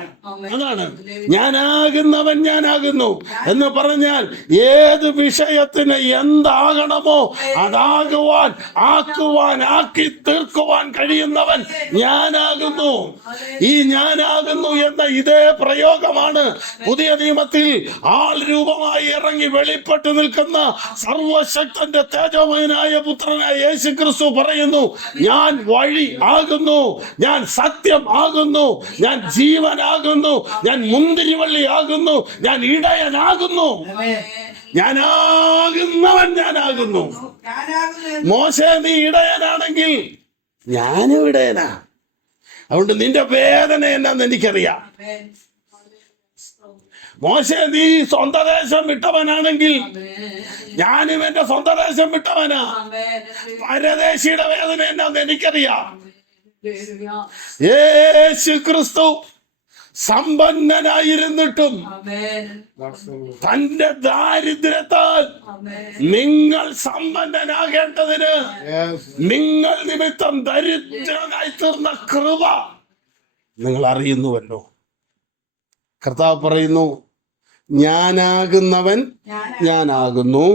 അതാണ് ഞാനാകുന്നവൻ, ഞാനാകുന്നു എന്ന് പറഞ്ഞാൽ ഏത് വിഷയത്തിന് എന്താകണമോ അതാകുവാൻ, ആക്കുവാൻ, ആക്കി തീർക്കുവാൻ കഴിയുന്നവൻ ഞാനാകുന്നു. ഈ ഞാനാകുന്നു എന്ന ഇതേ പ്രയോഗമാണ് പുതിയ നിയമത്തിൽ ആൾ രൂപമായി ഇറങ്ങി വെളിപ്പെട്ടു നിൽക്കുന്ന സർവശക്തന്റെ തേജോമയനായ പുത്രനായ യേശു ക്രിസ്തു പറയുന്നു, ഞാൻ വഴി ആകുന്നു, ഞാൻ സത്യം ആകുന്നു, ഞാൻ ജീവനാകുന്നു, ഞാൻ മുന്തിരിവള്ളി ആകുന്നു, ഞാൻ ഇടയനാകുന്നു. ഞാനാകുന്നവൻ ഞാനാകുന്നു. മോശെ, നീ ഇടയനാണെങ്കിൽ ഞാനും ഇടയനാ. അതുകൊണ്ട് നിന്റെ വേദന എന്നാന്ന് എനിക്കറിയാം. മോശെ, നീ സ്വന്തം ദേശം വിട്ടവനാണെങ്കിൽ ഞാനും എന്റെ സ്വന്തം ദേശം വിട്ടവനാ. പരദേശിയുടെ വേദന എന്നാന്ന് എനിക്കറിയാം. യേശു ക്രിസ്തു സമ്പന്നനായിരുന്നിട്ടും തന്റെ ദാരിദ്ര്യത്താൽ നിങ്ങൾ സമ്പന്നനാകേണ്ടതിന് നിങ്ങൾ നിമിത്തം ദരിദ്രനായി തീർന്ന കൃപ നിങ്ങൾ അറിയുന്നുവല്ലോ. കർത്താവ് പറയുന്നു, ഞാനാകുന്നവൻ ഞാനാകുന്നു,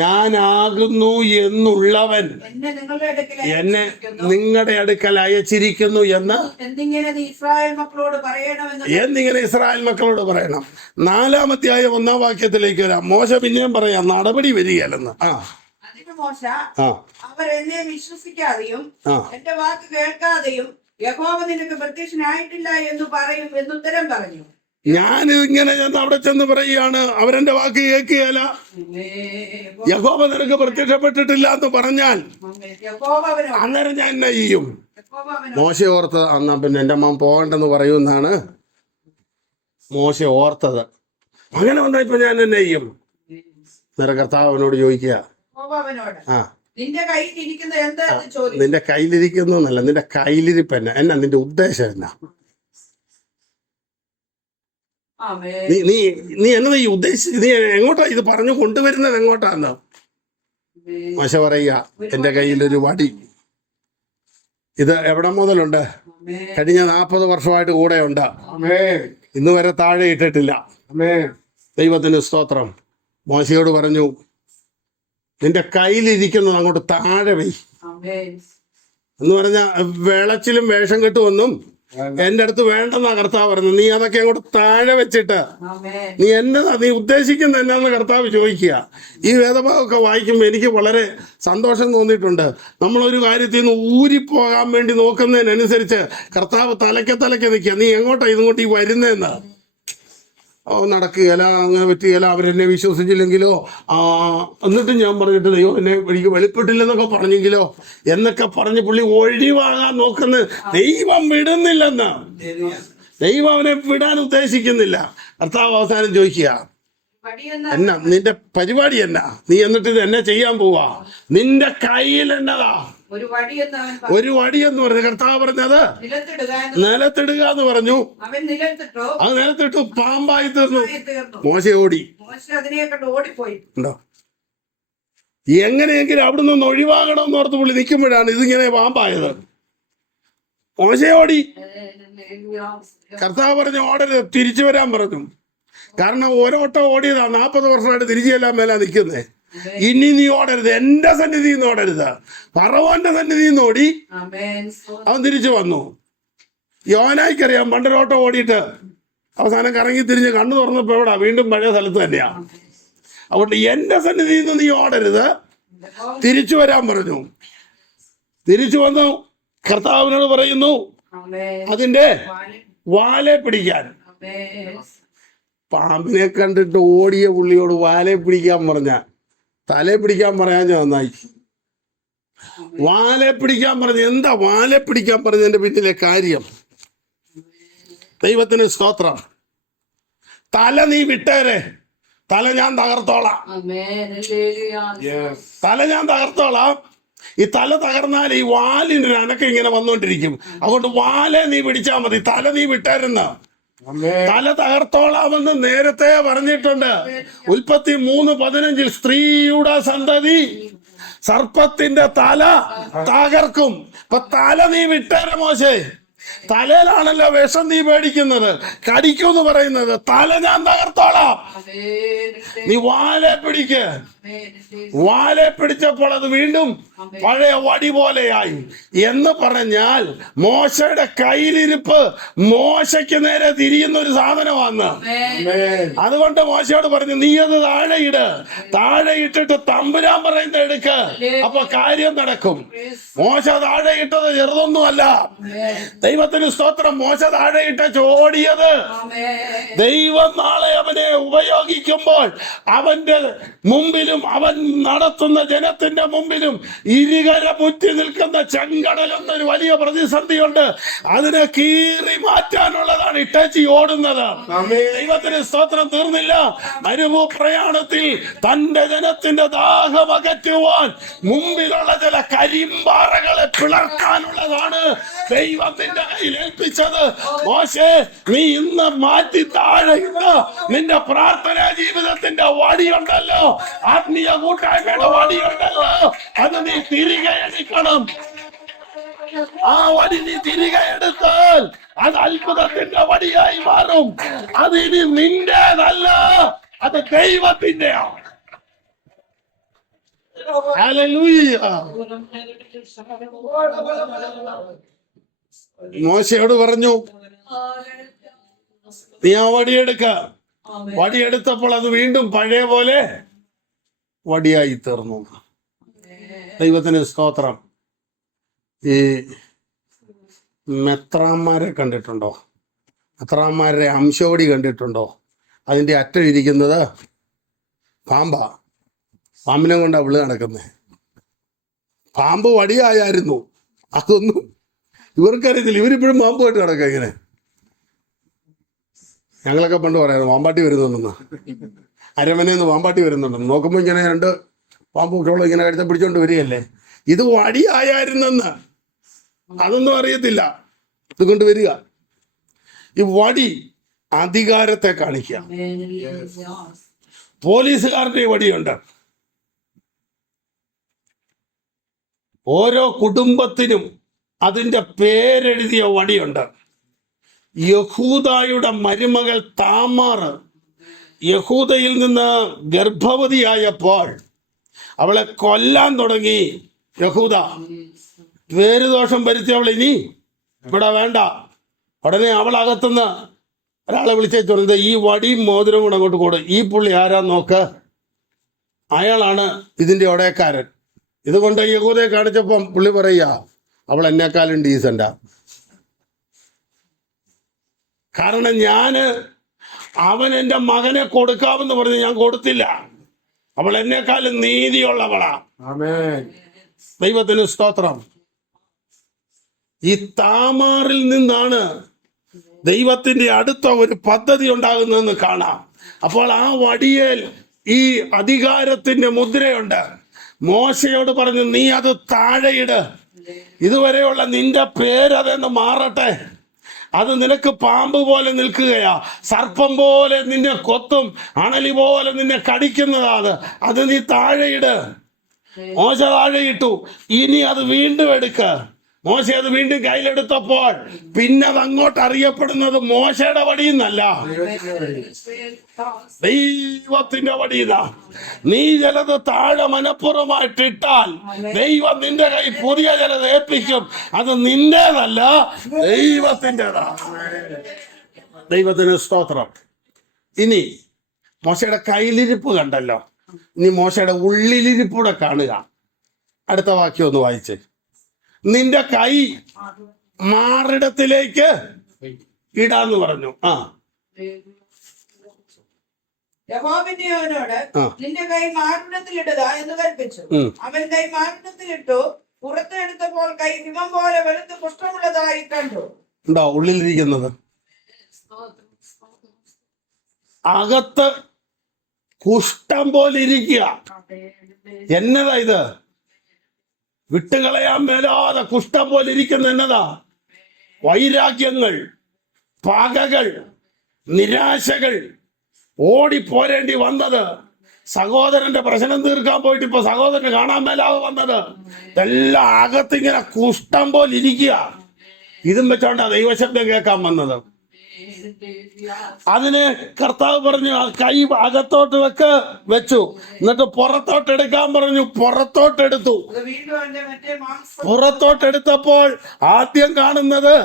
ഞാനാകുന്നു എന്നുള്ളവൻ എന്നെ നിങ്ങളുടെ അടുക്കൽ അയച്ചിരിക്കുന്നു എന്ന് എന്നിങ്ങനെ ഇസ്രായേൽ മക്കളോട് പറയണം. 4-ാം അധ്യായം 1-ാം വാക്യത്തിലേക്ക് വരാം. മോശ പിന്നെയും പറയാം, നടപടി വരികയല്ലെന്ന്. അതിന് മോശ, അവർ എന്നെ വിശ്വസിക്കാതെയും എന്റെ വാക്ക് കേൾക്കാതെയും യഹോവ നിനക്ക് പ്രത്യക്ഷനായിട്ടില്ല എന്ന് പറയും എന്നുത്തരം പറഞ്ഞു. ഞാൻ ഇങ്ങനെ അവിടെ ചെന്ന് പറയുകയാണ്, അവരെന്റെ വാക്ക് കേൾക്കുകയല്ല, യഹോവ നിനക്ക് പ്രത്യക്ഷപ്പെട്ടിട്ടില്ല എന്ന് പറഞ്ഞാൽ അന്നേരം ഞാൻ എന്നാ ചെയ്യും? മോശ ഓർത്തത് എന്നാ പിന്നെ എന്റെ അമ്മ പോകണ്ടെന്ന് പറയുമെന്നാണ് മോശ ഓർത്തത്. അങ്ങനെ വന്നാ ഇപ്പൊ ഞാൻ എന്നാ ചെയ്യും? നേരെ കർത്താവിനോട് ചോദിക്കുക, നിന്റെ കയ്യിലിരിക്കുന്ന എന്താ ചോദിക്കും. നിന്റെ കയ്യിലിരിക്കുന്നല്ല, നിന്റെ കയ്യിലിരിപ്പ് എന്നാ നിന്റെ ഉദ്ദേശം എന്നാ? നീ എന്നതാ ഈ ഉദ്ദേശിച്ച്, നീ എങ്ങോട്ടാ ഇത് പറഞ്ഞു കൊണ്ടുവരുന്നത്? എങ്ങോട്ടാന്ന് മോശ പറയുക, എന്റെ കയ്യിലൊരു വടി. ഇത് എവിടെ മുതലുണ്ട്? കഴിഞ്ഞ 40 വർഷമായിട്ട് കൂടെ ഉണ്ട്. ഇന്ന് വരെ താഴെ ഇട്ടിട്ടില്ല. ദൈവത്തിന് സ്തോത്രം. മോശയോട് പറഞ്ഞു, നിന്റെ കയ്യിലിരിക്കുന്നത് അങ്ങോട്ട് താഴെ വൈ എന്ന് പറഞ്ഞ വിളച്ചിലും വേഷം കെട്ടുമൊന്നും എന്റെ അടുത്ത് വേണ്ടെന്നാ കർത്താവ് പറഞ്ഞു. നീ അതൊക്കെ അങ്ങോട്ട് താഴെ വെച്ചിട്ട് നീ എന്നതാ നീ ഉദ്ദേശിക്കുന്ന എന്നാന്ന് കർത്താവ് ചോദിക്കുക. ഈ വേദഭാഗമൊക്കെ വായിക്കുമ്പോൾ എനിക്ക് വളരെ സന്തോഷം തോന്നിയിട്ടുണ്ട്. നമ്മളൊരു കാര്യത്തിൽ നിന്ന് ഊരിപ്പോകാൻ വേണ്ടി നോക്കുന്നതിനനുസരിച്ച് കർത്താവ് തലയ്ക്ക് നിൽക്കുക. നീ എങ്ങോട്ടാ ഇതുകൊണ്ട് ഈ വരുന്നതെന്ന് നടക്കുകയില്ല, അങ്ങനെ പറ്റുകയില്ല, അവരെന്നെ വിശ്വസിച്ചില്ലെങ്കിലോ, എന്നിട്ടും ഞാൻ പറഞ്ഞിട്ട് ദൈവം എന്നെ എനിക്ക് വെളിപ്പെട്ടില്ലെന്നൊക്കെ പറഞ്ഞെങ്കിലോ എന്നൊക്കെ പറഞ്ഞ് പുള്ളി ഒഴിവാകാൻ നോക്കുന്നത് ദൈവം വിടുന്നില്ലെന്ന്. ദൈവം അവനെ വിടാൻ ഉദ്ദേശിക്കുന്നില്ല. കർത്താവ് അവസാനം ചോദിക്കുക, എന്നാ നിന്റെ പരിപാടി എന്നാ? നീ എന്നിട്ട് ഇത് എന്നെ ചെയ്യാൻ പോവാ? നിന്റെ കയ്യിൽ എന്നതാ? ഒരു വടി എന്ന് പറഞ്ഞു. കർത്താവ് പറഞ്ഞത് നിലത്തിടുക എന്ന് പറഞ്ഞു. അത് നിലത്തിട്ടു, പാമ്പായി തീർന്നു. മോശ ഓടി. ഉണ്ടോ? എങ്ങനെയെങ്കിലും അവിടെ നിന്ന് ഒഴിവാകണമെന്ന് ഓർത്ത് പുള്ളി നിൽക്കുമ്പോഴാണ് ഇതിങ്ങനെ പാമ്പായത്. മോശ ഓടി. കർത്താവ് പറഞ്ഞു ഓടരുത്, തിരിച്ചു വരാൻ പറഞ്ഞു. കാരണം ഓരോട്ടം ഓടിയതാ, 40 വർഷമായിട്ട് തിരിച്ചു ചെല്ലാൻ മേലാ നിൽക്കുന്നേ. ഇനി നീ ഓടരുത്, എന്റെ സന്നിധിയിൽ നിന്ന് ഓടരുത്. ഫറവോന്റെ സന്നിധിയിൽ നിന്ന് ഓടി അവൻ തിരിച്ചു വന്നു. യോനായ്ക്കറിയാം, പണ്ടൊരോട്ടം ഓടിയിട്ട് അവസാനം കറങ്ങി തിരിഞ്ഞ് കണ്ണു തുറന്നപ്പോ എവിടാ? വീണ്ടും പഴയ സ്ഥലത്ത് തന്നെയാ. അതുകൊണ്ട് എന്റെ സന്നിധിയിൽ നിന്ന് നീ ഓടരുത്, തിരിച്ചു വരാൻ പറഞ്ഞു. തിരിച്ചു വന്നു. കർത്താവിനോട് പറയുന്നു അതിന്റെ വാലെ പിടിക്കാൻ. പാമ്പിനെ കണ്ടിട്ട് ഓടിയ പുള്ളിയോട് വാലെ പിടിക്കാൻ പറഞ്ഞ, തലയെ പിടിക്കാൻ പറയാൻ നന്നായി. വാലെ പിടിക്കാൻ പറഞ്ഞ, എന്താ വാലെ പിടിക്കാൻ പറഞ്ഞതിന്റെ പിന്നിലെ കാര്യം? ദൈവത്തിന് സ്തോത്രം. തല നീ വിട്ടേരെ, തല ഞാൻ തകർത്തോളാം. തല ഞാൻ തകർത്തോളാം. ഈ തല തകർന്നാൽ ഈ വാലിന് അനക്കം ഇങ്ങനെ വന്നുകൊണ്ടിരിക്കും. അതുകൊണ്ട് വാലെ നീ പിടിച്ചാൽ മതി, തല നീ വിട്ടായിരുന്ന. തല തകർത്തോളാമെന്ന് നേരത്തെ പറഞ്ഞിട്ടുണ്ട്. ഉൽപ്പത്തി 3:15 സ്ത്രീയുടെ സന്തതി സർപ്പത്തിന്റെ തല തകർക്കും. ഇപ്പൊ തല നീ വിട്ടേര മോശേ. തലയിലാണല്ലോ വിഷം നീ പേടിക്കുന്നത്, കടിക്കുമെന്ന് പറയുന്നത്. തല ഞാൻ തകർത്തോളാം, നീ വാലെ പിടിക്ക്. വാലെ പിടിച്ചപ്പോൾ അത് വീണ്ടും പഴയ വടി പോലെയായി എന്ന് പറഞ്ഞാൽ മോശയുടെ കയ്യിലിരിപ്പ് മോശയ്ക്ക് നേരെ തിരിയുന്ന ഒരു സാധനമാണ്. അതുകൊണ്ട് മോശയോട് പറഞ്ഞു, നീ അത് താഴെയിട്, താഴെ ഇട്ടിട്ട് തമ്പുരാൻ പറയുന്നത് എടുക്ക്, അപ്പൊ കാര്യം നടക്കും. മോശ താഴെ ഇട്ടത് ചെറുതൊന്നുമല്ല. ദൈവത്തിന് സ്തോത്രം. മോശ താഴെ ഇട്ട ചോടിയത് ദൈവം നാളെ അവനെ ഉപയോഗിക്കുമ്പോൾ അവന്റെ മുമ്പിലും അവൻ നടത്തുന്ന ജനത്തിന്റെ മുമ്പിലും ഇരുകര മുറ്റി നിൽക്കുന്ന ചെങ്കടൽ എന്നൊരു വലിയ പ്രതിസന്ധിയുണ്ട്. അതിനെ കീറി മാറ്റാനുള്ളതാണ് ഇട്ടേച്ചി ഓടുന്നത്. ദൈവത്തിന് സ്തോത്രം. തീർന്നില്ല. മരുഭൂ പ്രയാണത്തിൽ തന്റെ ജനത്തിന്റെ ദാഹം അകറ്റുവാൻ മുമ്പിലുള്ള ചില കരിമ്പാറകളെ പിളർക്കാനുള്ളതാണ് ദൈവത്തിന്റെ കയ്യിൽ ഏൽപ്പിച്ചത്. മോശേ, നീ ഇന്ന് മാറ്റി താഴെയിട്ട നിന്റെ പ്രാർത്ഥനാ ജീവിതത്തിന്റെ വടിയുണ്ടല്ലോ, ആത്മീയ കൂട്ടായ്മയുടെ വടിയുണ്ടല്ലോ, അത് നീ തിരികെ എടുക്കണം. ആ വടി നീ തിരികെ എടുത്താൽ അത് അത്ഭുതത്തിന്റെ വടിയായി മാറും. അത് ഇനി നിന്റേതല്ല, അത് ദൈവത്തിന്റെയാണ്. ഹല്ലേലൂയ. മോശയോട് പറഞ്ഞു, നീ ആ വടിയെടുക്ക. വടിയെടുത്തപ്പോൾ അത് വീണ്ടും പഴയ പോലെ വടിയായി തീർന്നു. ദൈവത്തിന് സ്തോത്രം. ഈ മെത്രാന്മാരെ കണ്ടിട്ടുണ്ടോ? മെത്രാന്മാരുടെ അംശോടി കണ്ടിട്ടുണ്ടോ? അതിൻ്റെ അറ്റം ഇരിക്കുന്നത് പാമ്പാ. പാമ്പിനെ കൊണ്ടാ വിളി നടക്കുന്നത്. പാമ്പ് വടിയായിരുന്നു. അതൊന്നും ഇവർക്കറിയത്തില്ല. ഇവരിപ്പോഴും പാമ്പുമായിട്ട് കിടക്കുക ഇങ്ങനെ. ഞങ്ങളൊക്കെ പണ്ട് പറയായിരുന്നു പാമ്പാട്ടി വരുന്നുണ്ടെന്ന്, അരമനയെന്ന് പാമ്പാട്ടി വരുന്നുണ്ടെന്ന്. നോക്കുമ്പോൾ ഇങ്ങനെ 2 പാമ്പ് കുട്ടികളും ഇങ്ങനെ കഴുത്ത പിടിച്ചോണ്ട് വരികയല്ലേ. ഇത് വടിയായിരുന്നെന്ന് അതൊന്നും അറിയത്തില്ല. ഇതുകൊണ്ട് വരിക. ഈ വടി അധികാരത്തെ കാണിക്കുക. പോലീസുകാരുടെ വടിയുണ്ട്. ഓരോ കുടുംബത്തിനും അതിൻ്റെ പേരെഴുതിയ വടിയുണ്ട്. യഹൂദയുടെ മരുമകൾ താമാർ യഹൂദയിൽ നിന്ന് ഗർഭവതിയായപ്പോൾ അവളെ കൊല്ലാൻ തുടങ്ങി യഹൂദ. പേരുദോഷം വരുത്തി അവൾ ഇനി ഇവിടെ വേണ്ട. ഉടനെ അവളകത്തുനിന്ന് ഒരാളെ വിളിച്ചേച്ചോണ്ട് ഈ വടിയും മോതിരവും കൂടെ അങ്ങോട്ട് കൊടു. ഈ പുള്ളി ആരാ നോക്ക്, അയാളാണ് ഇതിൻ്റെ ഒടയക്കാരൻ. ഇതുകൊണ്ട് യഹൂദയെ കാണിച്ചപ്പം പുള്ളി പറയുക, അവൾ എന്നെക്കാളും ഡീസൻ്റാ. കാരണം അവൻ എൻ്റെ മകനെ കൊടുക്കാമെന്ന് പറഞ്ഞ് ഞാൻ കൊടുത്തില്ല. അവൾ എന്നെക്കാളും നീതിയുള്ളവളാ. ദൈവത്തിന് സ്തോത്രം. ഈ താമാറിൽ നിന്നാണ് ദൈവത്തിന്റെ അടുത്ത ഒരു പദ്ധതി ഉണ്ടാകുന്നതെന്ന് കാണാം. അപ്പോൾ ആ വടിയേൽ ഈ അധികാരത്തിന്റെ മുദ്രയുണ്ട്. മോശയോട് പറഞ്ഞു, നീ അത് താഴെയിട്. ഇതുവരെയുള്ള നിന്റെ പേരതെന്ന് മാറട്ടെ. അത് നിനക്ക് പാമ്പ് പോലെ നിൽക്കുകയാ, സർപ്പം പോലെ നിന്നെ കൊത്തും, അണലി പോലെ നിന്നെ കടിക്കുന്നതാണ്. അത് നീ താഴെയിട്. മോശ താഴെയിട്ടു. ഇനി അത് വീണ്ടും എടുക്ക. മോശ അത് വീണ്ടും കയ്യിലെടുത്തപ്പോൾ പിന്നെ അത് അങ്ങോട്ട് അറിയപ്പെടുന്നത് മോശയുടെ വടിയെന്നല്ല, ദൈവത്തിന്റെ വടിയിലാ. നീ ചിലത് താഴെ മനഃപൂർവ്വമായിട്ടിട്ടാൽ ദൈവം നിന്റെ കൈ പുതിയ ചിലത് ഏൽപ്പിക്കും. അത് നിന്റേതല്ല, ദൈവത്തിൻ്റെതാ. ദൈവത്തിന് സ്തോത്രം. ഇനി മോശയുടെ കയ്യിലിരിപ്പ് കണ്ടല്ലോ, ഇനി മോശയുടെ ഉള്ളിലിരിപ്പൂടെ കാണുക. അടുത്ത വാക്യം ഒന്ന് വായിച്ചേ. നിന്റെ കൈ മാറിടത്തിലേക്ക് ഇടാന്ന് പറഞ്ഞു. യഹോവന്റെ അവനോട് നിന്റെ കൈ മാറിടത്തിലിടുക എന്ന് കൽപ്പിച്ചു. അവൻ കൈ മാറിടത്തിലിട്ടു. പുറത്തെടുത്തപ്പോൾ കൈ ഹിമം പോലെ വെളുത്ത് പുഷ്ടമുള്ളതായി കണ്ടു. ഉണ്ടോ ഉള്ളിലിരിക്കുന്നത്? അകത്ത് കുഷ്ഠം പോലെ ഇരിക്കുക. എന്നതാ ഇത്? വിട്ടുകളയാൻ മേലാതെ കുഷ്ഠം പോലെ ഇരിക്കുന്ന എന്നതാ? വൈരാഗ്യങ്ങൾ, പകകൾ, നിരാശകൾ, ഓടിപ്പോരേണ്ടി വന്നത്, സഹോദരന്റെ പ്രശ്നം തീർക്കാൻ പോയിട്ട് ഇപ്പൊ സഹോദരന് കാണാൻ മേലാതെ വന്നത്, ഇതെല്ലാം അകത്തിങ്ങനെ കുഷ്ഠം പോലെ ഇരിക്കുക. ഇതും വെച്ചോണ്ടാ ദൈവശബ്ദം കേൾക്കാൻ വന്നത്. അതിന് കർത്താവ് പറഞ്ഞു, ആ കൈ അകത്തോട്ട് വെച്ചു, എന്നിട്ട് പുറത്തോട്ട് എടുക്കാൻ പറഞ്ഞു. പുറത്തോട്ടെടുത്തു. അത് വീണ്ടും അവന്റെ മറ്റേ മാംസം പുറത്തോട്ടെടുത്തപ്പോൾ ആദ്യം കാണുന്നത്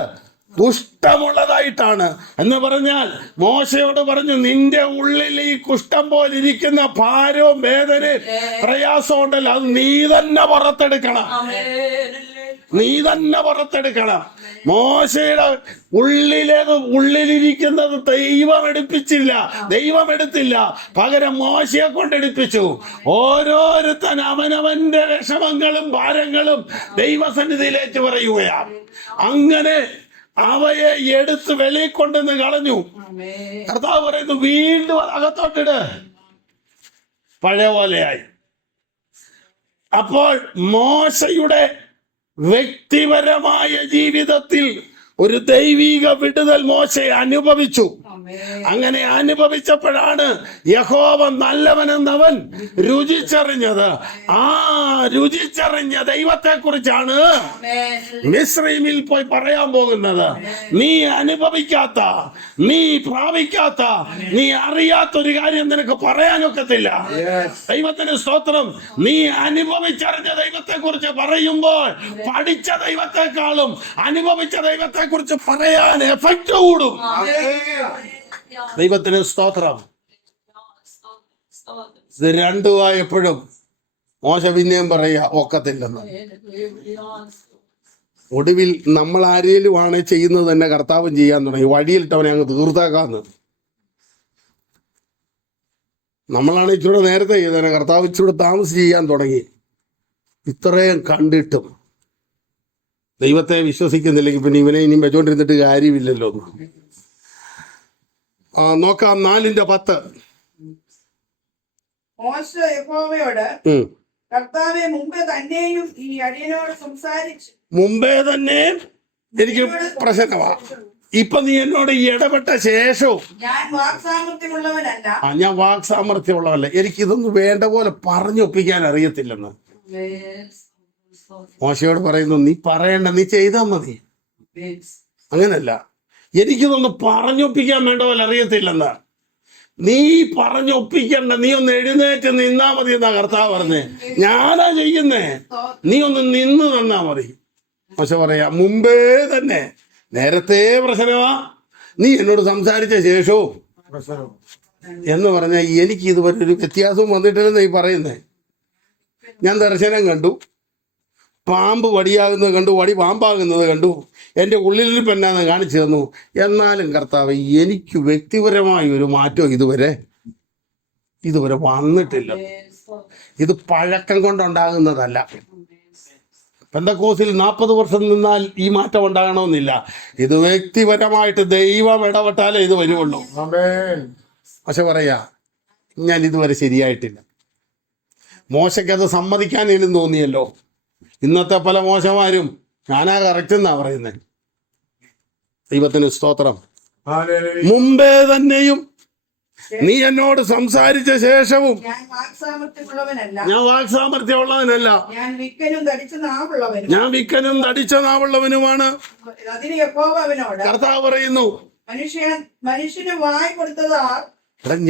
കുഷ്ഠമുള്ളതായിട്ടാണ്. എന്ന് പറഞ്ഞാൽ മോശയോട് പറഞ്ഞു, നിന്റെ ഉള്ളിൽ ഈ കുഷ്ഠം പോലെ ഇരിക്കുന്ന ഭാരവും വേദനയും പ്രയാസവും ഉണ്ടല്ലോ, അത് നീ തന്നെ പുറത്തെടുക്കണം. നീ തന്നെ പുറത്തെടുക്കണം. മോശയുടെ ഉള്ളിലിരിക്കുന്നത് ദൈവം എടുത്തില്ല, പകരം മോശയെ കൊണ്ടെടുപ്പിച്ചു. ഓരോരുത്തൻ അവനവന്റെ വിഷമങ്ങളും ഭാരങ്ങളും ദൈവസന്നിധിയിലേക്ക് പറയുകയാണ്. അങ്ങനെ അവയെ എടുത്ത് വെളിയിൽ കൊണ്ടുവന്ന് കളഞ്ഞു. കർത്താവ് പറയുന്നു, വീണ്ടും അകത്തോട്ടിട്. പഴയ പോലെയായി. അപ്പോൾ മോശയുടെ വ്യക്തിപരമായ ജീവിതത്തിൽ ഒരു ദൈവിക വിടുതൽ മോശ അനുഭവിച്ചു. അങ്ങനെ അനുഭവിച്ചപ്പോഴാണ് യഹോവ നല്ലവനെന്നവൻ രുചിച്ചറിഞ്ഞത്. ആ രുചിച്ചറിഞ്ഞ ദൈവത്തെ കുറിച്ചാണ് മിസ്രയീമിൽ പോയി പറയാൻ പോകുന്നത്. നീ അനുഭവിക്കാത്ത, നീ പ്രാപിക്കാത്ത, നീ അറിയാത്തൊരു കാര്യം നിനക്ക് പറയാനൊക്കത്തില്ല. ദൈവത്തിന് സ്തോത്രം. നീ അനുഭവിച്ചറിഞ്ഞ ദൈവത്തെ കുറിച്ച് പറയുമ്പോൾ പഠിച്ച ദൈവത്തെക്കാളും അനുഭവിച്ച ദൈവത്തെ കുറിച്ച് പറയാൻ എഫക്റ്റ് കൂടും. ദൈവത്തിന് സ്തോത്രം. ഇത് രണ്ടുമായപ്പോഴും മോശ പിന്നെയും പറയാ ഒക്കത്തില്ലെന്ന്. ഒടുവിൽ നമ്മൾ ആരേലും ആണ് ചെയ്യുന്നത് തന്നെ കർത്താവും ചെയ്യാൻ തുടങ്ങി. വഴിയിലിട്ടവനെ അങ്ങ് തീർത്താക്കാന്ന്. നമ്മളാണ് ഇച്ചിരി നേരത്തെ ചെയ്തേനെ, കർത്താവ് ഇച്ചിരി താമസിച്ച് ചെയ്യാൻ തുടങ്ങി. ഇത്രയും കണ്ടിട്ടും ദൈവത്തെ വിശ്വസിക്കുന്നില്ലെങ്കിൽ പിന്നെ ഇവനെ ഇനിയും വെച്ചോണ്ടിരുന്നിട്ട് കാര്യമില്ലല്ലോ. നോക്കാം 4:10. മോശ യഹോവയോട്, കർത്താവെ, മുമ്പേ തന്നെയും ഈ അടിയനോട് സംസാരിച്ചു. മുമ്പേ തന്നെ എനിക്ക് പ്രശ്നമാ. ഇപ്പൊ നീ എന്നോട് ഇടപെട്ട ശേഷവും ഞാൻ വാക്സാമർത്ഥ്യമുള്ളവനല്ല. ഞാൻ വാക്സാമർത്ഥ്യമുള്ളവല്ല, എനിക്കിതൊന്നും വേണ്ട പോലെ പറഞ്ഞൊപ്പിക്കാൻ അറിയത്തില്ലെന്ന് മോശയോട് പറയുന്നു. നീ പറയണ്ട, നീ ചെയ്താൽ മതി. അങ്ങനല്ല, എനിക്കിതൊന്ന് പറഞ്ഞൊപ്പിക്കാൻ വേണ്ട പോലെ അറിയത്തില്ലെന്നാ. നീ പറഞ്ഞൊപ്പിക്കണ്ട, നീ ഒന്ന് എഴുന്നേറ്റ് നിന്നാ മതി എന്നാ കർത്താവ് പറഞ്ഞേ. ഞാനാ ചെയ്യുന്നേ, നീ ഒന്ന് നിന്ന് തന്നാ മതി. മോശ പറയാ, മുമ്പേ തന്നെ, നേരത്തെ പ്രശ്നമാ, നീ എന്നോട് സംസാരിച്ച ശേഷവും പ്രശ്നം എന്ന് പറഞ്ഞാൽ എനിക്ക് ഇതുവരെ ഒരു വ്യത്യാസവും വന്നിട്ടില്ലെന്ന് ഈ പറയുന്നേ. ഞാൻ ദർശനം കണ്ടു, പാമ്പ് വടിയാകുന്നത് കണ്ടു, വടി പാമ്പാകുന്നത് കണ്ടു, എൻ്റെ ഉള്ളിൽ പെന്നാന്ന് കാണിച്ചു തന്നു. എന്നാലും കർത്താവ്, എനിക്ക് വ്യക്തിപരമായ ഒരു മാറ്റം ഇതുവരെ വന്നിട്ടില്ല. ഇത് പഴക്കം കൊണ്ടുണ്ടാകുന്നതല്ല. പെന്തക്കോസ്തിൽ 40 വർഷം നിന്നാൽ ഈ മാറ്റം ഉണ്ടാകണമെന്നില്ല. ഇത് വ്യക്തിപരമായിട്ട് ദൈവം ഇടപെട്ടാലേ ഇത് വരുവുള്ളൂ. പക്ഷെ പറയാ, ഞാൻ ഇതുവരെ ശരിയായിട്ടില്ല. മോശയ്ക്കത് സമ്മതിക്കാനെങ്കിലും തോന്നിയല്ലോ. ഇന്നത്തെ പല മോശമാരും ഞാനാ കറക്റ്റ് എന്നാ പറയുന്നത്. ദൈവത്തിന് സ്തോത്രം. മുമ്പേ തന്നെയും നീ എന്നോട് സംസാരിച്ച ശേഷവും ഞാൻ വാക്സാമർത്ഥ്യമുള്ളവനല്ല. ഞാൻ വിക്കനും തടിച്ച നാവുള്ളവനുമാണ്. അതിന് യഹോവ അവനോട്, കർത്താവ് പറയുന്നു, മനുഷ്യന് വായ് കൊടുത്തത് ആർ?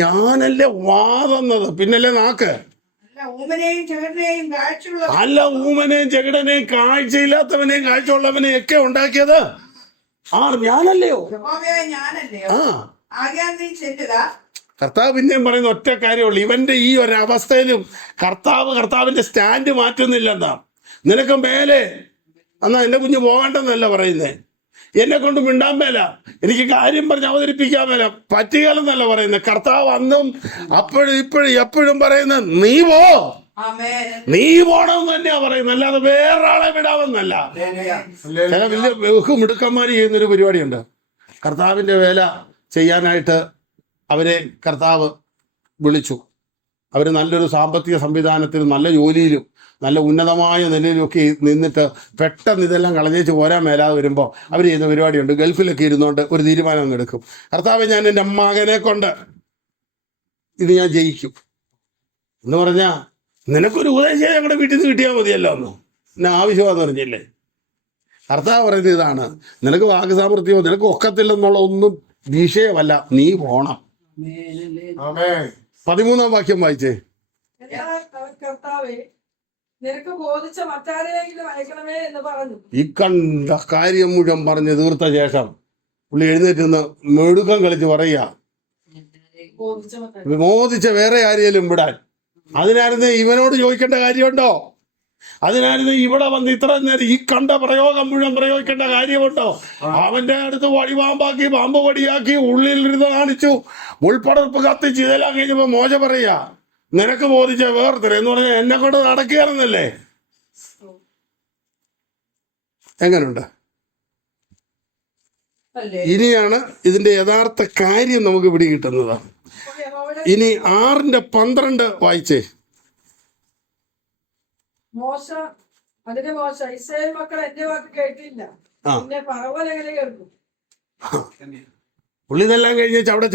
ഞാനല്ലേ വാ തന്നത്, പിന്നല്ലേ നാക്ക്. ഊമനെയും ചെകിടനെയും കാഴ്ചയുള്ള, അല്ല, ഊമനെയും ചെകിടനെയും കാഴ്ചയില്ലാത്തവനെയും കാഴ്ചയുള്ളവനെയും ഒക്കെ ഉണ്ടാക്കിയത് ഞാനല്ലയോ? യഹോവയായ ഞാനല്ലയോ? ആകയാൽ നീ ചെല്ലുക. കർത്താവ് പിന്നെയും പറയുന്ന ഒറ്റ കാര്യമുള്ളൂ. ഇവന്റെ ഈ ഒരവസ്ഥയിലും കർത്താവിന്റെ സ്റ്റാൻഡ് മാറ്റുന്നില്ലെന്നാ. നിനക്ക് മേലെ എന്നാ എന്റെ കുഞ്ഞ് പോകണ്ടെന്നല്ല പറയുന്നേ. എന്നെ കൊണ്ട് മിണ്ടാൻ മേല, എനിക്ക് കാര്യം പറഞ്ഞ് അവതരിപ്പിക്കാൻ മേല, പറ്റുകയെന്നല്ല പറയുന്നത്. കർത്താവ് അന്നും അപ്പോഴും ഇപ്പോഴും എപ്പോഴും പറയുന്നത് നീ പോണമെന്ന് തന്നെയാ പറയുന്നത്, അല്ലാതെ വേറൊരാളെ വിടാമെന്നല്ല. ചില വലിയ ബഹുമിടുക്കന്മാർ ചെയ്യുന്നൊരു പരിപാടിയുണ്ട്. കർത്താവിന്റെ വേല ചെയ്യാനായിട്ട് അവരെ കർത്താവ് വിളിച്ചു. അവർ നല്ലൊരു സാമ്പത്തിക സംവിധാനത്തിലും നല്ല ജോലിയിലും നല്ല ഉന്നതമായ നിലയിലൊക്കെ നിന്നിട്ട് പെട്ടെന്ന് ഇതെല്ലാം കളഞ്ഞേച്ച് പോരാൻ മേലാതെ വരുമ്പോൾ അവർ ചെയ്യുന്ന പരിപാടിയുണ്ട്. ഗൾഫിലൊക്കെ ഇരുന്നുകൊണ്ട് ഒരു തീരുമാനം അങ്ങ് എടുക്കും. കർത്താവേ, ഞാൻ എൻ്റെ മകനെ കൊണ്ട് ഇത് ഞാൻ ജയിക്കും എന്ന് പറഞ്ഞാൽ നിനക്കൊരു ഉപദേശം ഞങ്ങളുടെ വീട്ടിൽ നിന്ന് കിട്ടിയാൽ മതിയല്ലോ എന്ന് എന്നെ ആവശ്യമാണെന്ന് പറഞ്ഞില്ലേ. കർത്താവ് പറയുന്നത് ഇതാണ്, നിനക്ക് വാക്ക് സാമർത്ഥ്യമോ നിനക്ക് ഒക്കത്തില്ലെന്നുള്ള ഒന്നും വിഷയമല്ല, നീ പോണം. 13-ാം വാക്യം വായിച്ചേ. എന്നാൽ അവൻ കർത്താവേ, നിനക്ക് ബോധിച്ച മറ്റാരെയെങ്കിലും അയക്കണമേ എന്ന് പറഞ്ഞു. ഈ കണ്ട കാര്യം മുഴുവൻ പറഞ്ഞ് തീർത്ത ശേഷം പുള്ളി എഴുന്നേറ്റ് നിന്ന് മെടുക്കം കളിച്ച് പറയുക, ബോധിച്ച മറ്റാരെ. വിമോചിച്ച വേറെ ആരെയും വിടാൻ. അതിനായിരുന്നു ഇവനോട് ചോദിക്കേണ്ട കാര്യമുണ്ടോ? അതിനായിരുന്നു ഇവിടെ വന്ന് ഇത്ര നേരം ഈ കണ്ട പ്രയോഗം മുഴുവൻ പ്രയോഗിക്കേണ്ട കാര്യമുണ്ടോ? അവന്റെ അടുത്ത് വടിപാമ്പാക്കി, പാമ്പ് വടിയാക്കി, ഉള്ളിലിരുന്ന് കാണിച്ചു, ഉൾപ്പടർപ്പ് കത്തിച്ച് ഇതെല്ലാം കഴിഞ്ഞപ്പോ മോശ പറയാ, നിനക്ക് ബോധിച്ച വേർതിരെ എന്ന് പറഞ്ഞാൽ എന്നെ കൊണ്ട് നടക്കുകയാണെന്നല്ലേ. എങ്ങനുണ്ട്? ഇനിയാണ് ഇതിന്റെ യഥാർത്ഥ കാര്യം നമുക്ക് പിടികിട്ടുന്നത്. അപ്പോൾ യഹോവയുടെ ഇനി 6:12 വായിച്ചേ. മോശ ഇസ്രായേൽ മക്കൾ എന്റെ വാക്ക് കേട്ടില്ല, പിന്നെ ഫറവോൻ എങ്ങനെ കേൾക്കും? പുള്ളി ഇതെല്ലാം കഴിഞ്ഞ് അവിടെ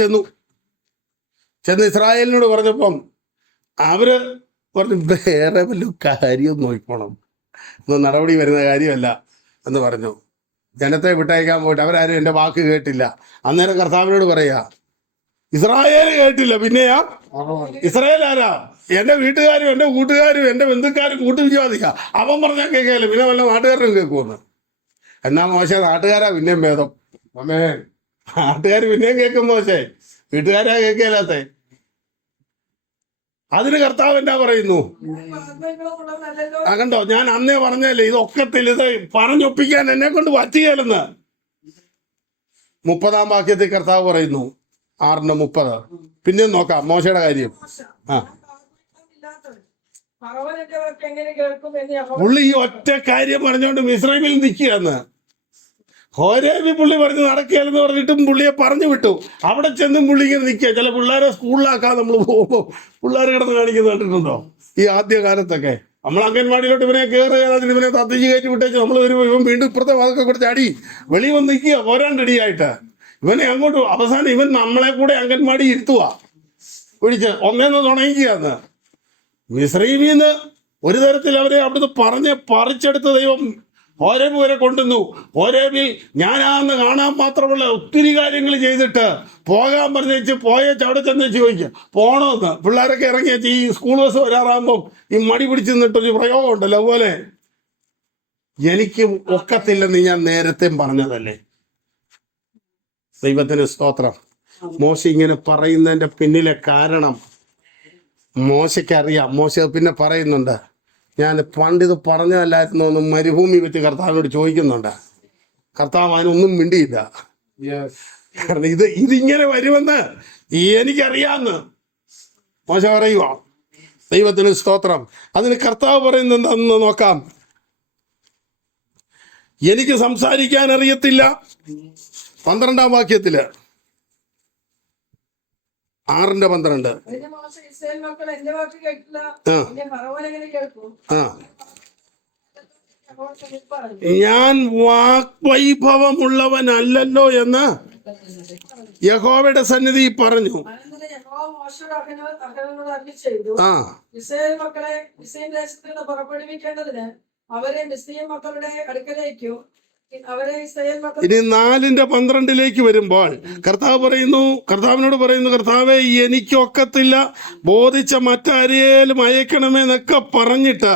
ചെന്ന് ഇസ്രായേലിനോട് പറഞ്ഞപ്പം അവര് പറഞ്ഞു, വേറെ വല്ല കാര്യം നോക്കിപ്പോണം, ഒന്നും നടപടി വരുന്ന കാര്യമല്ല എന്ന് പറഞ്ഞു. ജനത്തെ വിട്ടയക്കാൻ പോയിട്ട് അവരാരും എൻ്റെ വാക്ക് കേട്ടില്ല. അന്നേരം കർത്താവിനോട് പറയാ, ഇസ്രായേൽ കേട്ടില്ല, പിന്നെയാ ഇസ്രായേൽ ആരാ? എൻ്റെ വീട്ടുകാരും എൻ്റെ കൂട്ടുകാരും എൻ്റെ ബന്ധുക്കാരും കൂട്ടുവിശ്വാസിക്ക. അവൻ പറഞ്ഞാൽ കേൾക്കാമല്ലോ, പിന്നെ വല്ല നാട്ടുകാരും കേൾക്കുമെന്ന്. എന്നാ മോശം, നാട്ടുകാരാ പിന്നെയും ഭേദം. അമ്മേ, നാട്ടുകാർ പിന്നെയും കേൾക്കും മോശേ, വീട്ടുകാരാ കേൾക്കലാത്തെ. അതിന് കർത്താവ് എന്നാ പറയുന്നു? കണ്ടോ, ഞാൻ അന്നേ പറഞ്ഞല്ലേ ഇതൊക്കത്തിൽ ഇത് പറഞ്ഞൊപ്പിക്കാൻ എന്നെ കൊണ്ട് പറ്റുകയല്ലെന്ന്. 30-ാം വാക്യത്തിൽ കർത്താവ് പറയുന്നു, 6:30. പിന്നെ നോക്കാം മോശയുടെ കാര്യം. ഫറവോൻ എന്റെ വാക്ക് എങ്ങനെ കേൾക്കും എന്ന് യഹോവ. പുള്ളി ഈ ഒറ്റ കാര്യം പറഞ്ഞുകൊണ്ട് മിസ്രൈമിൽ നിൽക്കുകയെന്ന്. ഹോരേബി പുള്ളി പറഞ്ഞ് നടക്കുകയല്ലെന്ന് പറഞ്ഞിട്ടും പുള്ളിയെ പറഞ്ഞു വിട്ടു. അവിടെ ചെന്നും പുള്ളി ഇങ്ങനെ നിൽക്കുക. ചില പിള്ളേരെ സ്കൂളിലാക്കാൻ നമ്മൾ പോകുമ്പോൾ പിള്ളേർ കിടന്ന് കാണിക്കുന്നത് കണ്ടിട്ടുണ്ടോ? ഈ ആദ്യ കാലത്തൊക്കെ നമ്മൾ അംഗൻവാടിയിലോട്ട് ഇവനെ കയറുക, ഇവനെ തത്തിച്ച് കയറ്റി വിട്ടേച്ച് നമ്മൾ വരുമ്പോൾ ഇവൻ വീണ്ടും ഇപ്പുറത്തെ വാക്കൊക്കെ കൊടുത്ത് അടി വെളി വന്ന് നിൽക്കുക പോരാണ്ടടിയായിട്ട്. ഇവനെ അങ്ങോട്ട് അവസാനം ഇവൻ നമ്മളെ കൂടെ അംഗൻവാടി ഇരുത്തുക, പിടിച്ച് ഒന്നേന്ന് തുണയിക്കുകയെന്ന്. മിസ്രൈമിന്ന് ഒരു തരത്തിൽ അവരെ അവിടുന്ന് പറഞ്ഞ് പറിച്ചെടുത്ത ദൈവം ഹോരേബ് വരെ കൊണ്ടുവന്നു. ഹോരേബിൽ ഞാനാന്ന് കാണാൻ മാത്രമുള്ള ഒത്തിരി കാര്യങ്ങൾ ചെയ്തിട്ട് പോകാൻ പറഞ്ഞേച്ച് പോയേച്ച് അവിടെ ചെന്ന് ചോദിക്കുക പോകണമെന്ന്. പിള്ളേരൊക്കെ ഇറങ്ങി വെച്ച് ഈ സ്കൂൾ ബസ് വരാറാകുമ്പം ഈ മടി പിടിച്ച് നിന്നിട്ടൊരു പ്രയോഗം ഉണ്ടല്ലോ, അതുപോലെ എനിക്ക് ഒക്കത്തില്ലെന്ന് ഞാൻ നേരത്തെ പറഞ്ഞതല്ലേ. ദൈവത്തിന് സ്തോത്രം. മോശ ഇങ്ങനെ പറയുന്നതിന്റെ പിന്നിലെ കാരണം മോശയ്ക്കറിയാം. മോശ പിന്നെ പറയുന്നുണ്ട്, ഞാൻ പണ്ടിത് പറഞ്ഞതല്ലായിരുന്നു എന്ന് മരുഭൂമി വെച്ച് കർത്താവിനോട് ചോദിക്കുന്നുണ്ട്. കർത്താവ് അതിനൊന്നും മിണ്ടിയില്ല. കാരണം ഇതിങ്ങനെ വരുമെന്ന് എനിക്കറിയാമെന്ന് മോശ പറയുക. ദൈവത്തിന് സ്തോത്രം. അതിന് കർത്താവ് പറയുന്നത് എന്താണെന്ന് നോക്കാം. എനിക്ക് സംസാരിക്കാൻ അറിയത്തില്ല. 12-ാം വാക്യത്തില് 6:12. അതിന് മോശ ഇസ്രായേൽ മക്കൾ എന്റെ വാക്ക് കേട്ടില്ല, പിന്നെ ഫറവോൻ എങ്ങനെ കേൾക്കും? യഹോവ പറഞ്ഞു, ഞാൻ വാഗ്വൈഭവമുള്ളവനല്ലല്ലോ എന്ന് യഹോവയുടെ സന്നിധി പറഞ്ഞു. അനന്തരം യഹോവ മോശയോട് അഹരോനോട് അരുളിച്ചെയ്തു, ആ ഇസ്രായേൽ മക്കളെ മിസ്രയീം ദേശത്ത് നിന്ന് പുറപ്പെടുവിക്കേണ്ടതിന് അവരെ മിസ്രയീം മക്കളുടെ അടുക്കലേക്കും അവരെ ഇസ്രായേൽ മക്കൾ. ഇനി 4:12 വരുമ്പോൾ കർത്താവിനോട് പറയുന്നു, കർത്താവെ എനിക്കൊക്കത്തില്ല, ബോധിച്ച മറ്റാരെയും അയക്കണമെന്നൊക്കെ പറഞ്ഞിട്ട്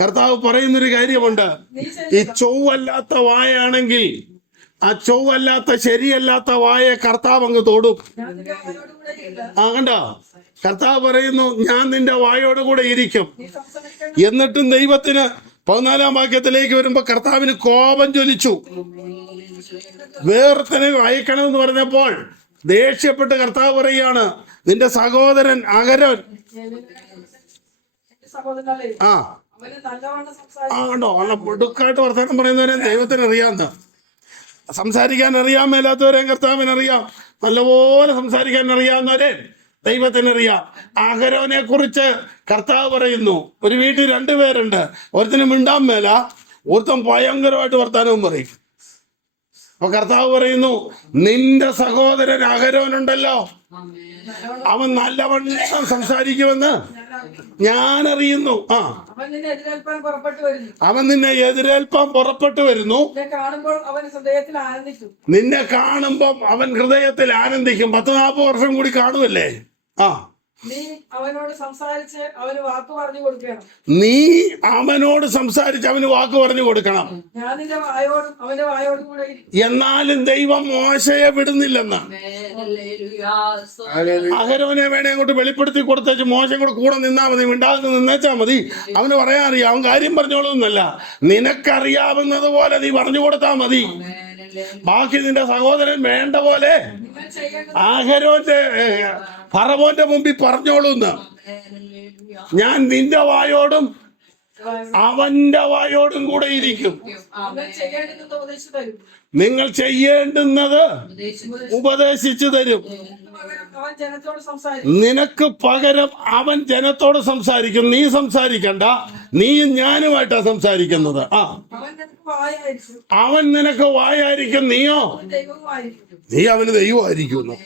കർത്താവ് പറയുന്നൊരു കാര്യമുണ്ട്. ഈ ചൊവ്വല്ലാത്ത വായാണെങ്കിൽ ആ ചൊവ്വല്ലാത്ത ശരിയല്ലാത്ത വായെ കർത്താവ് അങ്ങ് തൊടും. ഞാൻ നിന്റെ വായോടുകൂടെ ഇല്ല, കണ്ടോ, കർത്താവ് പറയുന്നു ഞാൻ നിന്റെ വായോട് കൂടെ ഇരിക്കും. നീ സംസാരിക്കേണ്ട. എന്നിട്ടും ദൈവത്തിന് 14-ാം വാക്യത്തിലേക്ക് വരുമ്പോ കർത്താവിന് കോപം ജ്വലിച്ചു. വേർത്തനെ അയക്കണമെന്ന് പറഞ്ഞപ്പോൾ ദേഷ്യപ്പെട്ട് കർത്താവ് പറയുകയാണ്, നിന്റെ സഹോദരൻ അഹരോൻ സഹോദരനെ ആ അവന് നല്ലവണ്ണം സംസാരിക്കും. കണ്ടോ, മുടുക്കായിട്ട് വർത്തമാനം പറയുന്നവരെ ദൈവത്തിന് അറിയാമെന്ന്. സംസാരിക്കാൻ അറിയാൻ മേലാത്തവരെ കർത്താവിനറിയാം. നല്ലപോലെ സംസാരിക്കാൻ അറിയാവുന്നവരെ ദൈവത്തിനറിയാം. അഹരോനെ കുറിച്ച് കർത്താവ് പറയുന്നു, ഒരു വീട്ടിൽ 2 പേരുണ്ട്, ഒരുത്തിന് മിണ്ടാൻ മേല, ഒരുത്തൻ ഭയങ്കരമായിട്ട് വർത്താനവും പറയും. അപ്പൊ കർത്താവ് പറയുന്നു, നിന്റെ സഹോദരൻ അഹരോനുണ്ടല്ലോ, അവൻ നല്ലവണ്ണം സംസാരിക്കുമെന്ന് ഞാൻ അറിയുന്നു. അവൻ നിന്നെ എതിരേൽപ്പാൻ പുറപ്പെട്ടു വരുന്നു. അവൻ നിന്നെ എതിരേൽപ്പാൻ പുറപ്പെട്ടു വരുന്നു. നിന്നെ കാണുമ്പോൾ അവൻ ഹൃദയത്തിൽ ആനന്ദിക്കും. നിന്നെ കാണുമ്പം അവൻ ഹൃദയത്തിൽ ആനന്ദിക്കും. 10-40 വർഷം കൂടി കാണുമല്ലേ. നീ അവനോട് സംസാരിച്ച് അവന് വാക്ക് പറഞ്ഞു കൊടുക്കണം. നീ അവനോട് സംസാരിച്ച് അവന് വാക്ക് പറഞ്ഞു കൊടുക്കണം. ഞാൻ നിന്റെ വായോടും അവന്റെ വായോടും കൂടെ ഇരിക്കും. എന്നാലും ദൈവം മോശയെ വിടുന്നില്ലെന്ന്. അഹരോനെ വേണേ അങ്ങോട്ട് വെളിപ്പെടുത്തി കൊടുത്തേച്ച് മോശം കൂടെ നിന്നാ മതി, മിണ്ടാതെ നിന്നേച്ചാ മതി. അവന് പറയാൻ അറിയാം, അവൻ കാര്യം പറഞ്ഞോളൂന്നല്ല, നിനക്കറിയാവുന്നത് പോലെ നീ പറഞ്ഞു കൊടുത്താ മതി. ബാക്കി നിന്റെ സഹോദരൻ വേണ്ട പോലെ അഹരോന്റെ ഫറവോന്റെ മുമ്പിൽ പറഞ്ഞോളൂന്ന്. ഞാൻ നിന്റെ വായോടും അവന്റെ വായോടും കൂടെ ഇരിക്കും. നിങ്ങൾ ചെയ്യേണ്ടുന്നത് ഉപദേശിച്ചു തരും. നിനക്ക് പകരം അവൻ ജനത്തോട് സംസാരിക്കും. നീ സംസാരിക്കണ്ട, നീയും ഞാനുമായിട്ടാ സംസാരിക്കുന്നത്. അവൻ നിനക്ക് വായായിരിക്കും, നീയോ നീ അവന് ദൈവമായിരിക്കുന്നു.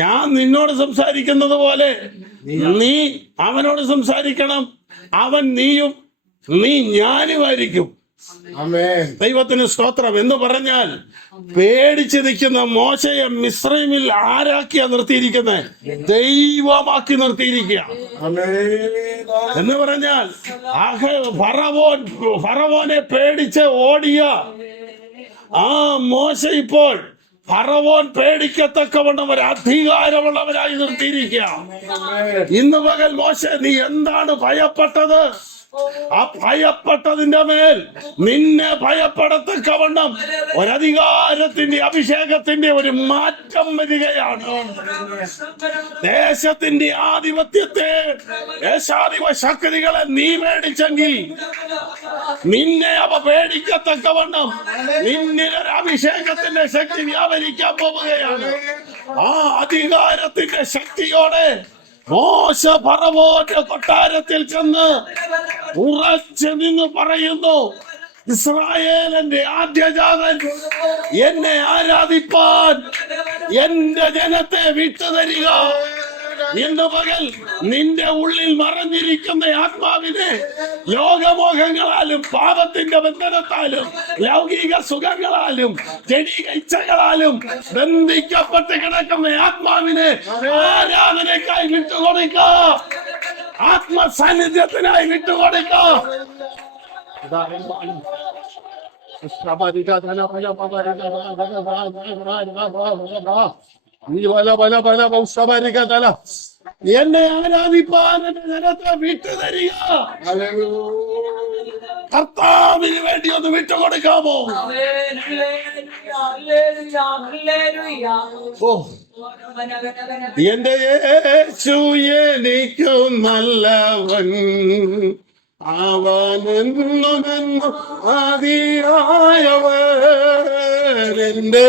ഞാൻ നിന്നോട് സംസാരിക്കുന്നത് പോലെ നീ അവനോട് സംസാരിക്കണം. അവൻ നീയും, നീ ഞാനുമായിരിക്കും. ദൈവത്തിന് സ്തോത്രം. എന്ന് പറഞ്ഞാൽ പേടിച്ച് നിൽക്കുന്ന മോശയെ മിസ്രൈമിൽ ആരാക്കിയാ നിർത്തിയിരിക്കുന്നത്? ദൈവമാക്കി നിർത്തിയിരിക്കുക. എന്ന് പറഞ്ഞാൽ ഫറവോനെ പേടിച്ച് ഓടിയ ആ മോശ ഇപ്പോൾ ഫറവോൻ പേടിക്കത്തക്കവണ്ണം ഒരു അധികാരമുള്ളവരായി നിർത്തിയിരിക്കുക. ഇന്ന് പകൽ മോശ, നീ എന്താണ് ഭയപ്പെട്ടത്? ആ ഭയപ്പെട്ടതിന്റെ മേൽ നിന്നെ ഭയപ്പെടത്തക്കവണ്ണം ഒരധികാരത്തിന്റെ അഭിഷേകത്തിന്റെ ഒരു മാറ്റം വരികയാണ്. ദേശത്തിന്റെ ആധിപത്യത്തെ, ദേശാധിപ ശക്തികളെ നീ പേടിച്ചെങ്കിൽ നിന്നെ അവ പേടിക്കത്തക്കവണ്ണം നിന്നിലൊരു അഭിഷേകത്തിന്റെ ശക്തി വ്യാപരിക്കാൻ പോവുകയാണ്. ആ അധികാരത്തിന്റെ ശക്തിയോടെ മോശ ഫറവോന്റെ കൊട്ടാരത്തിൽ ചെന്ന് ഉറച്ചു നിന്ന് പറയുന്നു, ഇസ്രായേലിന്റെ ആദ്യജാതൻ എന്നെ ആരാധിപ്പാൻ എന്റെ ജനത്തെ വിട്ടുതരിക. ഇന്ന് പകൽ നിന്റെ ഉള്ളിൽ മറഞ്ഞിരിക്കുന്ന ആത്മാവിനെ ലോകമോഹങ്ങളാലും പാപത്തിന്റെ ബന്ധനത്താലും ലൗകിക സുഖങ്ങളാലും ജനിക ഇച്ഛകളാലും ബന്ധിക്കപ്പെട്ട് കിടക്കുന്ന ആത്മാവിനെ ആരാധനയ്ക്കായി വിട്ടുകൊടുക്ക, ആത്മസാന്നിധ്യത്തിനായി വിട്ടുകൊടുക്ക. എന്നെ ആരാധിപ്പാൻ എന്റെ ജനത്തെ വിട്ടുതരിക. കർത്താവിന് വേണ്ടി ഒന്ന് വിട്ടുകൊടുക്കാമോ? എന്റെ യേശു എനിക്കു നല്ലവൻ, അവനെന്നും അതിയായവൻ. എന്റെ